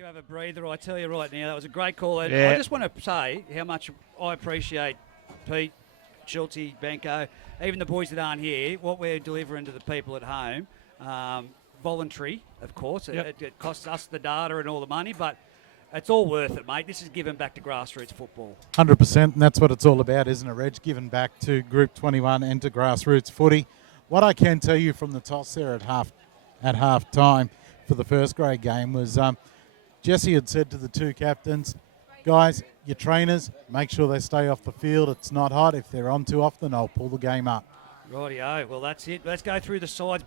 You have a breather, I tell you right now. That was a great call. And Yeah. I just want to say how much I appreciate Pete, Schulte, Benko, even the boys that aren't here, what we're delivering to the people at home. Voluntary, of course. Yep. It costs us the data and all the money, but it's all worth it, mate. This is giving back to grassroots football. 100%, and that's what it's all about, isn't it, Reg? Giving back to Group 21 and to grassroots footy. What I can tell you from the toss there at half time for the first grade game was Jesse had said to the two captains, guys, your trainers, make sure they stay off the field. It's not hot. If they're on too often, I'll pull the game up. Rightio. Well, that's it. Let's go through the sides.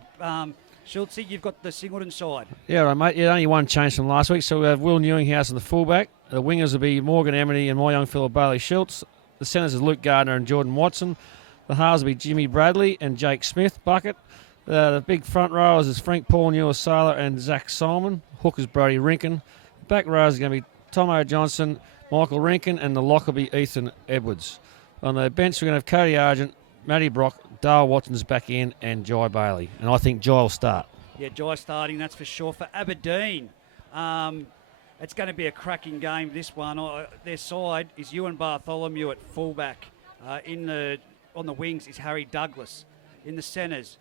Schulte, you've got the Singleton side. Yeah, right, mate. Yeah, only one change from last week. So we have Will Newinghouse in the fullback. The wingers will be Morgan Amity and my young fellow Bailey Schultz. The centres is Luke Gardner and Jordan Watson. The halves will be Jimmy Bradley and Jake Smith, bucket. The big front rowers is Frank Paul, Newer Saylor and Zach Solomon. Hookers Brody Rinken. Back rows is going to be Tomo Johnson, Michael Rinken, and the lock will be Ethan Edwards. On the bench, we're going to have Cody Argent, Matty Brock, Dale Watson's back in, and Jai Bailey. And I think Jai will start. Yeah, Jai starting, that's for sure. For Aberdeen, it's going to be a cracking game, this one. Their side is Ewan Bartholomew at fullback. On the wings is Harry Douglas. In the centres,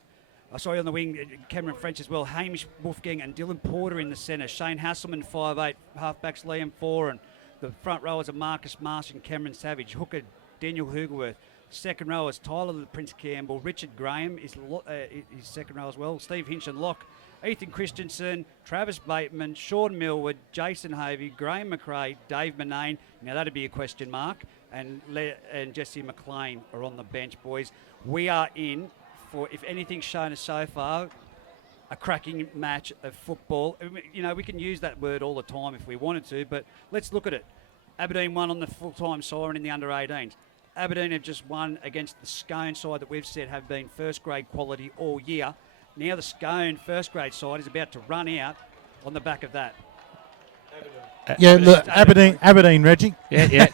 on the wing, Cameron French as well. Hamish Wolfgang and Dylan Porter in the centre. Shane Hasselman, 5'8", halfbacks Liam Foran. The front rowers are Marcus Marsh and Cameron Savage. Hooker, Daniel Hugerworth. Second row is Tyler the Prince Campbell. Richard Graham is his second row as well. Steve Hinch and Lock. Ethan Christensen, Travis Bateman, Sean Millward, Jason Havey, Graham McRae, Dave Manane. Now that'd be a question mark. And Jesse McLean are on the bench, boys. We are in for, if anything's shown us so far, a cracking match of football. You know, we can use that word all the time if we wanted to, but let's look at it. Aberdeen won on the full-time siren in the under-18s. Aberdeen have just won against the Scone side that we've said have been first-grade quality all year. Now the Scone first-grade side is about to run out on the back of that. Yeah, look, Aberdeen, Reggie. Yeah.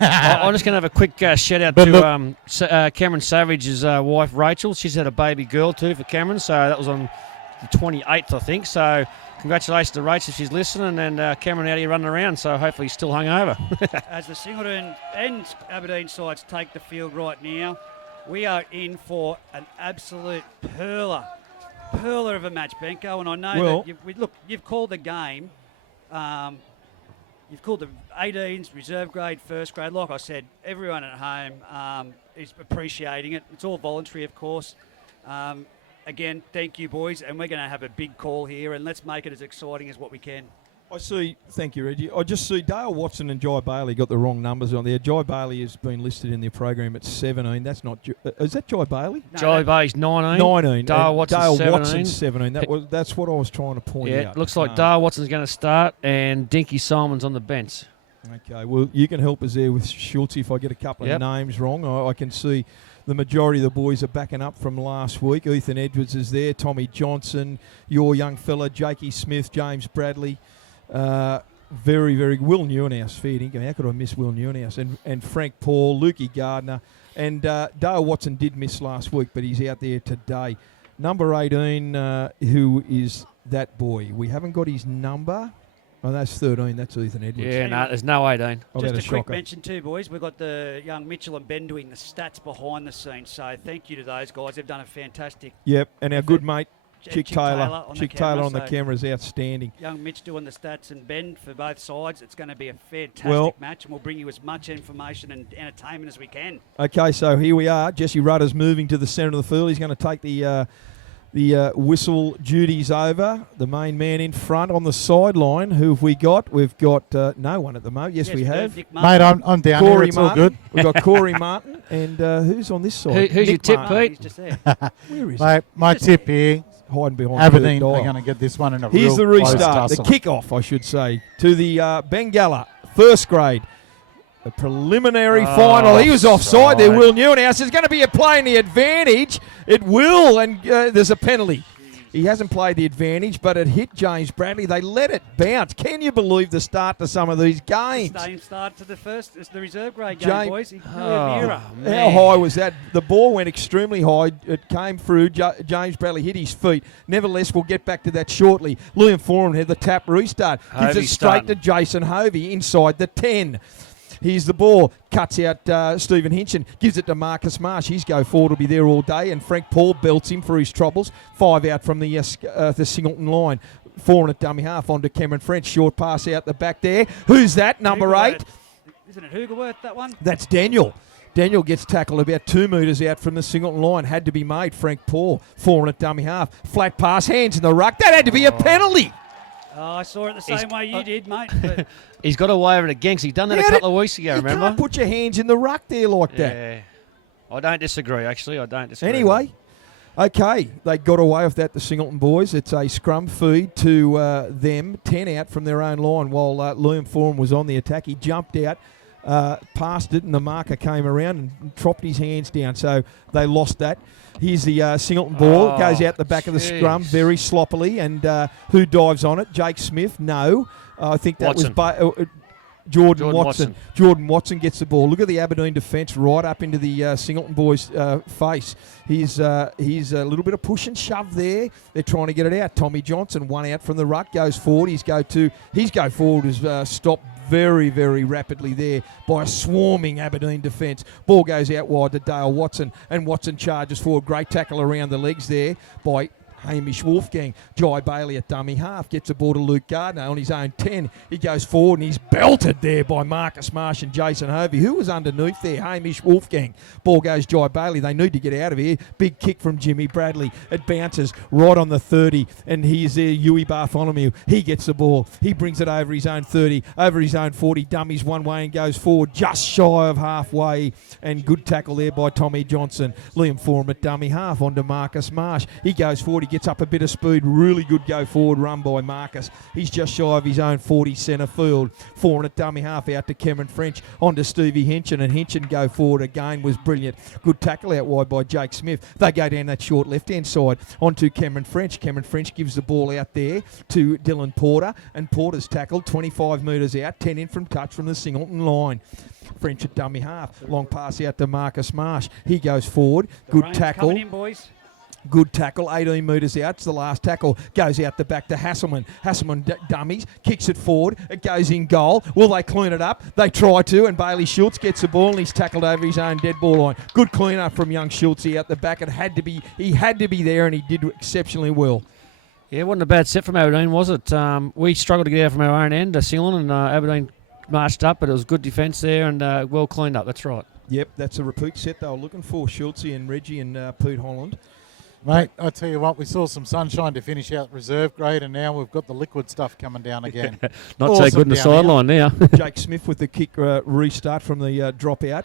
I'm just going to have a quick shout-out to Cameron Savage's wife, Rachel. She's had a baby girl, too, for Cameron, so that was on the 28th, I think. So congratulations to Rachel if she's listening, and Cameron out here running around, so hopefully he's still hungover. As the Singleton and Aberdeen sides take the field right now, we are in for an absolute perler of a match, Benko. And I know that you've called the game. You've called the 18s, reserve grade, first grade. Like I said, everyone at home is appreciating it. It's all voluntary, of course. Again, thank you, boys, and we're going to have a big call here, and let's make it as exciting as what we can. Thank you, Reggie. I just see Dale Watson and Jai Bailey got the wrong numbers on there. Jai Bailey has been listed in the program at 17. That's not. Is that Jai Bailey? No, Jai Bailey's 19. 19. Dale Watson's 17. That's what I was trying to point out. Yeah, it looks like Dale Watson's going to start, and Dinky Simon's on the bench. Okay, well, you can help us there with Schulte if I get a couple of names wrong. I can see the majority of the boys are backing up from last week. Ethan Edwards is there, Tommy Johnson, your young fella, Jakey Smith, James Bradley. Very, very Will Newinghouse feeding. How could I miss Will Newinghouse? And Frank Paul, Lukey Gardner, and Dale Watson did miss last week, but he's out there today. Number 18, who is that boy? We haven't got his number. Oh, that's 13. That's Ethan Edwards. Yeah, no, there's no 18. Just a quick mention too, boys. We've got the young Mitchell and Ben doing the stats behind the scenes. So thank you to those guys. They've done a fantastic. Yep, and our good mate Chick Taylor on the camera is outstanding. Young Mitch doing the stats and Ben for both sides. It's going to be a fantastic match, and we'll bring you as much information and entertainment as we can. Okay, so here we are. Jesse Rudder's moving to the centre of the field. He's going to take the whistle duties over. The main man in front on the sideline. Who have we got? We've got no one at the moment. Yes, we have. Mate, I'm down Corey here. It's Martin. all good. We've got Corey Martin. And who's on this side? Who's your tip, Martin. Pete? He's just there. Where is Mate, my tip here, hiding behind Aberdeen Kurt are Dyer. going to get this one in a Here's real the close restart, the tussle. kickoff, I should say, to the Bengalla first grade. The preliminary final. He was offside there, Will Newinghouse. There's going to be a play in the advantage. It will, and there's a penalty. He hasn't played the advantage, but it hit James Bradley. They let it bounce. Can you believe the start to some of these games? Same start to the reserve grade game, boys. How high was that? The ball went extremely high. It came through. James Bradley hit his feet. Nevertheless, we'll get back to that shortly. Liam Foran had the tap restart. Gives it straight to Jason Hovey inside the 10. Here's the ball. Cuts out Stephen Hinchin. Gives it to Marcus Marsh. His go forward will be there all day. And Frank Paul belts him for his troubles. 5 out from the Singleton line. 4 at dummy half onto Cameron French. Short pass out the back there. Who's that? Number 8. Isn't it Hugerworth, that one? That's Daniel. Daniel gets tackled about 2 metres out from the Singleton line. Had to be made. Frank Paul. 4 at dummy half. Flat pass. Hands in the ruck. That had to be a penalty. Oh, I saw it the same way you did, mate. But He's got away with it again. He's done that a couple of weeks ago, remember? You can't put your hands in the ruck there like that. Yeah. I don't disagree, actually. I don't disagree. Anyway, okay, they got away with that, the Singleton boys. It's a scrum feed to them, 10 out from their own line while Liam Foran was on the attack. He jumped out, passed it, and the marker came around and dropped his hands down. So they lost that. Here's the Singleton ball. Goes out the back of the scrum very sloppily. And who dives on it? Jake Smith? No. I think that Watson. was Jordan Watson. Jordan Watson gets the ball. Look at the Aberdeen defence right up into the Singleton boys' face. He's a little bit of push and shove there. They're trying to get it out. Tommy Johnson, 1 out from the ruck, goes forward. His go forward is stopped very, very rapidly there by a swarming Aberdeen defence. Ball goes out wide to Dale Watson, and Watson charges forward. Great tackle around the legs there by Hamish Wolfgang. Jai Bailey at dummy half gets the ball to Luke Gardner on his own 10. He goes forward and he's belted there by Marcus Marsh and Jason Hovey. Who was underneath there? Hamish Wolfgang. Ball goes Jai Bailey. They need to get out of here. Big kick from Jimmy Bradley. It bounces right on the 30, and here's there Huey Bartholomew. He gets the ball. He brings it over his own 30, over his own 40. Dummies one way and goes forward just shy of halfway, and good tackle there by Tommy Johnson. Liam Foran at dummy half onto Marcus Marsh. He goes forward. He gets up a bit of speed. Really good go forward run by Marcus. He's just shy of his own 40 centre field. Foran at dummy half out to Cameron French onto Stevie Hinchin, and Hinchin go forward again was brilliant. Good tackle out wide by Jake Smith. They go down that short left hand side onto Cameron French. Cameron French gives the ball out there to Dylan Porter, and Porter's tackled 25 metres out, 10 in from touch from the Singleton line. French at dummy half. Long pass out to Marcus Marsh. He goes forward. Good tackle. Coming in, boys. Good tackle, 18 metres out. It's the last tackle. Goes out the back to Hasselman. Hasselman dummies, kicks it forward. It goes in goal. Will they clean it up? They try to, and Bailey Schultz gets the ball, and he's tackled over his own dead ball line. Good clean up from young Schultz out the back. He had to be there, and he did exceptionally well. Yeah, it wasn't a bad set from Aberdeen, was it? We struggled to get out from our own end, Singleton, and Aberdeen marched up, but it was good defence there and well cleaned up. That's right. Yep, that's a repeat set they were looking for, Schultz and Reggie and Pete Holland. Mate, I tell you what, we saw some sunshine to finish out reserve grade, and now we've got the liquid stuff coming down again. Not awesome so good in the sideline now. Jake Smith with the kick restart from the dropout,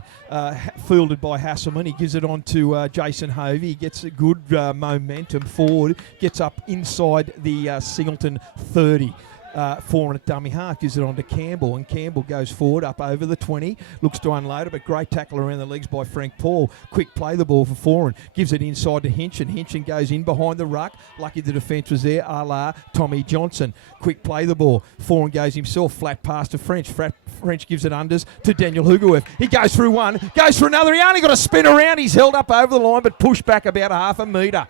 fielded by Hasselman. He gives it on to Jason Hovey. He gets a good momentum forward, gets up inside the Singleton 30. Foran at dummy half, gives it on to Campbell, and Campbell goes forward up over the 20, looks to unload it, but great tackle around the legs by Frank Paul. Quick play the ball for Foran, gives it inside to Hinchin. Hinchin goes in behind the ruck. Lucky the defence was there, a la Tommy Johnson. Quick play the ball. Foran goes himself, flat pass to French. French gives it unders to Daniel Hugerworth. He goes through one, goes for another. He only got to spin around. He's held up over the line, but pushed back about half a metre.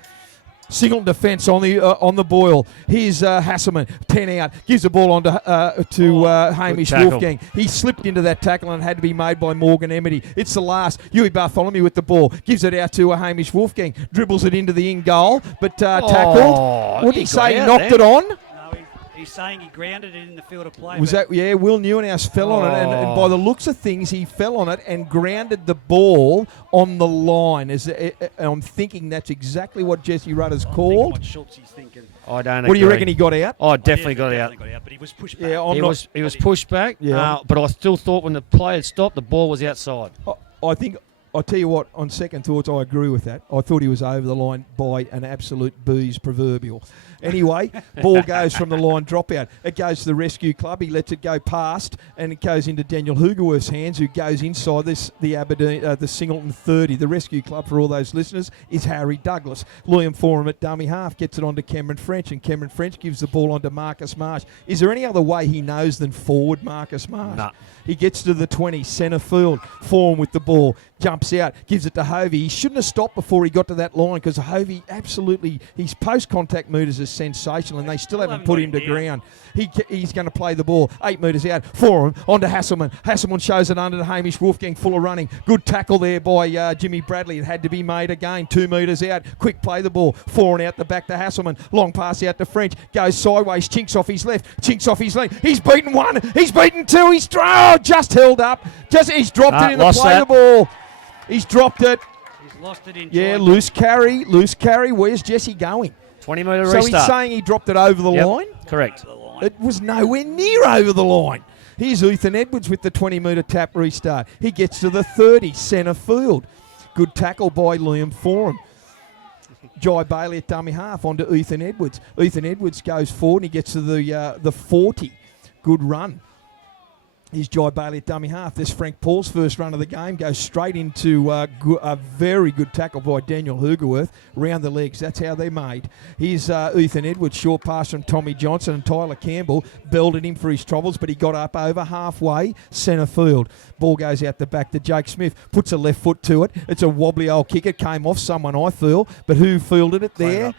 Singleton defence on the boil. Here's Hasselman, 10 out, gives the ball on to Hamish Wolfgang. He slipped into that tackle and had to be made by Morgan Emity. It's the last. Huey Bartholomew with the ball, gives it out to Hamish Wolfgang, dribbles it into the in goal, but tackled. What did he say? He knocked it on? He's saying he grounded it in the field of play. Was that? Yeah, Will Newenhouse fell on it, and by the looks of things, he fell on it and grounded the ball on the line. I'm thinking that's exactly what Jesse Rudder's called. What Schultz is thinking. I don't. What do you reckon he got out? Oh, definitely got out. But he was pushed back. Yeah, he was pushed back. Yeah. But I still thought when the play had stopped, the ball was outside. I think I tell you what, on second thoughts, I agree with that. I thought he was over the line by an absolute bees proverbial. Anyway, ball goes from the line dropout. It goes to the rescue club. He lets it go past, and it goes into Daniel Hugerworth's hands, who goes inside the Aberdeen, the Singleton 30. The rescue club, for all those listeners, is Harry Douglas. Liam Forum at dummy half gets it on to Cameron French, and Cameron French gives the ball on to Marcus Marsh. Is there any other way he knows than forward Marcus Marsh? No. He gets to the 20, centre field. Forum with the ball, jumps out, gives it to Hovey. He shouldn't have stopped before he got to that line, because Hovey absolutely, his post-contact meters is sensational, and they still haven't put him to ground. He's going to play the ball 8 metres out. Forum onto Hasselman. Hasselman shows it under to Hamish Wolfgang, full of running. Good tackle there by Jimmy Bradley. It had to be made again. 2 metres out. Quick play the ball. Forum out the back to Hasselman. Long pass out to French. Goes sideways. Chinks off his left. Chinks off his left. He's beaten 1. He's beaten 2. He's just held up. He's dropped it in the play the ball. He's dropped it. He's lost it in. Yeah, loose carry. Loose carry. Where's Jesse going? 20-metre So restart. he's saying he dropped it over the line? Correct. It was nowhere near over the line. Here's Ethan Edwards with the 20-metre tap restart. He gets to the 30, centre field. Good tackle by Liam Forum. Jai Bailey at dummy half onto Ethan Edwards. Ethan Edwards goes forward and he gets to the 40. Good run. Here's Jai Bailey at dummy half. This Frank Paul's first run of the game goes straight into a very good tackle by Daniel Hugerworth. Round the legs. That's how they're made. Here's Ethan Edwards. Short pass from Tommy Johnson, and Tyler Campbell belted him for his troubles, but he got up over halfway, centre field. Ball goes out the back to Jake Smith. Puts a left foot to it. It's a wobbly old kick. It came off someone, I feel, but who fielded it there?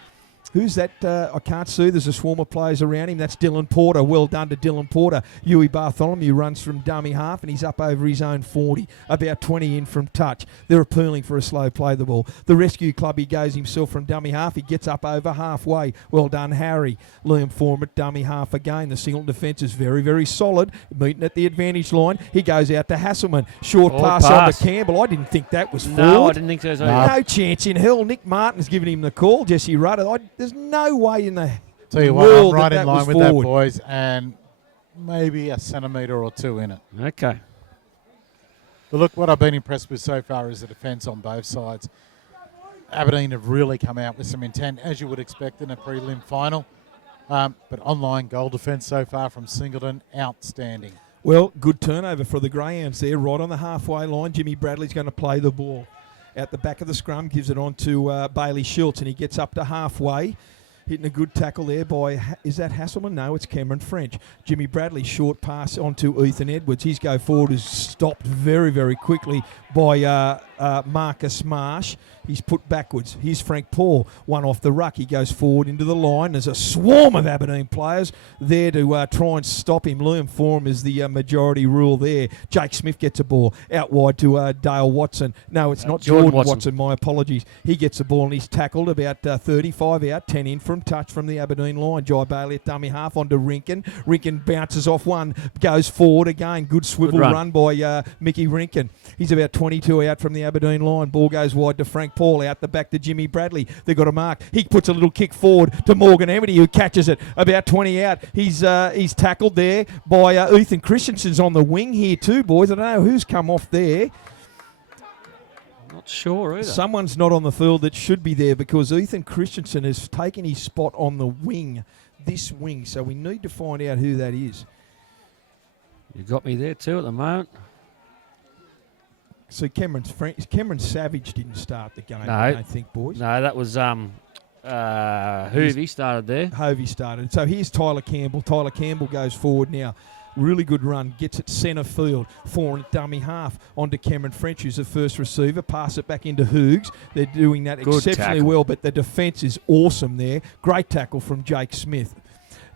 Who's that? I can't see. There's a swarm of players around him. That's Dylan Porter. Well done to Dylan Porter. Huey Bartholomew runs from dummy half, and he's up over his own 40. About 20 in from touch. They're appealing for a slow play the ball. The rescue club, he goes himself from dummy half. He gets up over halfway. Well done, Harry. Liam Forum at dummy half again. The Singleton defence is very, very solid. Meeting at the advantage line. He goes out to Hasselman. Short pass on to Campbell. I didn't think that was forward. No, I didn't think so. No chance in hell. Nick Martin's given him the call. Jesse Rudder. There's no way in the Tell you what, world I'm right in line was with forward. that, boys, and maybe a centimetre or 2 in it. Okay. But look, what I've been impressed with so far is the defence on both sides. Aberdeen have really come out with some intent, as you would expect in a prelim final. But online goal defence so far from Singleton, outstanding. Well, good turnover for the Greyhounds there, right on the halfway line. Jimmy Bradley's going to play the ball. Out the back of the scrum, gives it on to Bailey Schultz, and he gets up to halfway. Hitting a good tackle there by, is that Hasselman? No, it's Cameron French. Jimmy Bradley, short pass onto Ethan Edwards. His go forward is stopped very, very quickly by Marcus Marsh. He's put backwards. Here's Frank Paul, one off the ruck. He goes forward into the line. There's a swarm of Aberdeen players there to try and stop him. Liam Forum is the majority rule there. Jake Smith gets a ball out wide to Dale Watson. No, it's not Jordan Watson. My apologies. He gets the ball and he's tackled about 35 out, 10 in from touch from the Aberdeen line. Jai Bailey at dummy half onto Rinkin. Rinkin bounces off one, goes forward again. Good swivel run by Mickey Rinkin. He's about 22 out from the Aberdeen line. Ball goes wide to Frank Paul, out the back to Jimmy Bradley. They've got a mark. He puts a little kick forward to Morgan Amity, who catches it about 20 out. He's tackled there by Ethan Christensen's on the wing here too, boys. I don't know who's come off there. Not sure either. Someone's not on the field that should be there, because Ethan Christensen has taken his spot on the wing, this wing. So we need to find out who that is. You got me there too at the moment. So Cameron Savage didn't start the game, No. I don't think, boys. No, that was Hoovy started there. Hovey started. So here's Tyler Campbell. Tyler Campbell goes forward now. Really good run. Gets it centre field. Four at dummy half onto Cameron French, who's the first receiver. Pass it back into Hoogs. They're doing that Good exceptionally tackle. well, but the defence is awesome there. Great tackle from Jake Smith.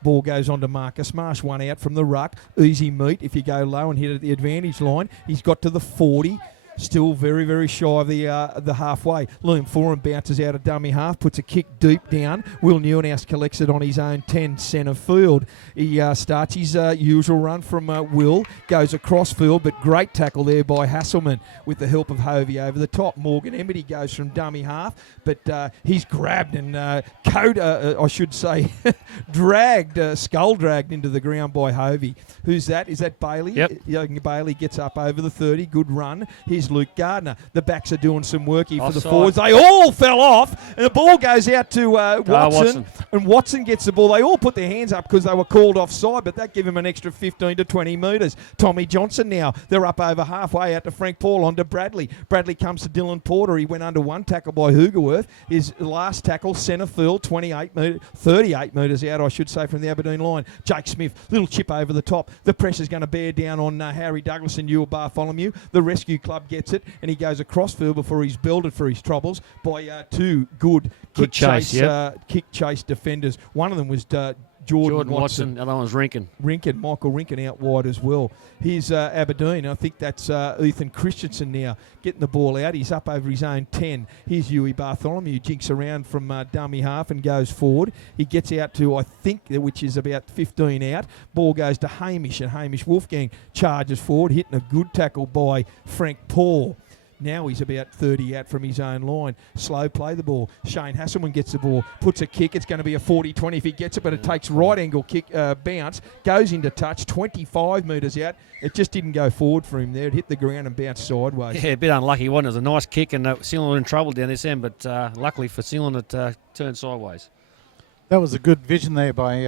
Ball goes on to Marcus Marsh. One out from the ruck. Easy meet if you go low and hit it at the advantage line. He's got to the 40. Still very, very shy of the halfway. Liam Forum bounces out a dummy half, puts a kick deep down. Will Neuenhouse collects it on his own 10 centre field. He starts his usual run from Will, goes across field, but great tackle there by Hasselman with the help of Hovey over the top. Morgan Amity goes from dummy half, but he's grabbed and skull dragged into the ground by Hovey. Who's that? Is that Bailey? Yep. Bailey gets up over the 30. Good run. Here's is Luke Gardner. The backs are doing some work here for the Offside. forwards. They all fell off, and the ball goes out to Watson, and Watson gets the ball. They all put their hands up because they were called offside, but that gave him an extra 15 to 20 metres. Tommy Johnson now, they're up over halfway out to Frank Paul, on to Bradley. Bradley comes to Dylan Porter. He went under one tackle by Hoogerworth. His last tackle, centre field, 38 metres out, I should say, from the Aberdeen line. Jake Smith, little chip over the top. The pressure's going to bear down on Harry Douglas and Ewan Bartholomew. The rescue club gets it, and he goes across field before he's belted for his troubles by two good kick chase defenders. One of them was Jordan Watson. The other one was Michael Rinken out wide as well. Here's Aberdeen. I think that's Ethan Christensen now getting the ball out. He's up over his own 10. Here's Ewan Bartholomew, jinks around from dummy half and goes forward. He gets out to, I think, which is about 15 out. Ball goes to Hamish, and Hamish Wolfgang charges forward, hitting a good tackle by Frank Paul. Now he's about 30 out from his own line. Slow play the ball. Shane Hasselman gets the ball, puts a kick. It's going to be a 40-20 if he gets it, but it takes right angle kick bounce, goes into touch, 25 metres out. It just didn't go forward for him there. It hit the ground and bounced sideways. Yeah, a bit unlucky, wasn't it? It was a nice kick, and Singleton in trouble down this end, but luckily for Singleton, it turned sideways. That was a good vision there by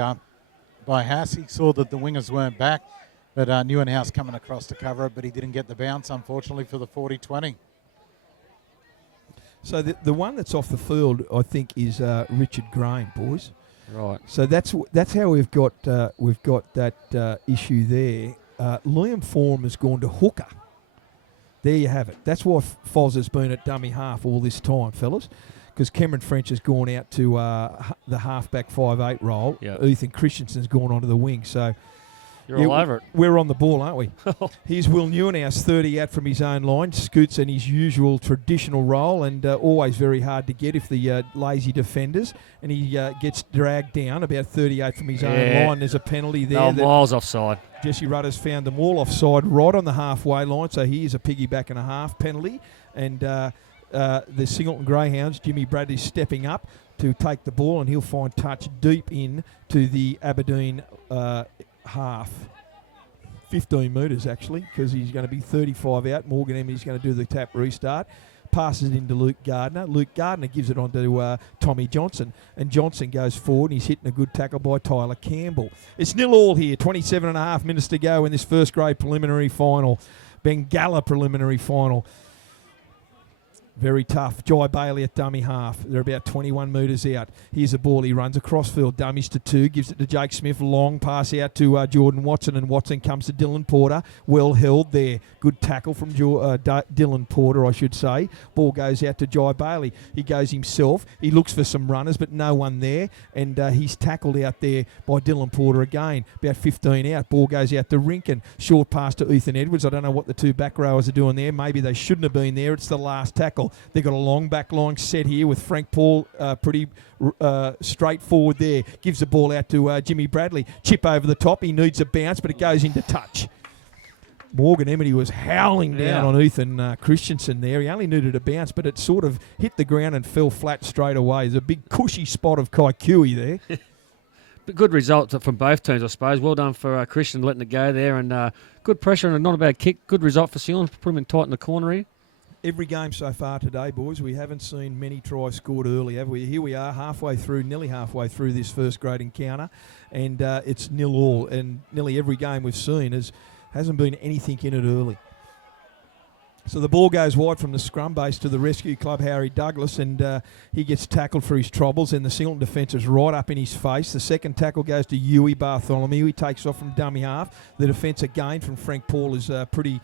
Haas. He saw that the wingers weren't back, but Neuenhuis coming across to cover it, but he didn't get the bounce, unfortunately, for the 40-20. So the one that's off the field, I think, is Richard Graham, boys. Right. So that's how we've got that issue there. Liam Form has gone to hooker. There you have it. That's why Foz has been at dummy half all this time, fellas, because Cameron French has gone out to the halfback 5'8" role. Yep. Ethan Christensen's gone onto the wing. So You're all over it. We're on the ball, aren't we? Here's Will Neuenhuis, 30 out from his own line. Scoots in his usual traditional role, and always very hard to get if the lazy defenders. And he gets dragged down about 38 from his own line. There's a penalty there. Miles offside. Jesse Rudder's found them all offside right on the halfway line, so here's a piggyback and a half penalty. And the Singleton Greyhounds, Jimmy Bradley's stepping up to take the ball, and he'll find touch deep in to the Aberdeen half. 15 metres, actually, because he's going to be 35 out. Morgan Emmy's going to do the tap restart. Passes it into Luke Gardner. Luke Gardner gives it on to Tommy Johnson. And Johnson goes forward, and he's hitting a good tackle by Tyler Campbell. It's 0-0 here. 27.5 minutes to go in this first grade preliminary final. Bengalla preliminary final. Very tough. Jai Bailey at dummy half. They're about 21 metres out. Here's the ball. He runs across field. Dummies to 2. Gives it to Jake Smith. Long pass out to Jordan Watson. And Watson comes to Dylan Porter. Well held there. Good tackle from Dylan Porter, I should say. Ball goes out to Jai Bailey. He goes himself. He looks for some runners, but no one there. And he's tackled out there by Dylan Porter again. About 15 out. Ball goes out to Rinken. Short pass to Ethan Edwards. I don't know what the two back rowers are doing there. Maybe they shouldn't have been there. It's the last tackle. They've got a long back line set here with Frank Paul pretty straightforward there. Gives the ball out to Jimmy Bradley. Chip over the top. He needs a bounce, but it goes into touch. Morgan Emity was howling down on Ethan Christensen there. He only needed a bounce, but it sort of hit the ground and fell flat straight away. There's a big cushy spot of Kaikui there. But good result from both teams, I suppose. Well done for Christian letting it go there, and good pressure and not a bad kick. Good result for Singleton. Put him in tight in the corner here. Every game so far today, boys, we haven't seen many tries scored early, have we? Here we are, nearly halfway through this first grade encounter, and it's 0-0. And nearly every game we've seen hasn't been anything in it early. So the ball goes wide from the scrum base to the rescue club, Harry Douglas, and he gets tackled for his troubles, and the Singleton defence is right up in his face. The second tackle goes to Ewan Bartholomew. He takes off from dummy half. The defence again from Frank Paul is pretty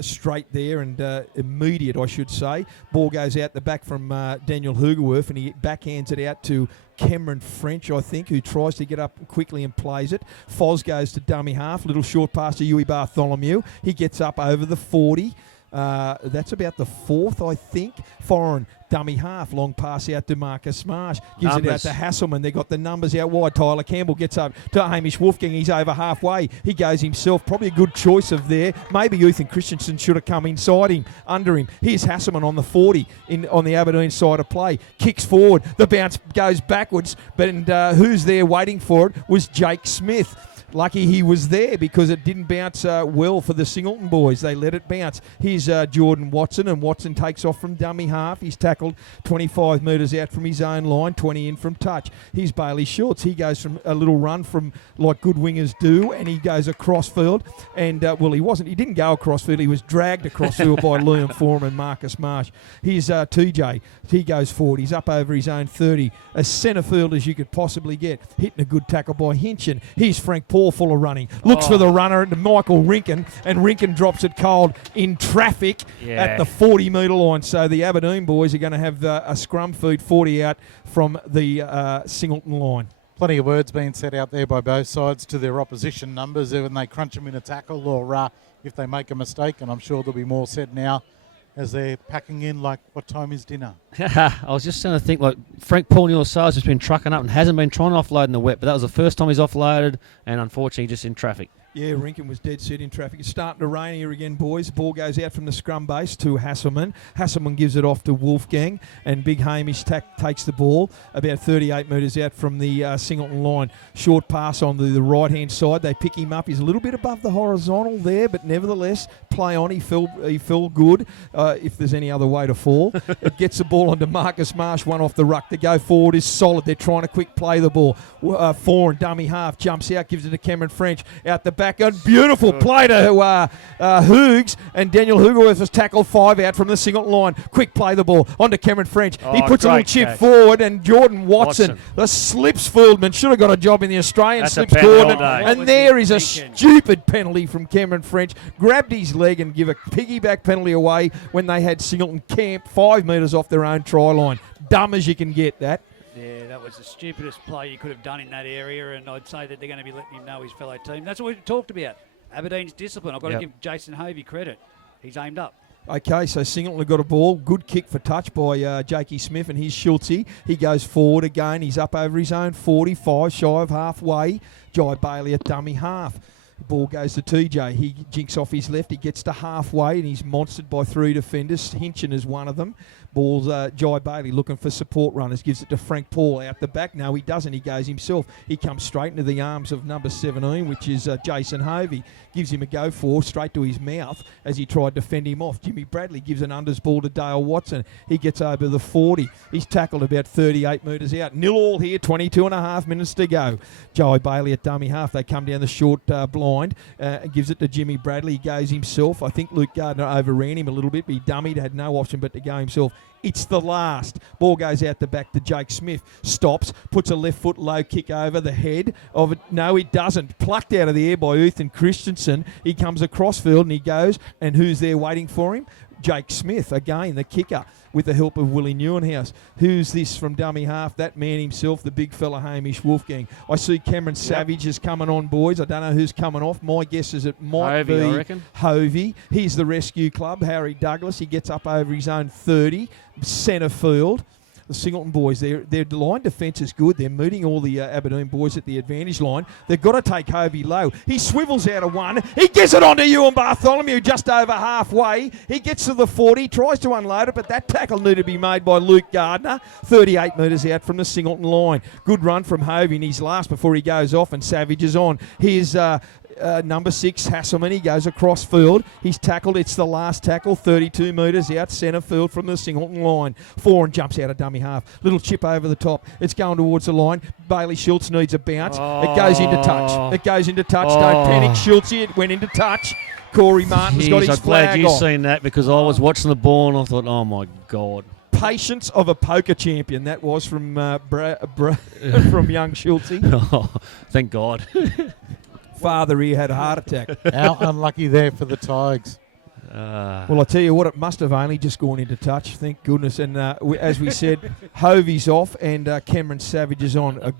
straight there and immediate, I should say. Ball goes out the back from Daniel Hoogerworth, and he backhands it out to Cameron French, I think, who tries to get up quickly and plays it. Foz goes to dummy half. Little short pass to Ewan Bartholomew. He gets up over the 40. That's about the 4th, I think. Foreign dummy half, long pass out to Marcus Marsh. Gives it out to Hasselman. They got the numbers out wide. Tyler Campbell gets up to Hamish Wolfgang. He's over halfway. He goes himself. Probably a good choice of there. Maybe Ethan Christensen should have come inside him, under him. Here's Hasselman on the 40 on the Aberdeen side of play. Kicks forward. The bounce goes backwards. But who's there waiting for it was Jake Smith. Lucky he was there because it didn't bounce well for the Singleton boys. They let it bounce. Here's Jordan Watson, and Watson takes off from dummy half. He's tackled 25 metres out from his own line, 20 in from touch. Here's Bailey Schultz. He goes from a little run from like good wingers do, and he goes across field. And, he didn't go across field. He was dragged across field by Liam Forum and Marcus Marsh. Here's TJ. He goes forward. He's up over his own 30. As centre field as you could possibly get. Hitting a good tackle by Hinchin. Here's Frank Paul full of running. Looks for the runner to Michael Rinken, and Rinken drops it cold in traffic at the 40-metre line. So the Aberdeen boys are going to have a scrum feed 40 out from the Singleton line. Plenty of words being said out there by both sides to their opposition numbers when they crunch them in a tackle or if they make a mistake, and I'm sure there'll be more said now as they're packing in like, what time is dinner? I was just trying to think, like, Frank Paul Newell-Sales has been trucking up and hasn't been trying to offload in the wet, but that was the first time he's offloaded, and unfortunately just in traffic. Yeah, Rinken was dead set in traffic. It's starting to rain here again, boys. The ball goes out from the scrum base to Hasselman. Hasselman gives it off to Wolfgang, and Big Hamish takes the ball about 38 metres out from the Singleton line. Short pass on the right-hand side. They pick him up. He's a little bit above the horizontal there, but nevertheless, play on. He fell good, if there's any other way to fall. It gets the ball onto Marcus Marsh, one off the ruck. The go forward is solid. They're trying to quick play the ball. Four and dummy half jumps out, gives it to Cameron French. Out the back, a beautiful play to Hoogs, and Daniel Hoogerworth was tackled 5 out from the Singleton line. Quick play the ball onto Cameron French. He puts a little chip forward, and Jordan Watson, the slips fieldman, should have got a job in the Australian slips tournament. And there is a stupid penalty from Cameron French. Grabbed his leg and give a piggyback penalty away when they had Singleton camped 5 metres off their own try line. Dumb as you can get that. Yeah, that was the stupidest play you could have done in that area, and I'd say that they're going to be letting him know his fellow team. That's what we talked about. Aberdeen's discipline. I've got to give Jason Hovey credit. He's aimed up. Okay, so Singleton have got a ball. Good kick for touch by Jakey Smith, and here's Schultze. He goes forward again. He's up over his own 45, shy of halfway. Jai Bailey at dummy half. The ball goes to TJ. He jinks off his left. He gets to halfway, and he's monstered by 3 defenders. Hinchin is one of them. Ball's Jai Bailey looking for support runners. Gives it to Frank Paul out the back. No, he doesn't. He goes himself. He comes straight into the arms of number 17, which is Jason Hovey. Gives him a go for straight to his mouth as he tried to fend him off. Jimmy Bradley gives an unders ball to Dale Watson. He gets over the 40. He's tackled about 38 metres out. 0-all here, 22 and a half minutes to go. Jai Bailey at dummy half. They come down the short blind. Gives it to Jimmy Bradley. He goes himself. I think Luke Gardner overran him a little bit, but he dummied. Had no option but to go himself. It's the last. Ball goes out the back to Jake Smith. Stops, puts a left foot low kick over the head of it. No, he doesn't. Plucked out of the air by Ethan Christensen. He comes across field and he goes. And who's there waiting for him? Jake Smith, again, the kicker, with the help of Willie Neuenhouse. Who's this from dummy half? That man himself, the big fella, Hamish Wolfgang. I see Cameron Savage is coming on, boys. I don't know who's coming off. My guess is it might be Hovey. He's the rescue club, Harry Douglas. He gets up over his own 30, centre field. The Singleton boys, their line defence is good. They're meeting all the Aberdeen boys at the advantage line. They've got to take Hovey low. He swivels out of one. He gets it onto Ewan Bartholomew just over halfway. He gets to the 40, tries to unload it, but that tackle needed to be made by Luke Gardner, 38 metres out from the Singleton line. Good run from Hovey in his last before he goes off, and Savage is on. Here's number 6, Hasselman. He goes across field. He's tackled. It's the last tackle, 32 metres out centre field from the Singleton line. 4 and jumps out of dummy half. Little chip over the top. It's going towards the line. Bailey Schultz needs a bounce. It goes into touch. It goes into touch. Don't panic, Schultz. It went into touch. Corey Martin's got his flag I'm glad you've on. seen that, because I was watching the ball and I thought, oh my God. Patience of a poker champion. That was from from young Schultz. Oh, thank God. Father, he had a heart attack. How unlucky there for the Tigers. Well, I tell you what, it must have only just gone into touch, thank goodness. And as we said, Hovey's off and Cameron Savage is on. A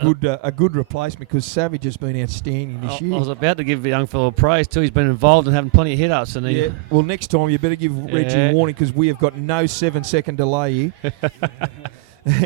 good replacement, because Savage has been outstanding this year. I was about to give the young fellow praise too. He's been involved in having plenty of hit-ups. And well, next time you better give Reggie warning, because we have got no 7-second delay here.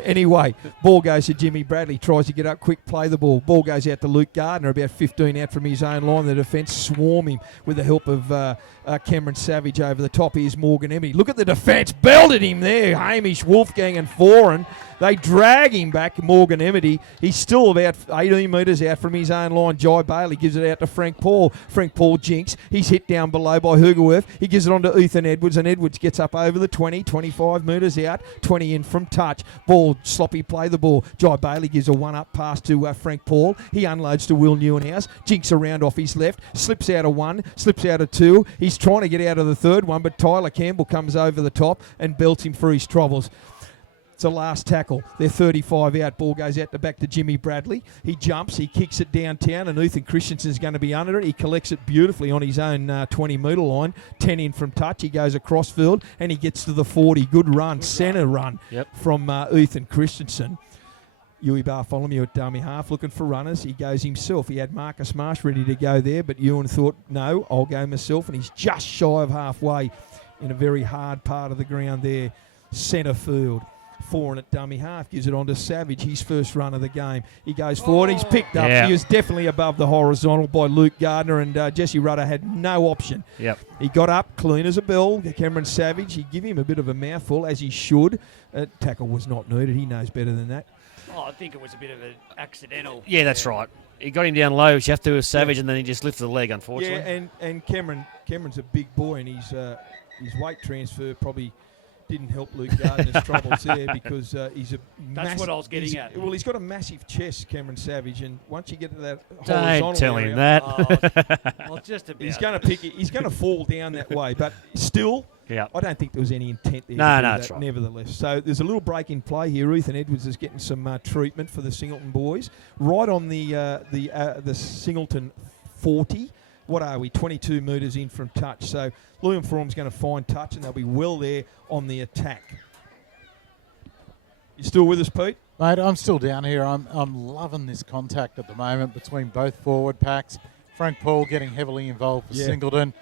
Anyway, ball goes to Jimmy Bradley, tries to get up, quick play the ball. Ball goes out to Luke Gardner, about 15 out from his own line. The defence swarm him with the help of Cameron Savage over the top. Here's Morgan Emmy. Look at the defence, belted him there. Hamish, Wolfgang and Foran. They drag him back, Morgan Emity. He's still about 18 metres out from his own line. Jai Bailey gives it out to Frank Paul. Frank Paul jinks. He's hit down below by Hugerworth. He gives it on to Ethan Edwards, and Edwards gets up over the 20, 25 metres out, 20 in from touch. Ball, sloppy play the ball. Jai Bailey gives a one-up pass to Frank Paul. He unloads to Will Newenhouse. Jinks around off his left. Slips out of one, slips out of two. He's trying to get out of the third one, but Tyler Campbell comes over the top and belts him for his troubles. It's a last tackle. They're 35 out. Ball goes out the back to Jimmy Bradley. He jumps. He kicks it downtown, and Ethan Christensen's going to be under it. He collects it beautifully on his own 20-metre line. 10 in from touch. He goes across field, and he gets to the 40. Good run. Centre run from Ethan Christensen. Huey Bartholomew at dummy half looking for runners. He goes himself. He had Marcus Marsh ready to go there, but Ewan thought, no, I'll go myself, and he's just shy of halfway in a very hard part of the ground there. Centre field. Foran at dummy half, gives it on to Savage, his first run of the game. He goes forward, he's picked up. He was definitely above the horizontal by Luke Gardner, and Jesse Rudder had no option. He got up, clean as a bell. Cameron Savage, he give him a bit of a mouthful, as he should. Tackle was not needed, he knows better than that. Oh, I think it was a bit of an accidental. Yeah, that's right. He got him down low, which you have to with Savage, and then he just lifted the leg, unfortunately. Yeah, and Cameron's a big boy, and his weight transfer probably didn't help Luke Gardner's troubles there, because he's a That's what I was getting at. Well, he's got a massive chest, Cameron Savage, and once you get to that horizontal Don't tell area, him that. Well, just a bit. He's going to pick it. He's going to fall down that way, but still, I don't think there was any intent there. No, that's right. Nevertheless, so there's a little break in play here. Ethan Edwards is getting some treatment for the Singleton boys, right on the Singleton 40. What are we? 22 metres in from touch. So Liam From's going to find touch, and they'll be well there on the attack. You still with us, Pete? Mate, I'm still down here. I'm loving this contact at the moment between both forward packs. Frank Paul getting heavily involved for Singleton.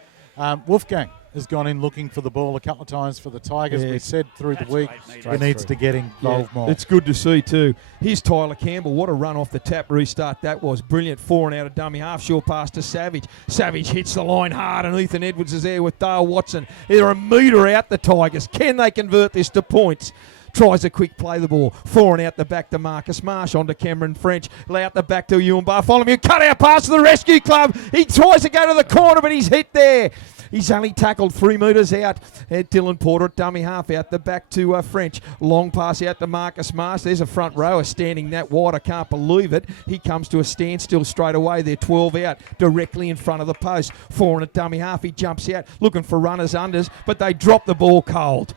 Wolfgang has gone in looking for the ball a couple of times for the Tigers. We said through the week he needs to get involved more. It's good to see too. Here's Tyler Campbell. What a run off the tap restart that was. Brilliant. Foran out of dummy half. Short pass to Savage. Savage hits the line hard, and Ethan Edwards is there with Dale Watson. They're a metre out, the Tigers. Can they convert this to points? Tries a quick play the ball. Foran out the back to Marcus Marsh, on to Cameron French. Lay out the back to Ewan Bartholomew. Cut out pass to the rescue club. He tries to go to the corner, but he's hit there. He's only tackled 3 metres out. Dylan Porter at dummy half out the back to French. Long pass out to Marcus Marsh. There's a front rower standing that wide. I can't believe it. He comes to a standstill straight away. They're 12 out, directly in front of the post. Foran at dummy half. He jumps out, looking for runners unders, but they drop the ball cold.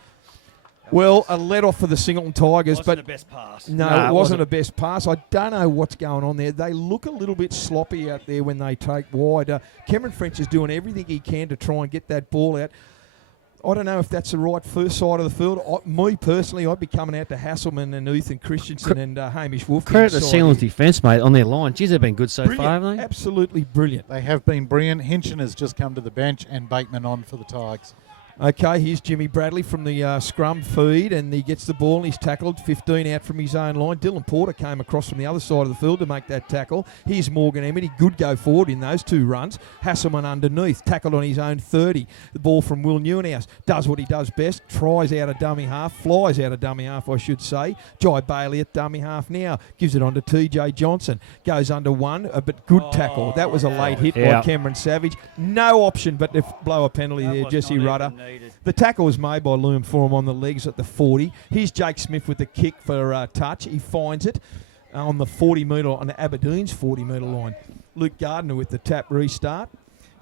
Well, a let-off for the Singleton Tigers. Wasn't the best pass. No, it wasn't a best pass. I don't know what's going on there. They look a little bit sloppy out there when they take wide. Cameron French is doing everything he can to try and get that ball out. I don't know if that's the right first side of the field. Me, personally, I'd be coming out to Hasselman and Ethan Christensen and Hamish Wolf. Credit the Singleton's defence, mate, on their line. Geez, they've been good so far, haven't they? Absolutely brilliant. They have been brilliant. Hinchin has just come to the bench, and Bateman on for the Tigers. Okay, here's Jimmy Bradley from the scrum feed, and he gets the ball and he's tackled 15 out from his own line. Dylan Porter came across from the other side of the field to make that tackle. Here's Morgan Emmett. Good go forward in those 2 runs. Hasselman underneath, tackled on his own 30. The ball from Will Newenhouse. Does what he does best. Tries out of dummy half. Flies out of dummy half, I should say. Jai Bailey at dummy half now. Gives it on to TJ Johnson. Goes under one, but good tackle. That was a late hit by Cameron Savage. No option but to blow a penalty there, Jesse Rudder. The tackle was made by Liam Forum on the legs at the 40. Here's Jake Smith with the kick for touch. He finds it on the 40 metre, on Aberdeen's 40 metre line. Luke Gardner with the tap restart.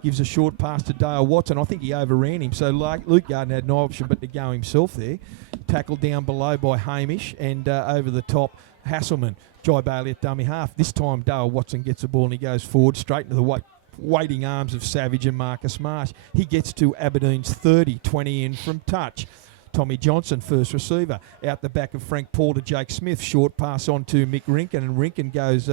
Gives a short pass to Dale Watson. I think he overran him, so Luke Gardner had no option but to go himself there. Tackled down below by Hamish, and over the top, Hasselman. Jai Bailey at dummy half. This time Dale Watson gets the ball and he goes forward straight into the waiting arms of Savage and Marcus Marsh. He gets to Aberdeen's 30, 20 in from touch. Tommy Johnson, first receiver. Out the back of Frank Paul to Jake Smith. Short pass on to Mick Rinkin, and Rinkin goes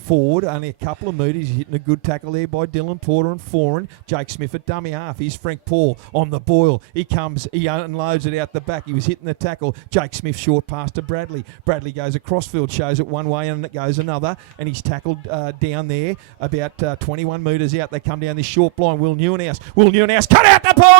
forward, only a couple of metres. He's hitting a good tackle there by Dylan Porter and Foran. Jake Smith at dummy half. Here's Frank Paul on the boil. He comes, he unloads it out the back. He was hitting the tackle. Jake Smith short pass to Bradley. Bradley goes across field, shows it one way and it goes another, and he's tackled down there about 21 metres out. They come down this short blind. Will Newenhouse cut out the ball,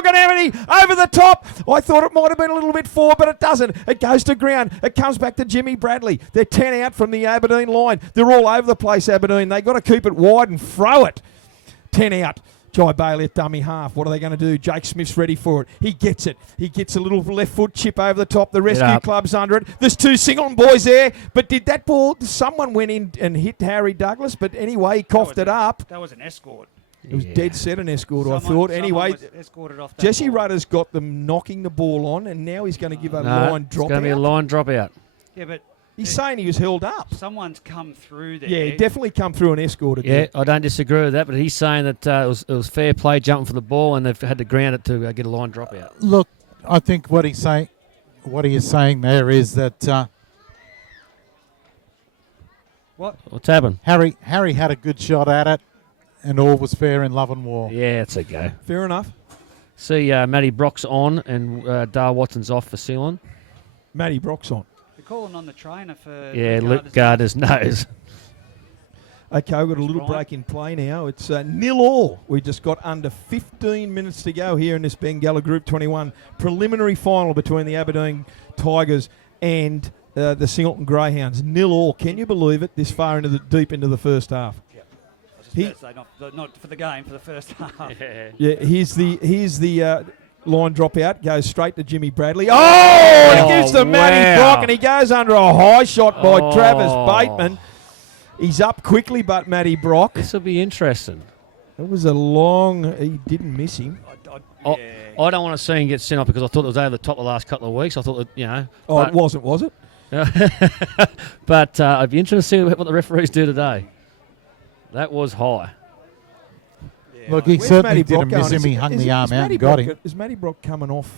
over the top. I thought it might have been a little bit forward, but it doesn't. It goes to ground. It comes back to Jimmy Bradley. They're 10 out from the Aberdeen line. They're all over the place, Aberdeen. They've got to keep it wide and throw it. 10 out. Jai Bailey at dummy half. What are they going to do? Jake Smith's ready for it. He gets it. He gets a little left foot chip over the top. The rescue club's under it. There's two Singleton boys there. But did that ball, someone went in and hit Harry Douglas, but anyway, he coughed it up. That was an escort. It was dead set an escort, I thought. Anyway, Jesse Rudder's got them knocking the ball on, and now he's going to give a line drop out. It's going to be a line drop out. Yeah, but he's saying he was held up. Someone's come through there. Yeah, he definitely come through and escorted. Yeah, I don't disagree with that, but he's saying that it was fair play jumping for the ball, and they've had to ground it to get a line drop out. Look, I think what he is saying there is that What's happened? Harry had a good shot at it, and all was fair in love and war. Yeah, it's a go. Fair enough. See, Matty Brock's on, and Dar Watson's off for Sealand. Matty Brock's on. They're calling on the trainer for... Yeah, Luke Gardner's nose. Okay, we've got a little break in play now. It's 0-0. We just got under 15 minutes to go here in this Bengalla Group 21 preliminary final between the Aberdeen Tigers and the Singleton Greyhounds. 0-0. Can you believe it? This far deep into the first half. Not for the game, for the first half. Yeah. Here's the line drop out. Goes straight to Jimmy Bradley. He gives to Matty Brock, and he goes under a high shot by Travis Bateman. He's up quickly, but Matty Brock. This will be interesting. It was a long... He didn't miss him. I don't want to see him get sent off because I thought it was over the top the last couple of weeks. I thought that, it wasn't, was it? But I'd be interested to see what the referees do today. That was high. Yeah, look, he certainly didn't miss him. He hung the arm out and got him. Is Matty Brock coming off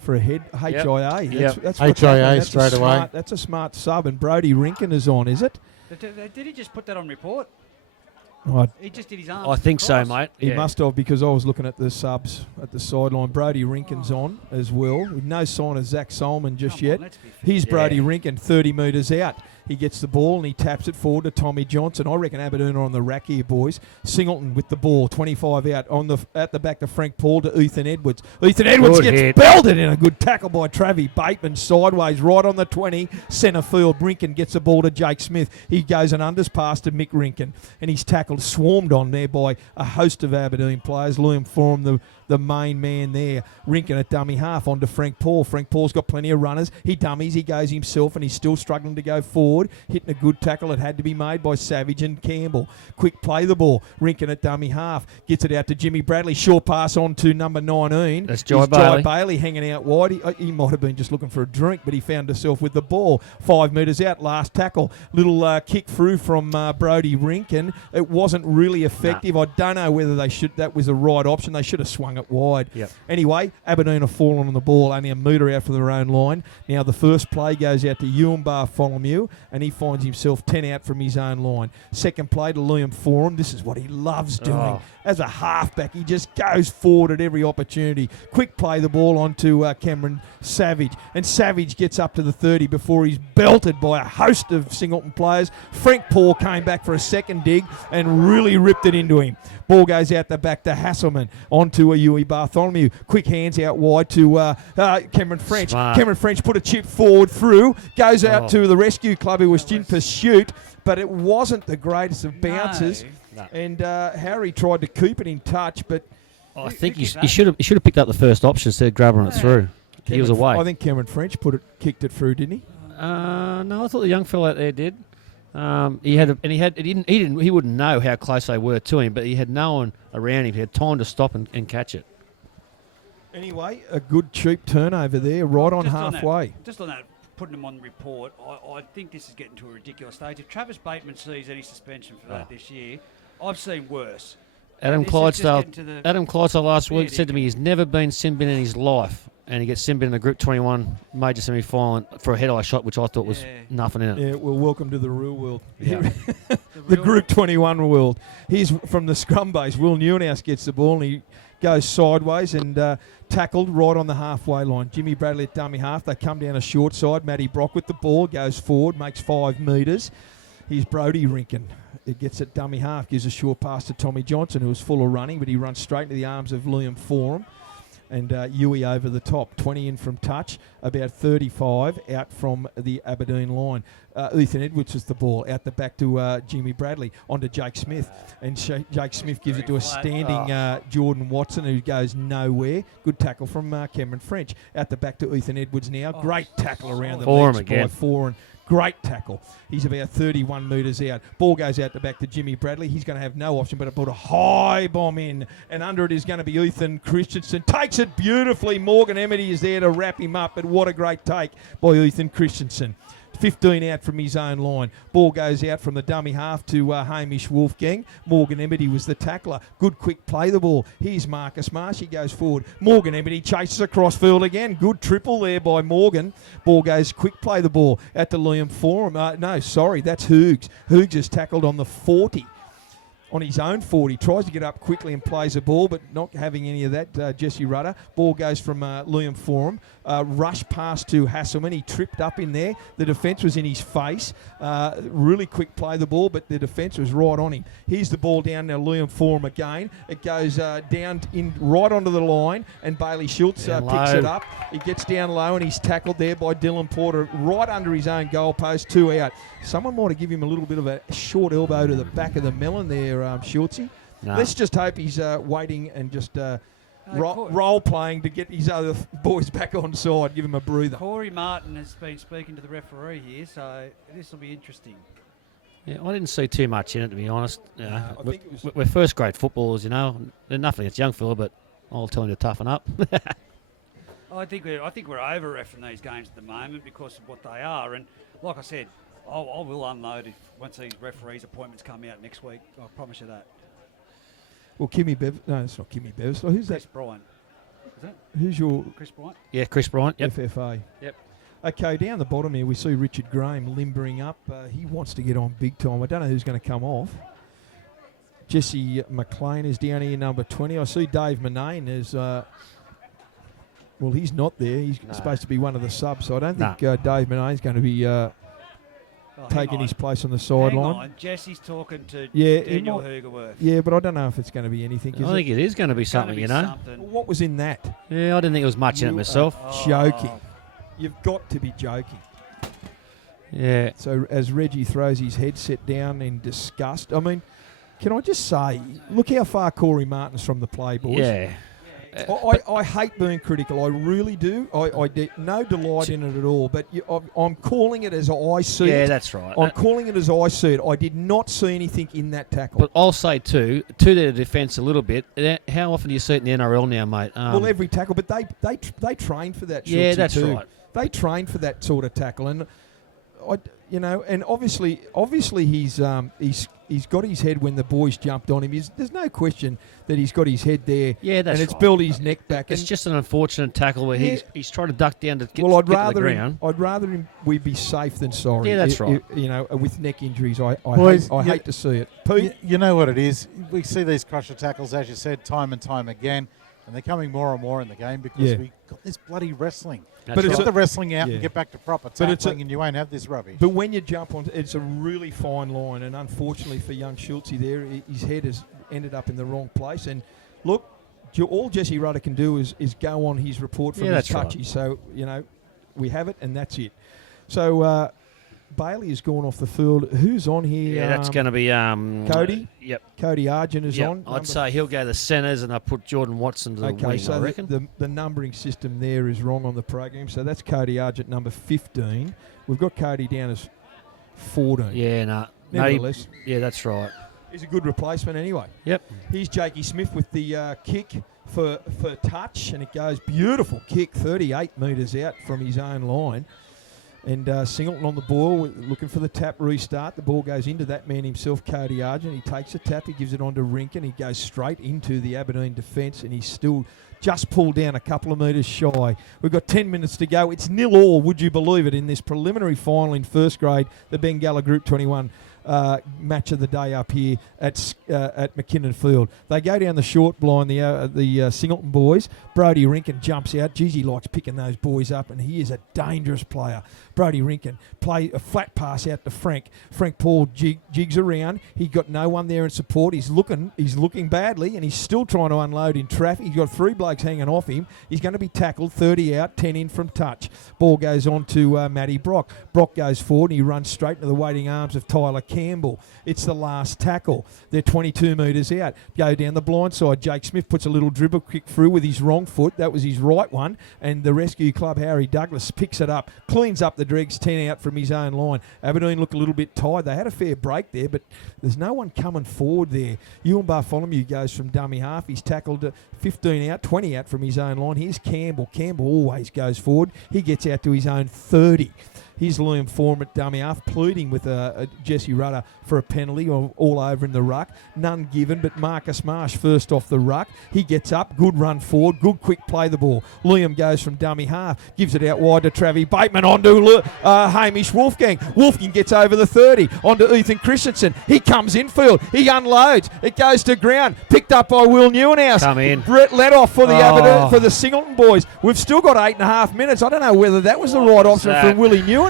for a head? HIA. Yep. That's HIA straight away. That's a smart sub, and Brodie Rinkin is on, is it? Did he just put that on report? He just did his arms. I think so, mate. He must have, because I was looking at the subs at the sideline. Brodie Rinkin's on as well, with no sign of Zach Solomon just yet. Here's Brodie Rinkin, 30 metres out. He gets the ball and he taps it forward to Tommy Johnson. I reckon Aberdeen are on the rack here, boys. Singleton with the ball, 25 out at the back to Frank Paul to Ethan Edwards. Ethan Edwards gets belted in a good tackle by Travie Bateman sideways right on the 20 centre field. Rinkin gets the ball to Jake Smith. He goes and unders pass to Mick Rinkin, and he's tackled, swarmed on there by a host of Aberdeen players. Liam Forum, the main man there. Rinkin at dummy half onto Frank Paul. Frank Paul's got plenty of runners. He dummies, he goes himself, and he's still struggling to go forward. Hitting a good tackle. It had to be made by Savage and Campbell. Quick play the ball. Rinkin at dummy half. Gets it out to Jimmy Bradley. Short pass on to number 19. That's Jai Bailey. Jai Bailey hanging out wide. He might have been just looking for a drink, but he found himself with the ball. 5 metres out. Last tackle. Little kick through from Brodie Rinkin. It wasn't really effective. I don't know whether that was the right option. They should have swung it wide. Yep. Anyway, Aberdeen have fallen on the ball. Only a metre out from their own line. Now the first play goes out to Ewan Bartholomew, and he finds himself 10 out from his own line. Second play to Liam Forum. This is what he loves doing. As a halfback, he just goes forward at every opportunity. Quick play the ball onto Cameron Savage, and Savage gets up to the 30 before he's belted by a host of Singleton players. Frank Paul came back for a second dig and really ripped it into him. Ball goes out the back to Hasselman, onto a Ewan Bartholomew. Quick hands out wide to Cameron French. Smart. Cameron French put a chip forward through, goes out to the rescue club who was in pursuit, but it wasn't the greatest of bounces. No. And Harry tried to keep it in touch, but I think he should have picked up the first option instead of grabbing it through. He was away. I think Cameron French kicked it through, didn't he? No, I thought the young fella out there did. He wouldn't know how close they were to him, but he had no one around him. He had time to stop and catch it. Anyway, a good cheap turnover there, right on halfway. Just on that, putting them on the report, I think this is getting to a ridiculous stage. If Travis Bateman sees any suspension for that this year, I've seen worse. Adam Clydesdale last week said to me he's never been sin bin in his life. and he gets sin bin in the Group 21 major semi-final for a head-eye shot, which I thought was nothing in it. Yeah, well, welcome to the real world. Yeah. The Group 21 world. Here's from the scrum base. Will Newhouse gets the ball and he goes sideways and tackled right on the halfway line. Jimmy Bradley at dummy half. They come down a short side. Matty Brock with the ball, goes forward, makes 5 metres. Here's Brodie Rinkin. It gets at dummy half, gives a short pass to Tommy Johnson, who was full of running, but he runs straight into the arms of Liam Forum. And Yui over the top, 20 in from touch, about 35 out from the Aberdeen line. Ethan Edwards with the ball, out the back to Jimmy Bradley, onto Jake Smith. And Jake Smith gives it to a standing Jordan Watson, who goes nowhere. Good tackle from Cameron French. Out the back to Ethan Edwards now. Great tackle around the legs by Foran. Great tackle. He's about 31 metres out. Ball goes out the back to Jimmy Bradley. He's going to have no option but to put a high bomb in. And under it is going to be Ethan Christensen. Takes it beautifully. Morgan Emity is there to wrap him up. But what a great take by Ethan Christensen. 15 out from his own line. Ball goes out from the dummy half to Hamish Wolfgang. Morgan Emity was the tackler. Good quick play the ball. Here's Marcus Marsh. He goes forward. Morgan Emity chases across field again. Good triple there by Morgan. Ball goes quick play the ball at the Liam Forum. That's Hoogs. Hoogs is tackled on the 40. On his own 40, tries to get up quickly and plays the ball, but not having any of that, Jesse Rudder. Ball goes from Liam Forum. Rush pass to Hasselman. He tripped up in there. The defence was in his face. Really quick play the ball, but the defence was right on him. Here's the ball down now, Liam Forum again. It goes down in right onto the line, and Bailey Schultz picks it up. He gets down low, and he's tackled there by Dylan Porter right under his own goalpost, 2 out. Someone might have given him a little bit of a short elbow to the back of the melon there, Schultzy. No. Let's just hope he's waiting and just role playing to get his other boys back on side, give him a breather. Corey Martin has been speaking to the referee here, so this will be interesting. Yeah, I didn't see too much in it, to be honest. We're first grade footballers, you know. They're nothing against young fella, but I'll tell him to toughen up. I think we're over reffing these games at the moment because of what they are, and like I said, I will unload once these referees' appointments come out next week. I promise you that. Well, Kimmy Bev... No, it's not Kimmy Bev. So who's Chris that? Bryant. Is that? Who's your... Chris Bryant? Yeah, Chris Bryant. Yep. FFA. Yep. Okay, down the bottom here, we see Richard Graham limbering up. He wants to get on big time. I don't know who's going to come off. Jesse McLean is down here, number 20. I see Dave Manane is... well, he's not there. He's supposed to be one of the subs, so I don't think Dave Manane's going to be... taking his place on the sideline. Jesse's talking to Daniel Hoogerworth. Yeah, but I don't know if it's going to be anything. I think it is going to be something, you know. Well, what was in that? Yeah, I didn't think there was much in it myself. Joking. You've got to be joking. Yeah. So as Reggie throws his headset down in disgust, I mean, can I just say, look how far Corey Martin's from the play, boys. Yeah. I hate being critical. I really do. I get no delight in it at all. But I'm calling it as I see it. Yeah, that's right. I'm calling it as I see it. I did not see anything in that tackle. But I'll say, too, to their defence a little bit, how often do you see it in the NRL now, mate? Well, every tackle. But they train for that. Yeah, that's too. right. They train for that sort of tackle. And, and obviously he's got his head when the boys jumped on him. There's no question that he's got his head there. Yeah, that's and it's right. built his neck back. It's just an unfortunate tackle where he's trying to duck down to get, I'd to rather the ground. I'd rather we be safe than sorry. Yeah, that's right. With neck injuries, I hate to see it. Pete? You know what it is. We see these crusher tackles, as you said, time and time again, and they're coming more and more in the game because we got this bloody wrestling. That's Get the wrestling out and get back to proper tackling, and you won't have this rubbish. But when you jump on, it's a really fine line, and unfortunately for young Schultzy there, his head has ended up in the wrong place. And look, all Jesse Rudder can do is go on his report from his touchy. Right. So, we have it, and that's it. So, Bailey has gone off the field. Who's on here? Yeah, that's going to be... Cody? Yep. Cody Argent is on. I'd say he'll go to the centres, and I'll put Jordan Watson to the wing, so I reckon. The numbering system there is wrong on the program. So that's Cody Argent, number 15. We've got Cody down as 14. Yeah, no. Nevertheless. Yeah, that's right. He's a good replacement anyway. Yep. Here's Jakey Smith with the kick for touch, and it goes beautiful kick, 38 metres out from his own line. And Singleton on the ball, looking for the tap restart. The ball goes into that man himself, Cody Argent. He takes the tap, he gives it on to Rinkin. He goes straight into the Aberdeen defence, and he's still just pulled down a couple of metres shy. We've got 10 minutes to go. It's 0-0, would you believe it, in this preliminary final in first grade, the Bengalla Group 21 match of the day up here at McKinnon Field. They go down the short blind, the Singleton boys. Brodie Rinkin jumps out. Geez, he likes picking those boys up, and he is a dangerous player. Brodie Rinkin play a flat pass out to Frank. Frank Paul jigs around. He got no one there in support. He's looking badly, and he's still trying to unload in traffic. He's got 3 blokes hanging off him. He's going to be tackled. 30 out, 10 in from touch. Ball goes on to Matty Brock. Brock goes forward, and he runs straight into the waiting arms of Tyler Campbell. It's the last tackle. They're 22 metres out. Go down the blind side. Jake Smith puts a little dribble kick through with his wrong foot. That was his right one. And the rescue club, Harry Douglas, picks it up, cleans up the dregs, 10 out from his own line. Aberdeen look a little bit tired. They had a fair break there, but there's no one coming forward there. Ewan Bartholomew goes from dummy half. He's tackled 15 out, 20 out from his own line. Here's Campbell. Campbell always goes forward. He gets out to his own 30. Here's Liam Form at dummy half, pleading with Jesse Rudder for a penalty all over in the ruck. None given, but Marcus Marsh first off the ruck. He gets up, good run forward, good quick play the ball. Liam goes from dummy half, gives it out wide to Travi Bateman, onto Hamish Wolfgang. Wolfgang gets over the 30, onto Ethan Christensen. He comes infield, he unloads, it goes to ground, picked up by Will Newenhouse. Come in. Brett let off for the Aberdeen, for the Singleton boys. We've still got 8.5 minutes. I don't know whether that was the right option from Willie Newenhouse.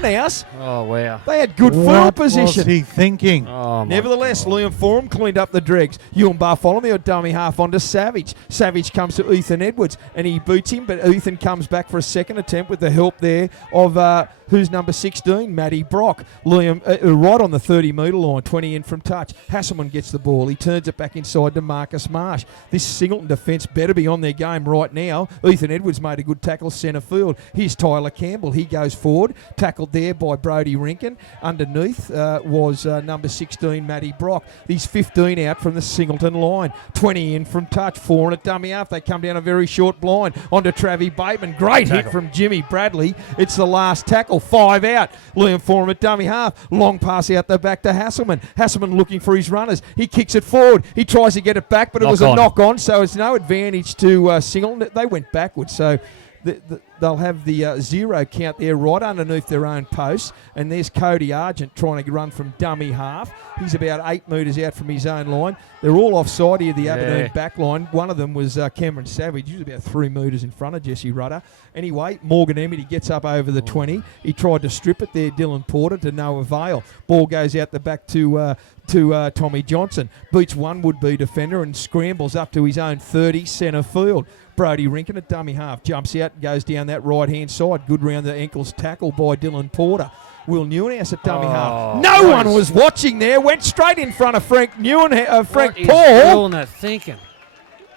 Oh, wow. They had good field position. What was he thinking? Oh, Nevertheless, Liam Forum cleaned up the dregs. Ewan Bartholomew at dummy half onto Savage. Savage comes to Ethan Edwards, and he boots him, but Ethan comes back for a second attempt with the help there of who's number 16, Matty Brock. Liam right on the 30-metre line, 20 in from touch. Hasselman gets the ball. He turns it back inside to Marcus Marsh. This Singleton defence better be on their game right now. Ethan Edwards made a good tackle centre field. Here's Tyler Campbell. He goes forward, tackled there by Brodie Rinkin. Underneath was number 16, Matty Brock. He's 15 out from the Singleton line. 20 in from touch. 4 on a dummy half. They come down a very short blind. Onto Travi Bateman. Great hit from Jimmy Bradley. It's the last tackle. 5 out. Liam Forum at dummy half. Long pass out the back to Hasselman. Hasselman looking for his runners. He kicks it forward. He tries to get it back, but it was a knock on, so it's no advantage to Singleton. They went backwards, so they'll have the 0 count there right underneath their own posts. And there's Cody Argent trying to run from dummy half. He's about 8 metres out from his own line. They're all offside here, the Aberdeen back line. One of them was Cameron Savage. He was about 3 metres in front of Jesse Rudder. Anyway, Morgan Emmett, gets up over the 20. He tried to strip it there, Dylan Porter, to no avail. Ball goes out the back to Tommy Johnson. Beats one would-be defender and scrambles up to his own 30 centre field. Brodie Rinkin at dummy half jumps out and goes down that right-hand side. Good round the ankles tackle by Dylan Porter. Will Newenhouse at dummy half. No one was watching there. Went straight in front of Frank Paul. What is doing that thinking?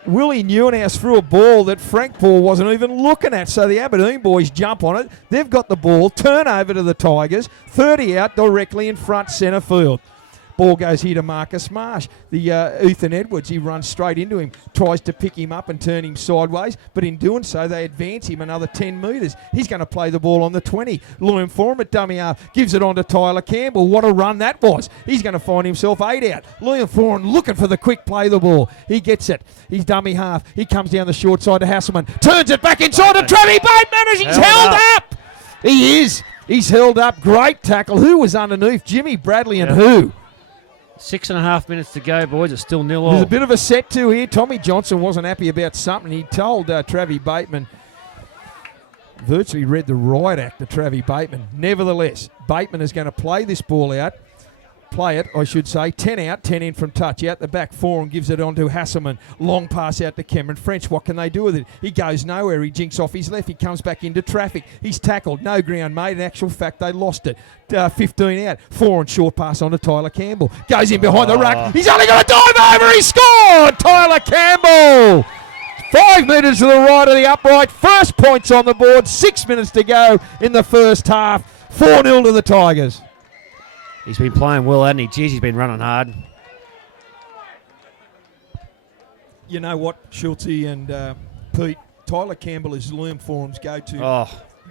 Willie Newenhouse threw a ball that Frank Paul wasn't even looking at. So the Aberdeen boys jump on it. They've got the ball. Turn over to the Tigers. 30 out directly in front centre field. Ball goes here to Marcus Marsh. The Ethan Edwards, he runs straight into him, tries to pick him up and turn him sideways, but in doing so, they advance him another 10 metres. He's going to play the ball on the 20. Liam Forum at dummy half, gives it on to Tyler Campbell. What a run that was. He's going to find himself 8 out. Liam Forum looking for the quick play the ball. He gets it. He's dummy half. He comes down the short side to Hasselman. Turns it back inside to Travi Bateman as he's held up. He is. He's held up. Great tackle. Who was underneath? Jimmy Bradley and who? 6.5 minutes to go, boys. It's still 0-0. There's a bit of a set to here. Tommy Johnson wasn't happy about something. He told Travi Bateman, virtually read the riot act to Travi Bateman. Nevertheless, Bateman is going to play this ball out. Play it, I should say. 10 out, 10 in from touch. Out the back, Forum gives it on to Hasselman. Long pass out to Cameron French. What can they do with it? He goes nowhere. He jinks off his left. He comes back into traffic. He's tackled. No ground made. In actual fact, they lost it. 15 out. Forum short pass on to Tyler Campbell. Goes in behind the ruck. He's only got to dive over. He scored! Tyler Campbell! 5 metres to the right of the upright. First points on the board. 6 minutes to go in the first half. 4-0 to the Tigers. He's been playing well, hasn't he? Jeez, he's been running hard. You know what, Schultze and Pete, Tyler Campbell is Liam Forum's go-to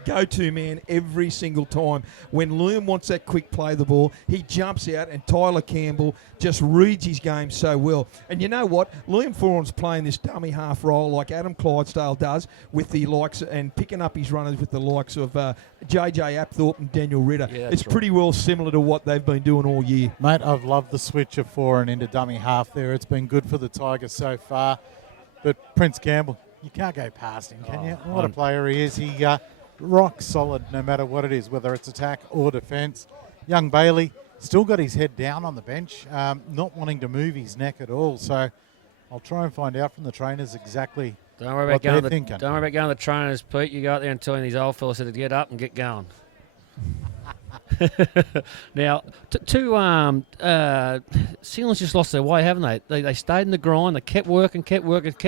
go-to man every single time. When Liam wants that quick play the ball, he jumps out, and Tyler Campbell just reads his game so well. And you know what? Liam Foran's playing this dummy half role like Adam Clydesdale does with the likes and picking up his runners with the likes of JJ Apthorpe and Daniel Ritter. Yeah, it's pretty well similar to what they've been doing all year. Mate, I've loved the switch of Foran into dummy half there. It's been good for the Tigers so far. But Prince Campbell, you can't go past him, can you? What a player he is. He rock solid no matter what it is, whether it's attack or defence. Young Bailey still got his head down on the bench, not wanting to move his neck at all. So I'll try and find out from the trainers exactly Don't worry what about they're thinking. Don't worry about going to the trainers, Pete. You go out there and telling these old fellas to get up and get going. Now, Singleton's just lost their way, haven't they? They stayed in the grind. They kept working, kept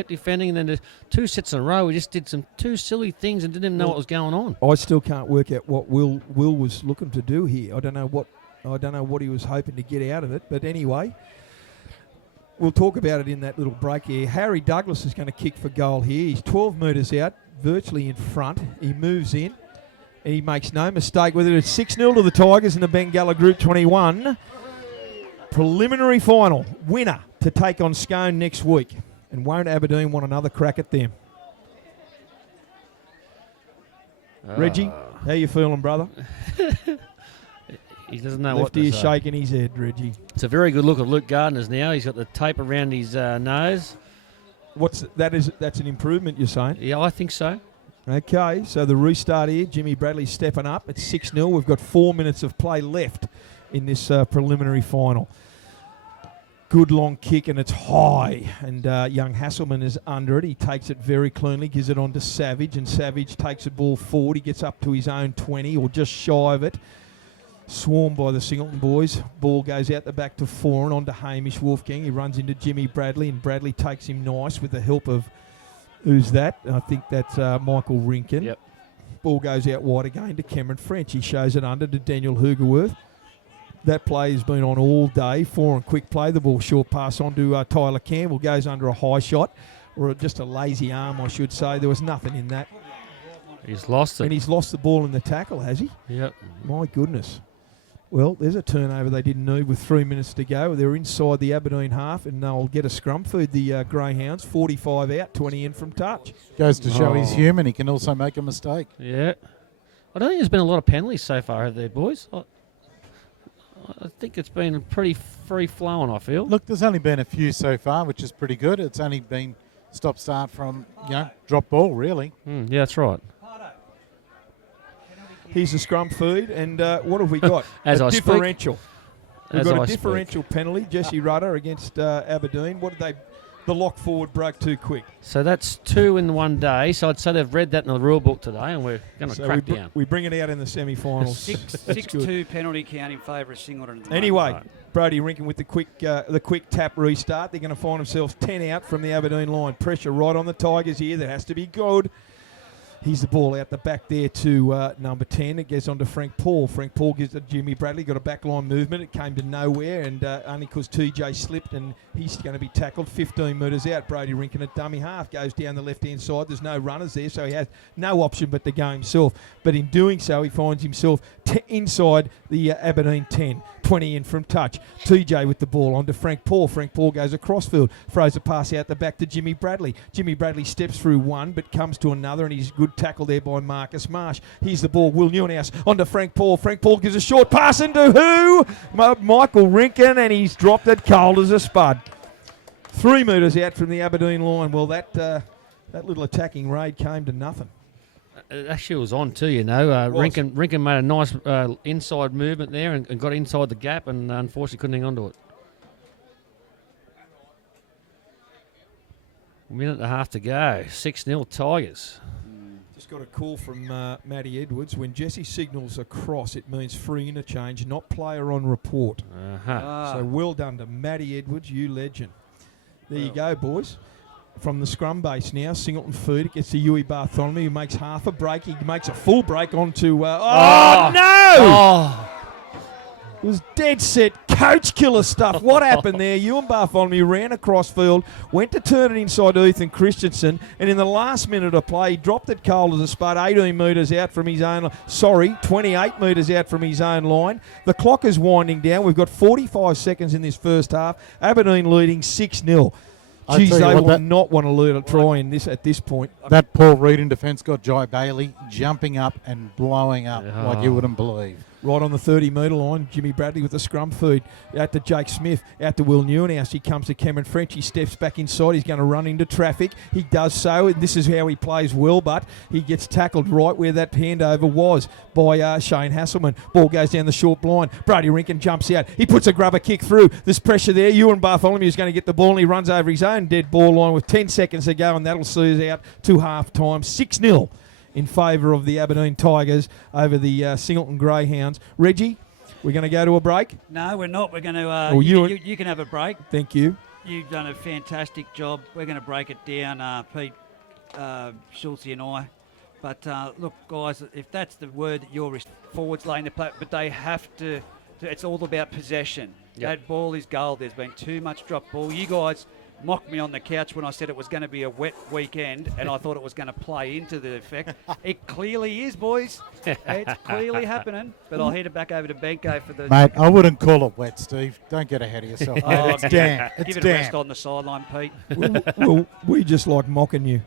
defending, and then the 2 sets in a row, we just did some 2 silly things and didn't even know what was going on. I still can't work out what Will was looking to do here. I don't know what he was hoping to get out of it. But anyway, we'll talk about it in that little break here. Harry Douglas is going to kick for goal here. He's 12 metres out, virtually in front. He moves in. And he makes no mistake with it. It's 6-0 to the Tigers in the Bengalla Group 21. Preliminary final. Winner to take on Scone next week. And won't Aberdeen want another crack at them? Reggie, how you feeling, brother? He doesn't know what to Lefty is say. shaking his head, Reggie. It's a very good look of Luke Gardner's now. He's got the tape around his nose. That's an improvement, you're saying? Yeah, I think so. Okay, so the restart here. Jimmy Bradley stepping up. It's 6-0. We've got 4 minutes of play left in this preliminary final. Good long kick, and it's high. And young Hasselman is under it. He takes it very cleanly, gives it on to Savage, and Savage takes the ball forward. He gets up to his own 20, or just shy of it. Swarmed by the Singleton boys. Ball goes out the back to Foran, on to Hamish Wolfgang. He runs into Jimmy Bradley, and Bradley takes him nice with the help of... Who's that? I think that's Michael Rinkin. Yep. Ball goes out wide again to Cameron French. He shows it under to Daniel Hugerworth. That play has been on all day. Foran quick play. The ball short pass on to Tyler Campbell. Goes under a high shot, or just a lazy arm, I should say. There was nothing in that. He's lost it. And he's lost the ball in the tackle, has he? Yep. My goodness. Well, there's a turnover they didn't need with 3 minutes to go. They're inside the Aberdeen half, and they'll get a scrum food, the Greyhounds. 45 out, 20 in from touch. Goes to show he's human. He can also make a mistake. Yeah. I don't think there's been a lot of penalties so far, have there, boys? I think it's been pretty free-flowing, I feel. Look, there's only been a few so far, which is pretty good. It's only been stop-start from, drop ball, really. Yeah, that's right. Here's the scrum feed, and what have we got? As a I speak. differential. We've As got I a differential penalty. Jesse Rudder against Aberdeen. What did they? The lock forward broke too quick. So that's 2 in one day. So I'd say they've read that in the rule book today, and we're going to crack down. We bring it out in the semi-finals. 6-2 penalty count in favour of Singleton. Anyway, Right. Brody Rinkin with the quick tap restart. They're going to find themselves 10 out from the Aberdeen line. Pressure right on the Tigers here. That has to be good. Here's the ball out the back there to number 10. It gets on to Frank Paul. Frank Paul gives it to Jimmy Bradley. Got a backline movement. It came to nowhere, and only because TJ slipped, and he's going to be tackled 15 metres out. Brody Rinkin at dummy half goes down the left-hand side. There's no runners there, so he has no option but to go himself. But in doing so, he finds himself inside the Aberdeen 10. 20 in from touch. TJ with the ball on to Frank Paul. Frank Paul goes across field. Throws a pass out the back to Jimmy Bradley. Jimmy Bradley steps through one, but comes to another, and he's good tackle there by Marcus Marsh. Here's the ball. Will Newhouse on to Frank Paul. Frank Paul gives a short pass into who? Michael Rinkin, and he's dropped it cold as a spud. 3 metres out from the Aberdeen line. Well, that little attacking raid came to nothing. It actually was on too, Rinkin made a nice inside movement there and got inside the gap, and unfortunately couldn't hang on to it. A minute and a half to go. 6-0 Tigers. Just got a call from Matty Edwards. When Jesse signals across, it means free interchange, not player on report. So well done to Matty Edwards, you legend. There you go, boys. From the scrum base now, Singleton feed. It gets to Huey Bartholomew, who makes half a break. He makes a full break onto... no! Oh. It was dead set coach killer stuff. What happened there? Ewan Bartholomew ran across field, went to turn it inside to Ethan Christensen, and in the last minute of play, he dropped it cold as a spud, 18 metres out from his own 28 metres out from his own line. The clock is winding down. We've got 45 seconds in this first half. Aberdeen leading 6-0. Geez, they will not want to lose a try in this at this point. That Paul Reed in defence got Jai Bailey jumping up and blowing up like you wouldn't believe. Right on the 30-metre line, Jimmy Bradley with the scrum feed. Out to Jake Smith, out to Will Newhouse. He comes to Cameron French. He steps back inside. He's going to run into traffic. He does so, and this is how he plays well, but he gets tackled right where that handover was by Shane Hasselman. Ball goes down the short blind. Brady Rinkin jumps out. He puts a grubber kick through. There's pressure there. Ewan Bartholomew is going to get the ball, and he runs over his own dead ball line with 10 seconds to go, and that'll see us out to half-time. 6-0. In favour of the Aberdeen Tigers over the Singleton Greyhounds. Reggie, we're going to go to a break? No, we're not. We're going to... you can have a break. Thank you. You've done a fantastic job. We're going to break it down, Pete, Schultze and I. But, look, guys, if that's the word that you're forwards laying the play, but they have to... It's all about possession. Yep. That ball is gold. There's been too much drop ball. You guys... mocked me on the couch when I said it was going to be a wet weekend and I thought it was going to play into the effect. It clearly is, boys. It's clearly happening. But I'll head it back over to Benko for the... Mate, I wouldn't call it wet, Steve. Don't get ahead of yourself. It's damp. Give it a rest on the sideline, Pete. well, we just like mocking you.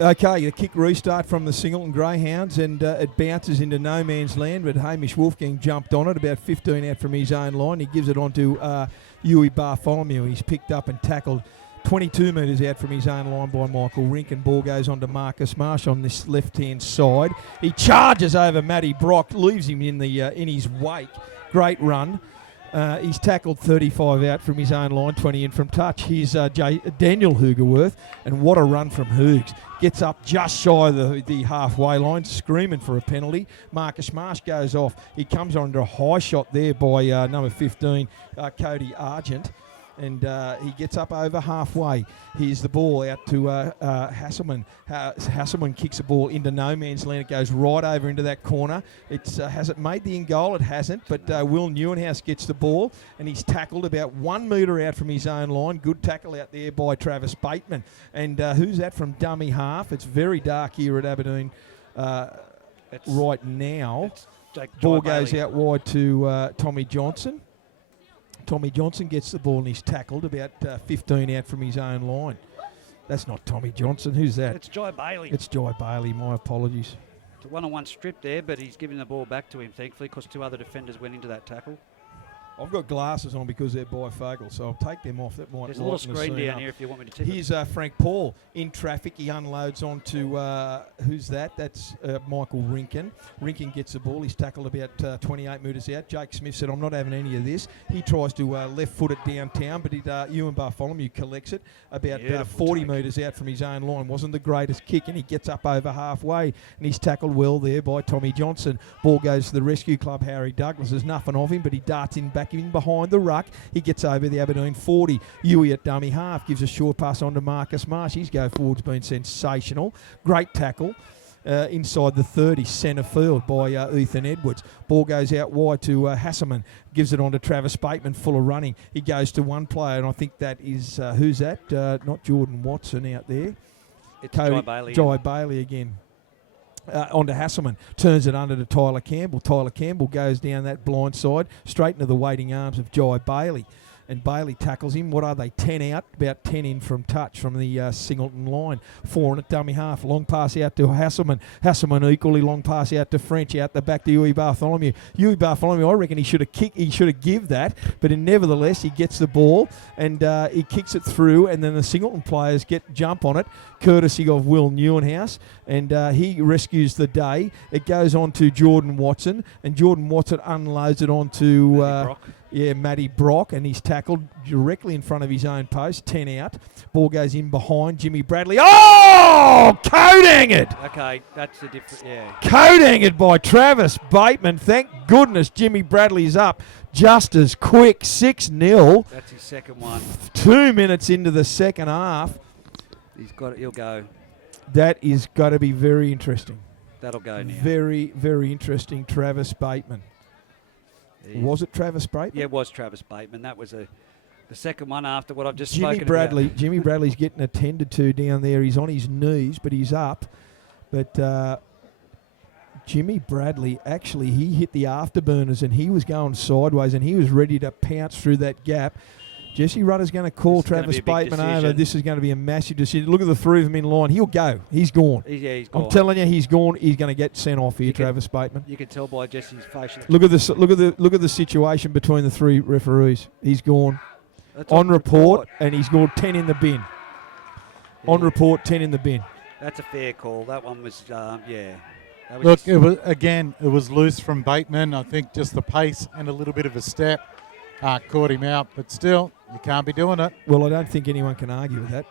Okay, the kick restart from the Singleton Greyhounds, and it bounces into no man's land, but Hamish Wolfgang jumped on it about 15 out from his own line. He gives it on to Ewan Bartholomew. He's picked up and tackled 22 metres out from his own line by Michael Rink, and ball goes on to Marcus Marsh on this left-hand side. He charges over Matty Brock, leaves him in his wake. Great run. He's tackled 35 out from his own line, 20 in from touch. Here's Daniel Hoogerworth, and what a run from Hoogs. Gets up just shy of the halfway line, screaming for a penalty. Marcus Marsh goes off. He comes under a high shot there by number 15, Cody Argent. And he gets up over halfway. Here's the ball out to Hasselman. Hasselman kicks the ball into no man's land. It goes right over into that corner. Has it made the in goal? It hasn't, but Will Newhouse gets the ball, and he's tackled about 1 metre out from his own line. Good tackle out there by Travis Bateman. And who's that from dummy half? It's very dark here at Aberdeen right now. Ball goes out wide to Tommy Johnson. Tommy Johnson gets the ball and he's tackled about 15 out from his own line. That's not Tommy Johnson. Who's that? It's Jai Bailey. It's Jai Bailey. My apologies. It's a one-on-one strip there, but he's giving the ball back to him, thankfully, because two other defenders went into that tackle. I've got glasses on because they're bifocal, so I'll take them off. That might There's a little screen down here if you want me to tip Here's Frank Paul in traffic. He unloads onto, who's that? That's Michael Rinkin. Rinkin gets the ball. He's tackled about 28 metres out. Jake Smith said, I'm not having any of this. He tries to left foot it downtown, but Ewan Bartholomew collects it about 40 metres out from his own line. Wasn't the greatest kick, and he gets up over halfway, and he's tackled well there by Tommy Johnson. Ball goes to the rescue club, Harry Douglas. There's nothing of him, but he darts in back in behind the ruck. He gets over the Aberdeen 40. Ewie at dummy half gives a short pass on to Marcus Marsh. His go forward's been sensational. Great tackle inside the 30, centre field by Ethan Edwards. Ball goes out wide to Hasselman. Gives it on to Travis Bateman, full of running. He goes to one player, and I think that is, who's that? Not Jordan Watson out there. It's Jai Bailey. Jai Bailey again. Onto Hasselman, turns it under to Tyler Campbell. Tyler Campbell goes down that blind side, straight into the waiting arms of Jai Bailey. And Bailey tackles him. What are they? 10 out, about 10 in from touch from the Singleton line. 4 on at dummy half. Long pass out to Hasselman. Hasselman equally long pass out to French. Out the back to Ewan Bartholomew. Ewan Bartholomew, I reckon he should have kicked. He should have give that. But nevertheless, he gets the ball and he kicks it through. And then the Singleton players jump on it, courtesy of Will Newhouse. And he rescues the day. It goes on to Jordan Watson. And Jordan Watson unloads it onto... Matty Brock, and he's tackled directly in front of his own post, 10 out. Ball goes in behind Jimmy Bradley. Oh! Coating it! Okay, that's the difference, Coating it by Travis Bateman. Thank goodness Jimmy Bradley's up just as quick. 6-0. That's his second one. 2 minutes into the second half. He'll go. That is got to be very interesting. That'll go now. Very, very interesting, Travis Bateman. Was it Travis Bateman? Yeah, it was Travis Bateman. That was the second one after what I've just Jimmy spoken Bradley. about. Jimmy Bradley's getting attended to down there. He's on his knees, but he's up. But Jimmy Bradley, actually, he hit the afterburners and he was going sideways and he was ready to pounce through that gap. Jesse Rudder's going to call Travis Bateman over. This is going to be a massive decision. Look at the three of them in line. He'll go. He's gone. He's gone. I'm telling you, he's gone. He's going to get sent off here, Travis Bateman. You can tell by Jesse's facial. Look at this. Look at the situation between the three referees. He's gone. That's on report, and he's scored 10 in the bin. Yeah. On report, 10 in the bin. That's a fair call. That one was, That was Look, it was loose from Bateman. I think just the pace and a little bit of a step caught him out. But still, you can't be doing it. Well, I don't think anyone can argue with that.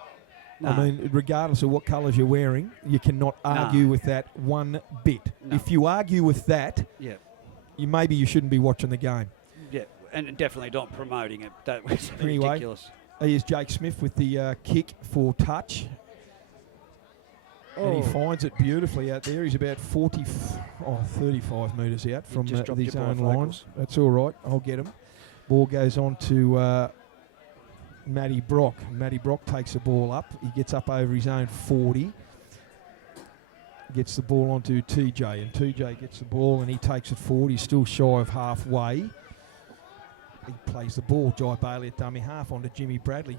No. I mean, regardless of what colours you're wearing, you cannot argue with that one bit. No. If you argue with that, maybe you shouldn't be watching the game. Yeah, and definitely not promoting it. That was ridiculous. Here's Jake Smith with the kick for touch. And he finds it beautifully out there. He's about 35 metres out from his own line. That's all right. I'll get him. Ball goes on to Matty Brock. Matty Brock takes the ball up. He gets up over his own 40. Gets the ball onto TJ. And TJ gets the ball and he takes it forward. He's still shy of halfway. He plays the ball. Jai Bailey at dummy half onto Jimmy Bradley.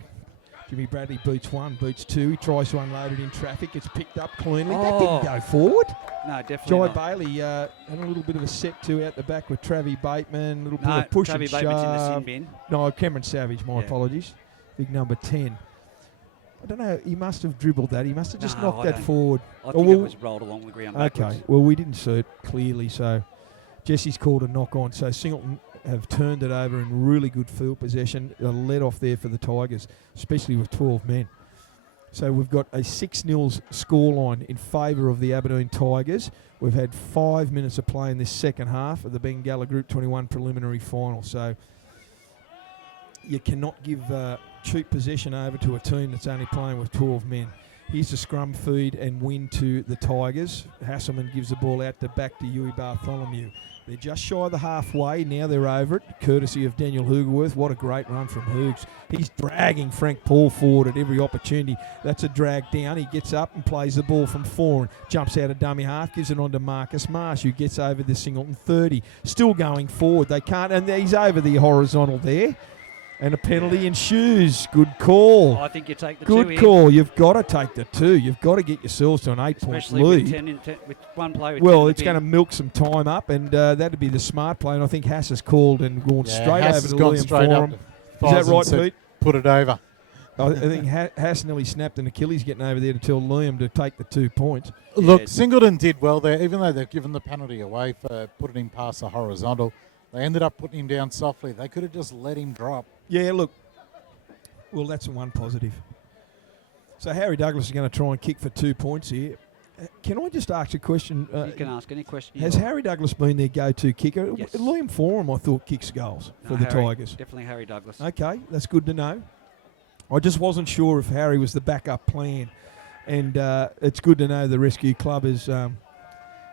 Jimmy Bradley boots one, boots two. He tries to unload it in traffic. It's picked up cleanly. That didn't go forward. No, definitely not. Jai Bailey had a little bit of a set to out the back with Travis Bateman. A little bit of push and shove. Bateman's in the sin bin. No, Cameron Savage, my apologies. Big number 10. I don't know. He must have dribbled that. He must have just knocked that forward. I think it was rolled along the ground backwards. Okay. Well, we didn't see it clearly, so Jesse's called a knock on. So Singleton have turned it over in really good field possession. A let off there for the Tigers, especially with 12 men. So we've got a 6-0 scoreline in favour of the Aberdeen Tigers. We've had 5 minutes of play in this second half of the Bengalla Group 21 preliminary final. So you cannot give cheap possession over to a team that's only playing with 12 men. Here's the scrum feed and win to the Tigers. Hasselman gives the ball out back to Huey Bartholomew. They're just shy of the halfway. Now they're over it, courtesy of Daniel Hoogerworth. What a great run from Hoogs. He's dragging Frank Paul forward at every opportunity. That's a drag down. He gets up and plays the ball from 4 and jumps out of dummy half, gives it on to Marcus Marsh, who gets over the Singleton 30. Still going forward. They can't, and he's over the horizontal there. And a penalty in shoes. Good call. I think you take the 2 Good call. You've got to take the 2. You've got to get yourselves to an 8-point lead. Especially with one play. Well, it's going to milk some time up, and that'd be the smart play. And I think Hass has called and gone straight over to Liam Forum. Is that right, Pete? Put it over. I think Hass nearly snapped an Achilles getting over there to tell Liam to take the 2 points. Look, Singleton did well there, even though they've given the penalty away for putting him past the horizontal. They ended up putting him down softly. They could have just let him drop. Yeah, look. Well, that's one positive. So Harry Douglas is going to try and kick for 2 points here. Can I just ask a question? You can ask any question. Has Harry Douglas been their go-to kicker? Yes. Liam Forum, I thought, kicks goals for the Tigers. Definitely Harry Douglas. Okay, that's good to know. I just wasn't sure if Harry was the backup plan. And it's good to know the Rescue Club is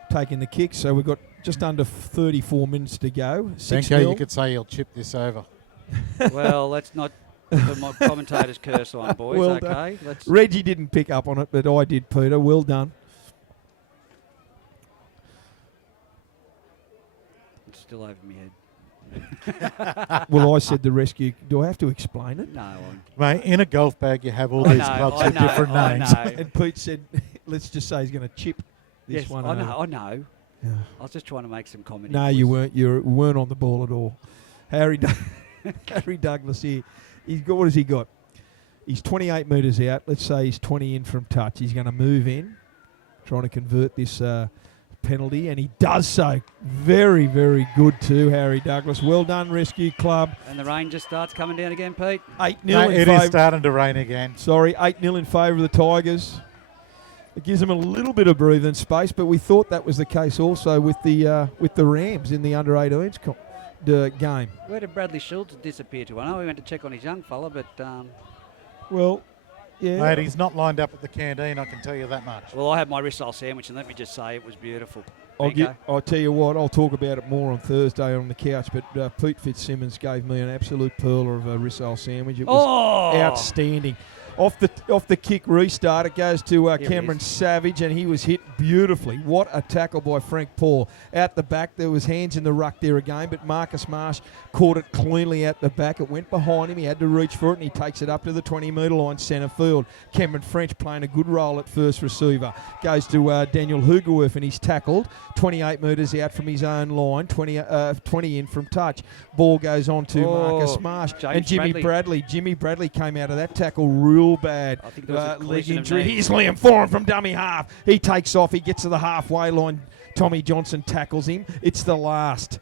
taking the kick. So we've got just under 34 minutes to go. Benko, you could say he'll chip this over. Well, let's not put my commentator's curse on, boys. Well okay. Reggie didn't pick up on it, but I did, Peter. Well done. It's still over my head. Well, I said the Rescue. Do I have to explain it? No. Mate, in a golf bag you have all these clubs with different names. And Pete said, let's just say he's going to chip this one over. I know. Yeah. I was just trying to make some comedy. No, you weren't. You weren't on the ball at all. Harry Douglas here. What has he got? He's 28 metres out. Let's say he's 20 in from touch. He's going to move in, trying to convert this penalty, and he does so. Very, very good too, Harry Douglas. Well done, Rescue Club. And the rain just starts coming down again, Pete. 8-0 no, in it favour. is starting to rain again. Sorry, 8-0 in favour of the Tigers. It gives them a little bit of breathing space, but we thought that was the case also with the Rams in the under-18s game. Where did Bradley Schultz disappear to? I know we went to check on his young fella, but... Well, Yeah. Mate, he's not lined up at the canteen, I can tell you that much. Well, I had my rissole sandwich, and let me just say it was beautiful. I'll tell you what, I'll talk about it more on Thursday on the couch, but Pete Fitzsimmons gave me an absolute pearler of a rissole sandwich. It was outstanding. Off the kick restart, it goes to Cameron Savage, and he was hit beautifully. What a tackle by Frank Paul. Out the back, there was hands in the ruck there again, but Marcus Marsh caught it cleanly out the back. It went behind him. He had to reach for it, and he takes it up to the 20-metre line, centre field. Cameron French playing a good role at first receiver. Goes to Daniel Hugerworth, and he's tackled 28 metres out from his own line, 20 in from touch. Ball goes on to Marcus Marsh. And Jimmy Bradley. Jimmy Bradley came out of that tackle real bad. I think there was a leg injury. Here's Liam Foran from dummy half. He takes off. He gets to the halfway line. Tommy Johnson tackles him. It's the last.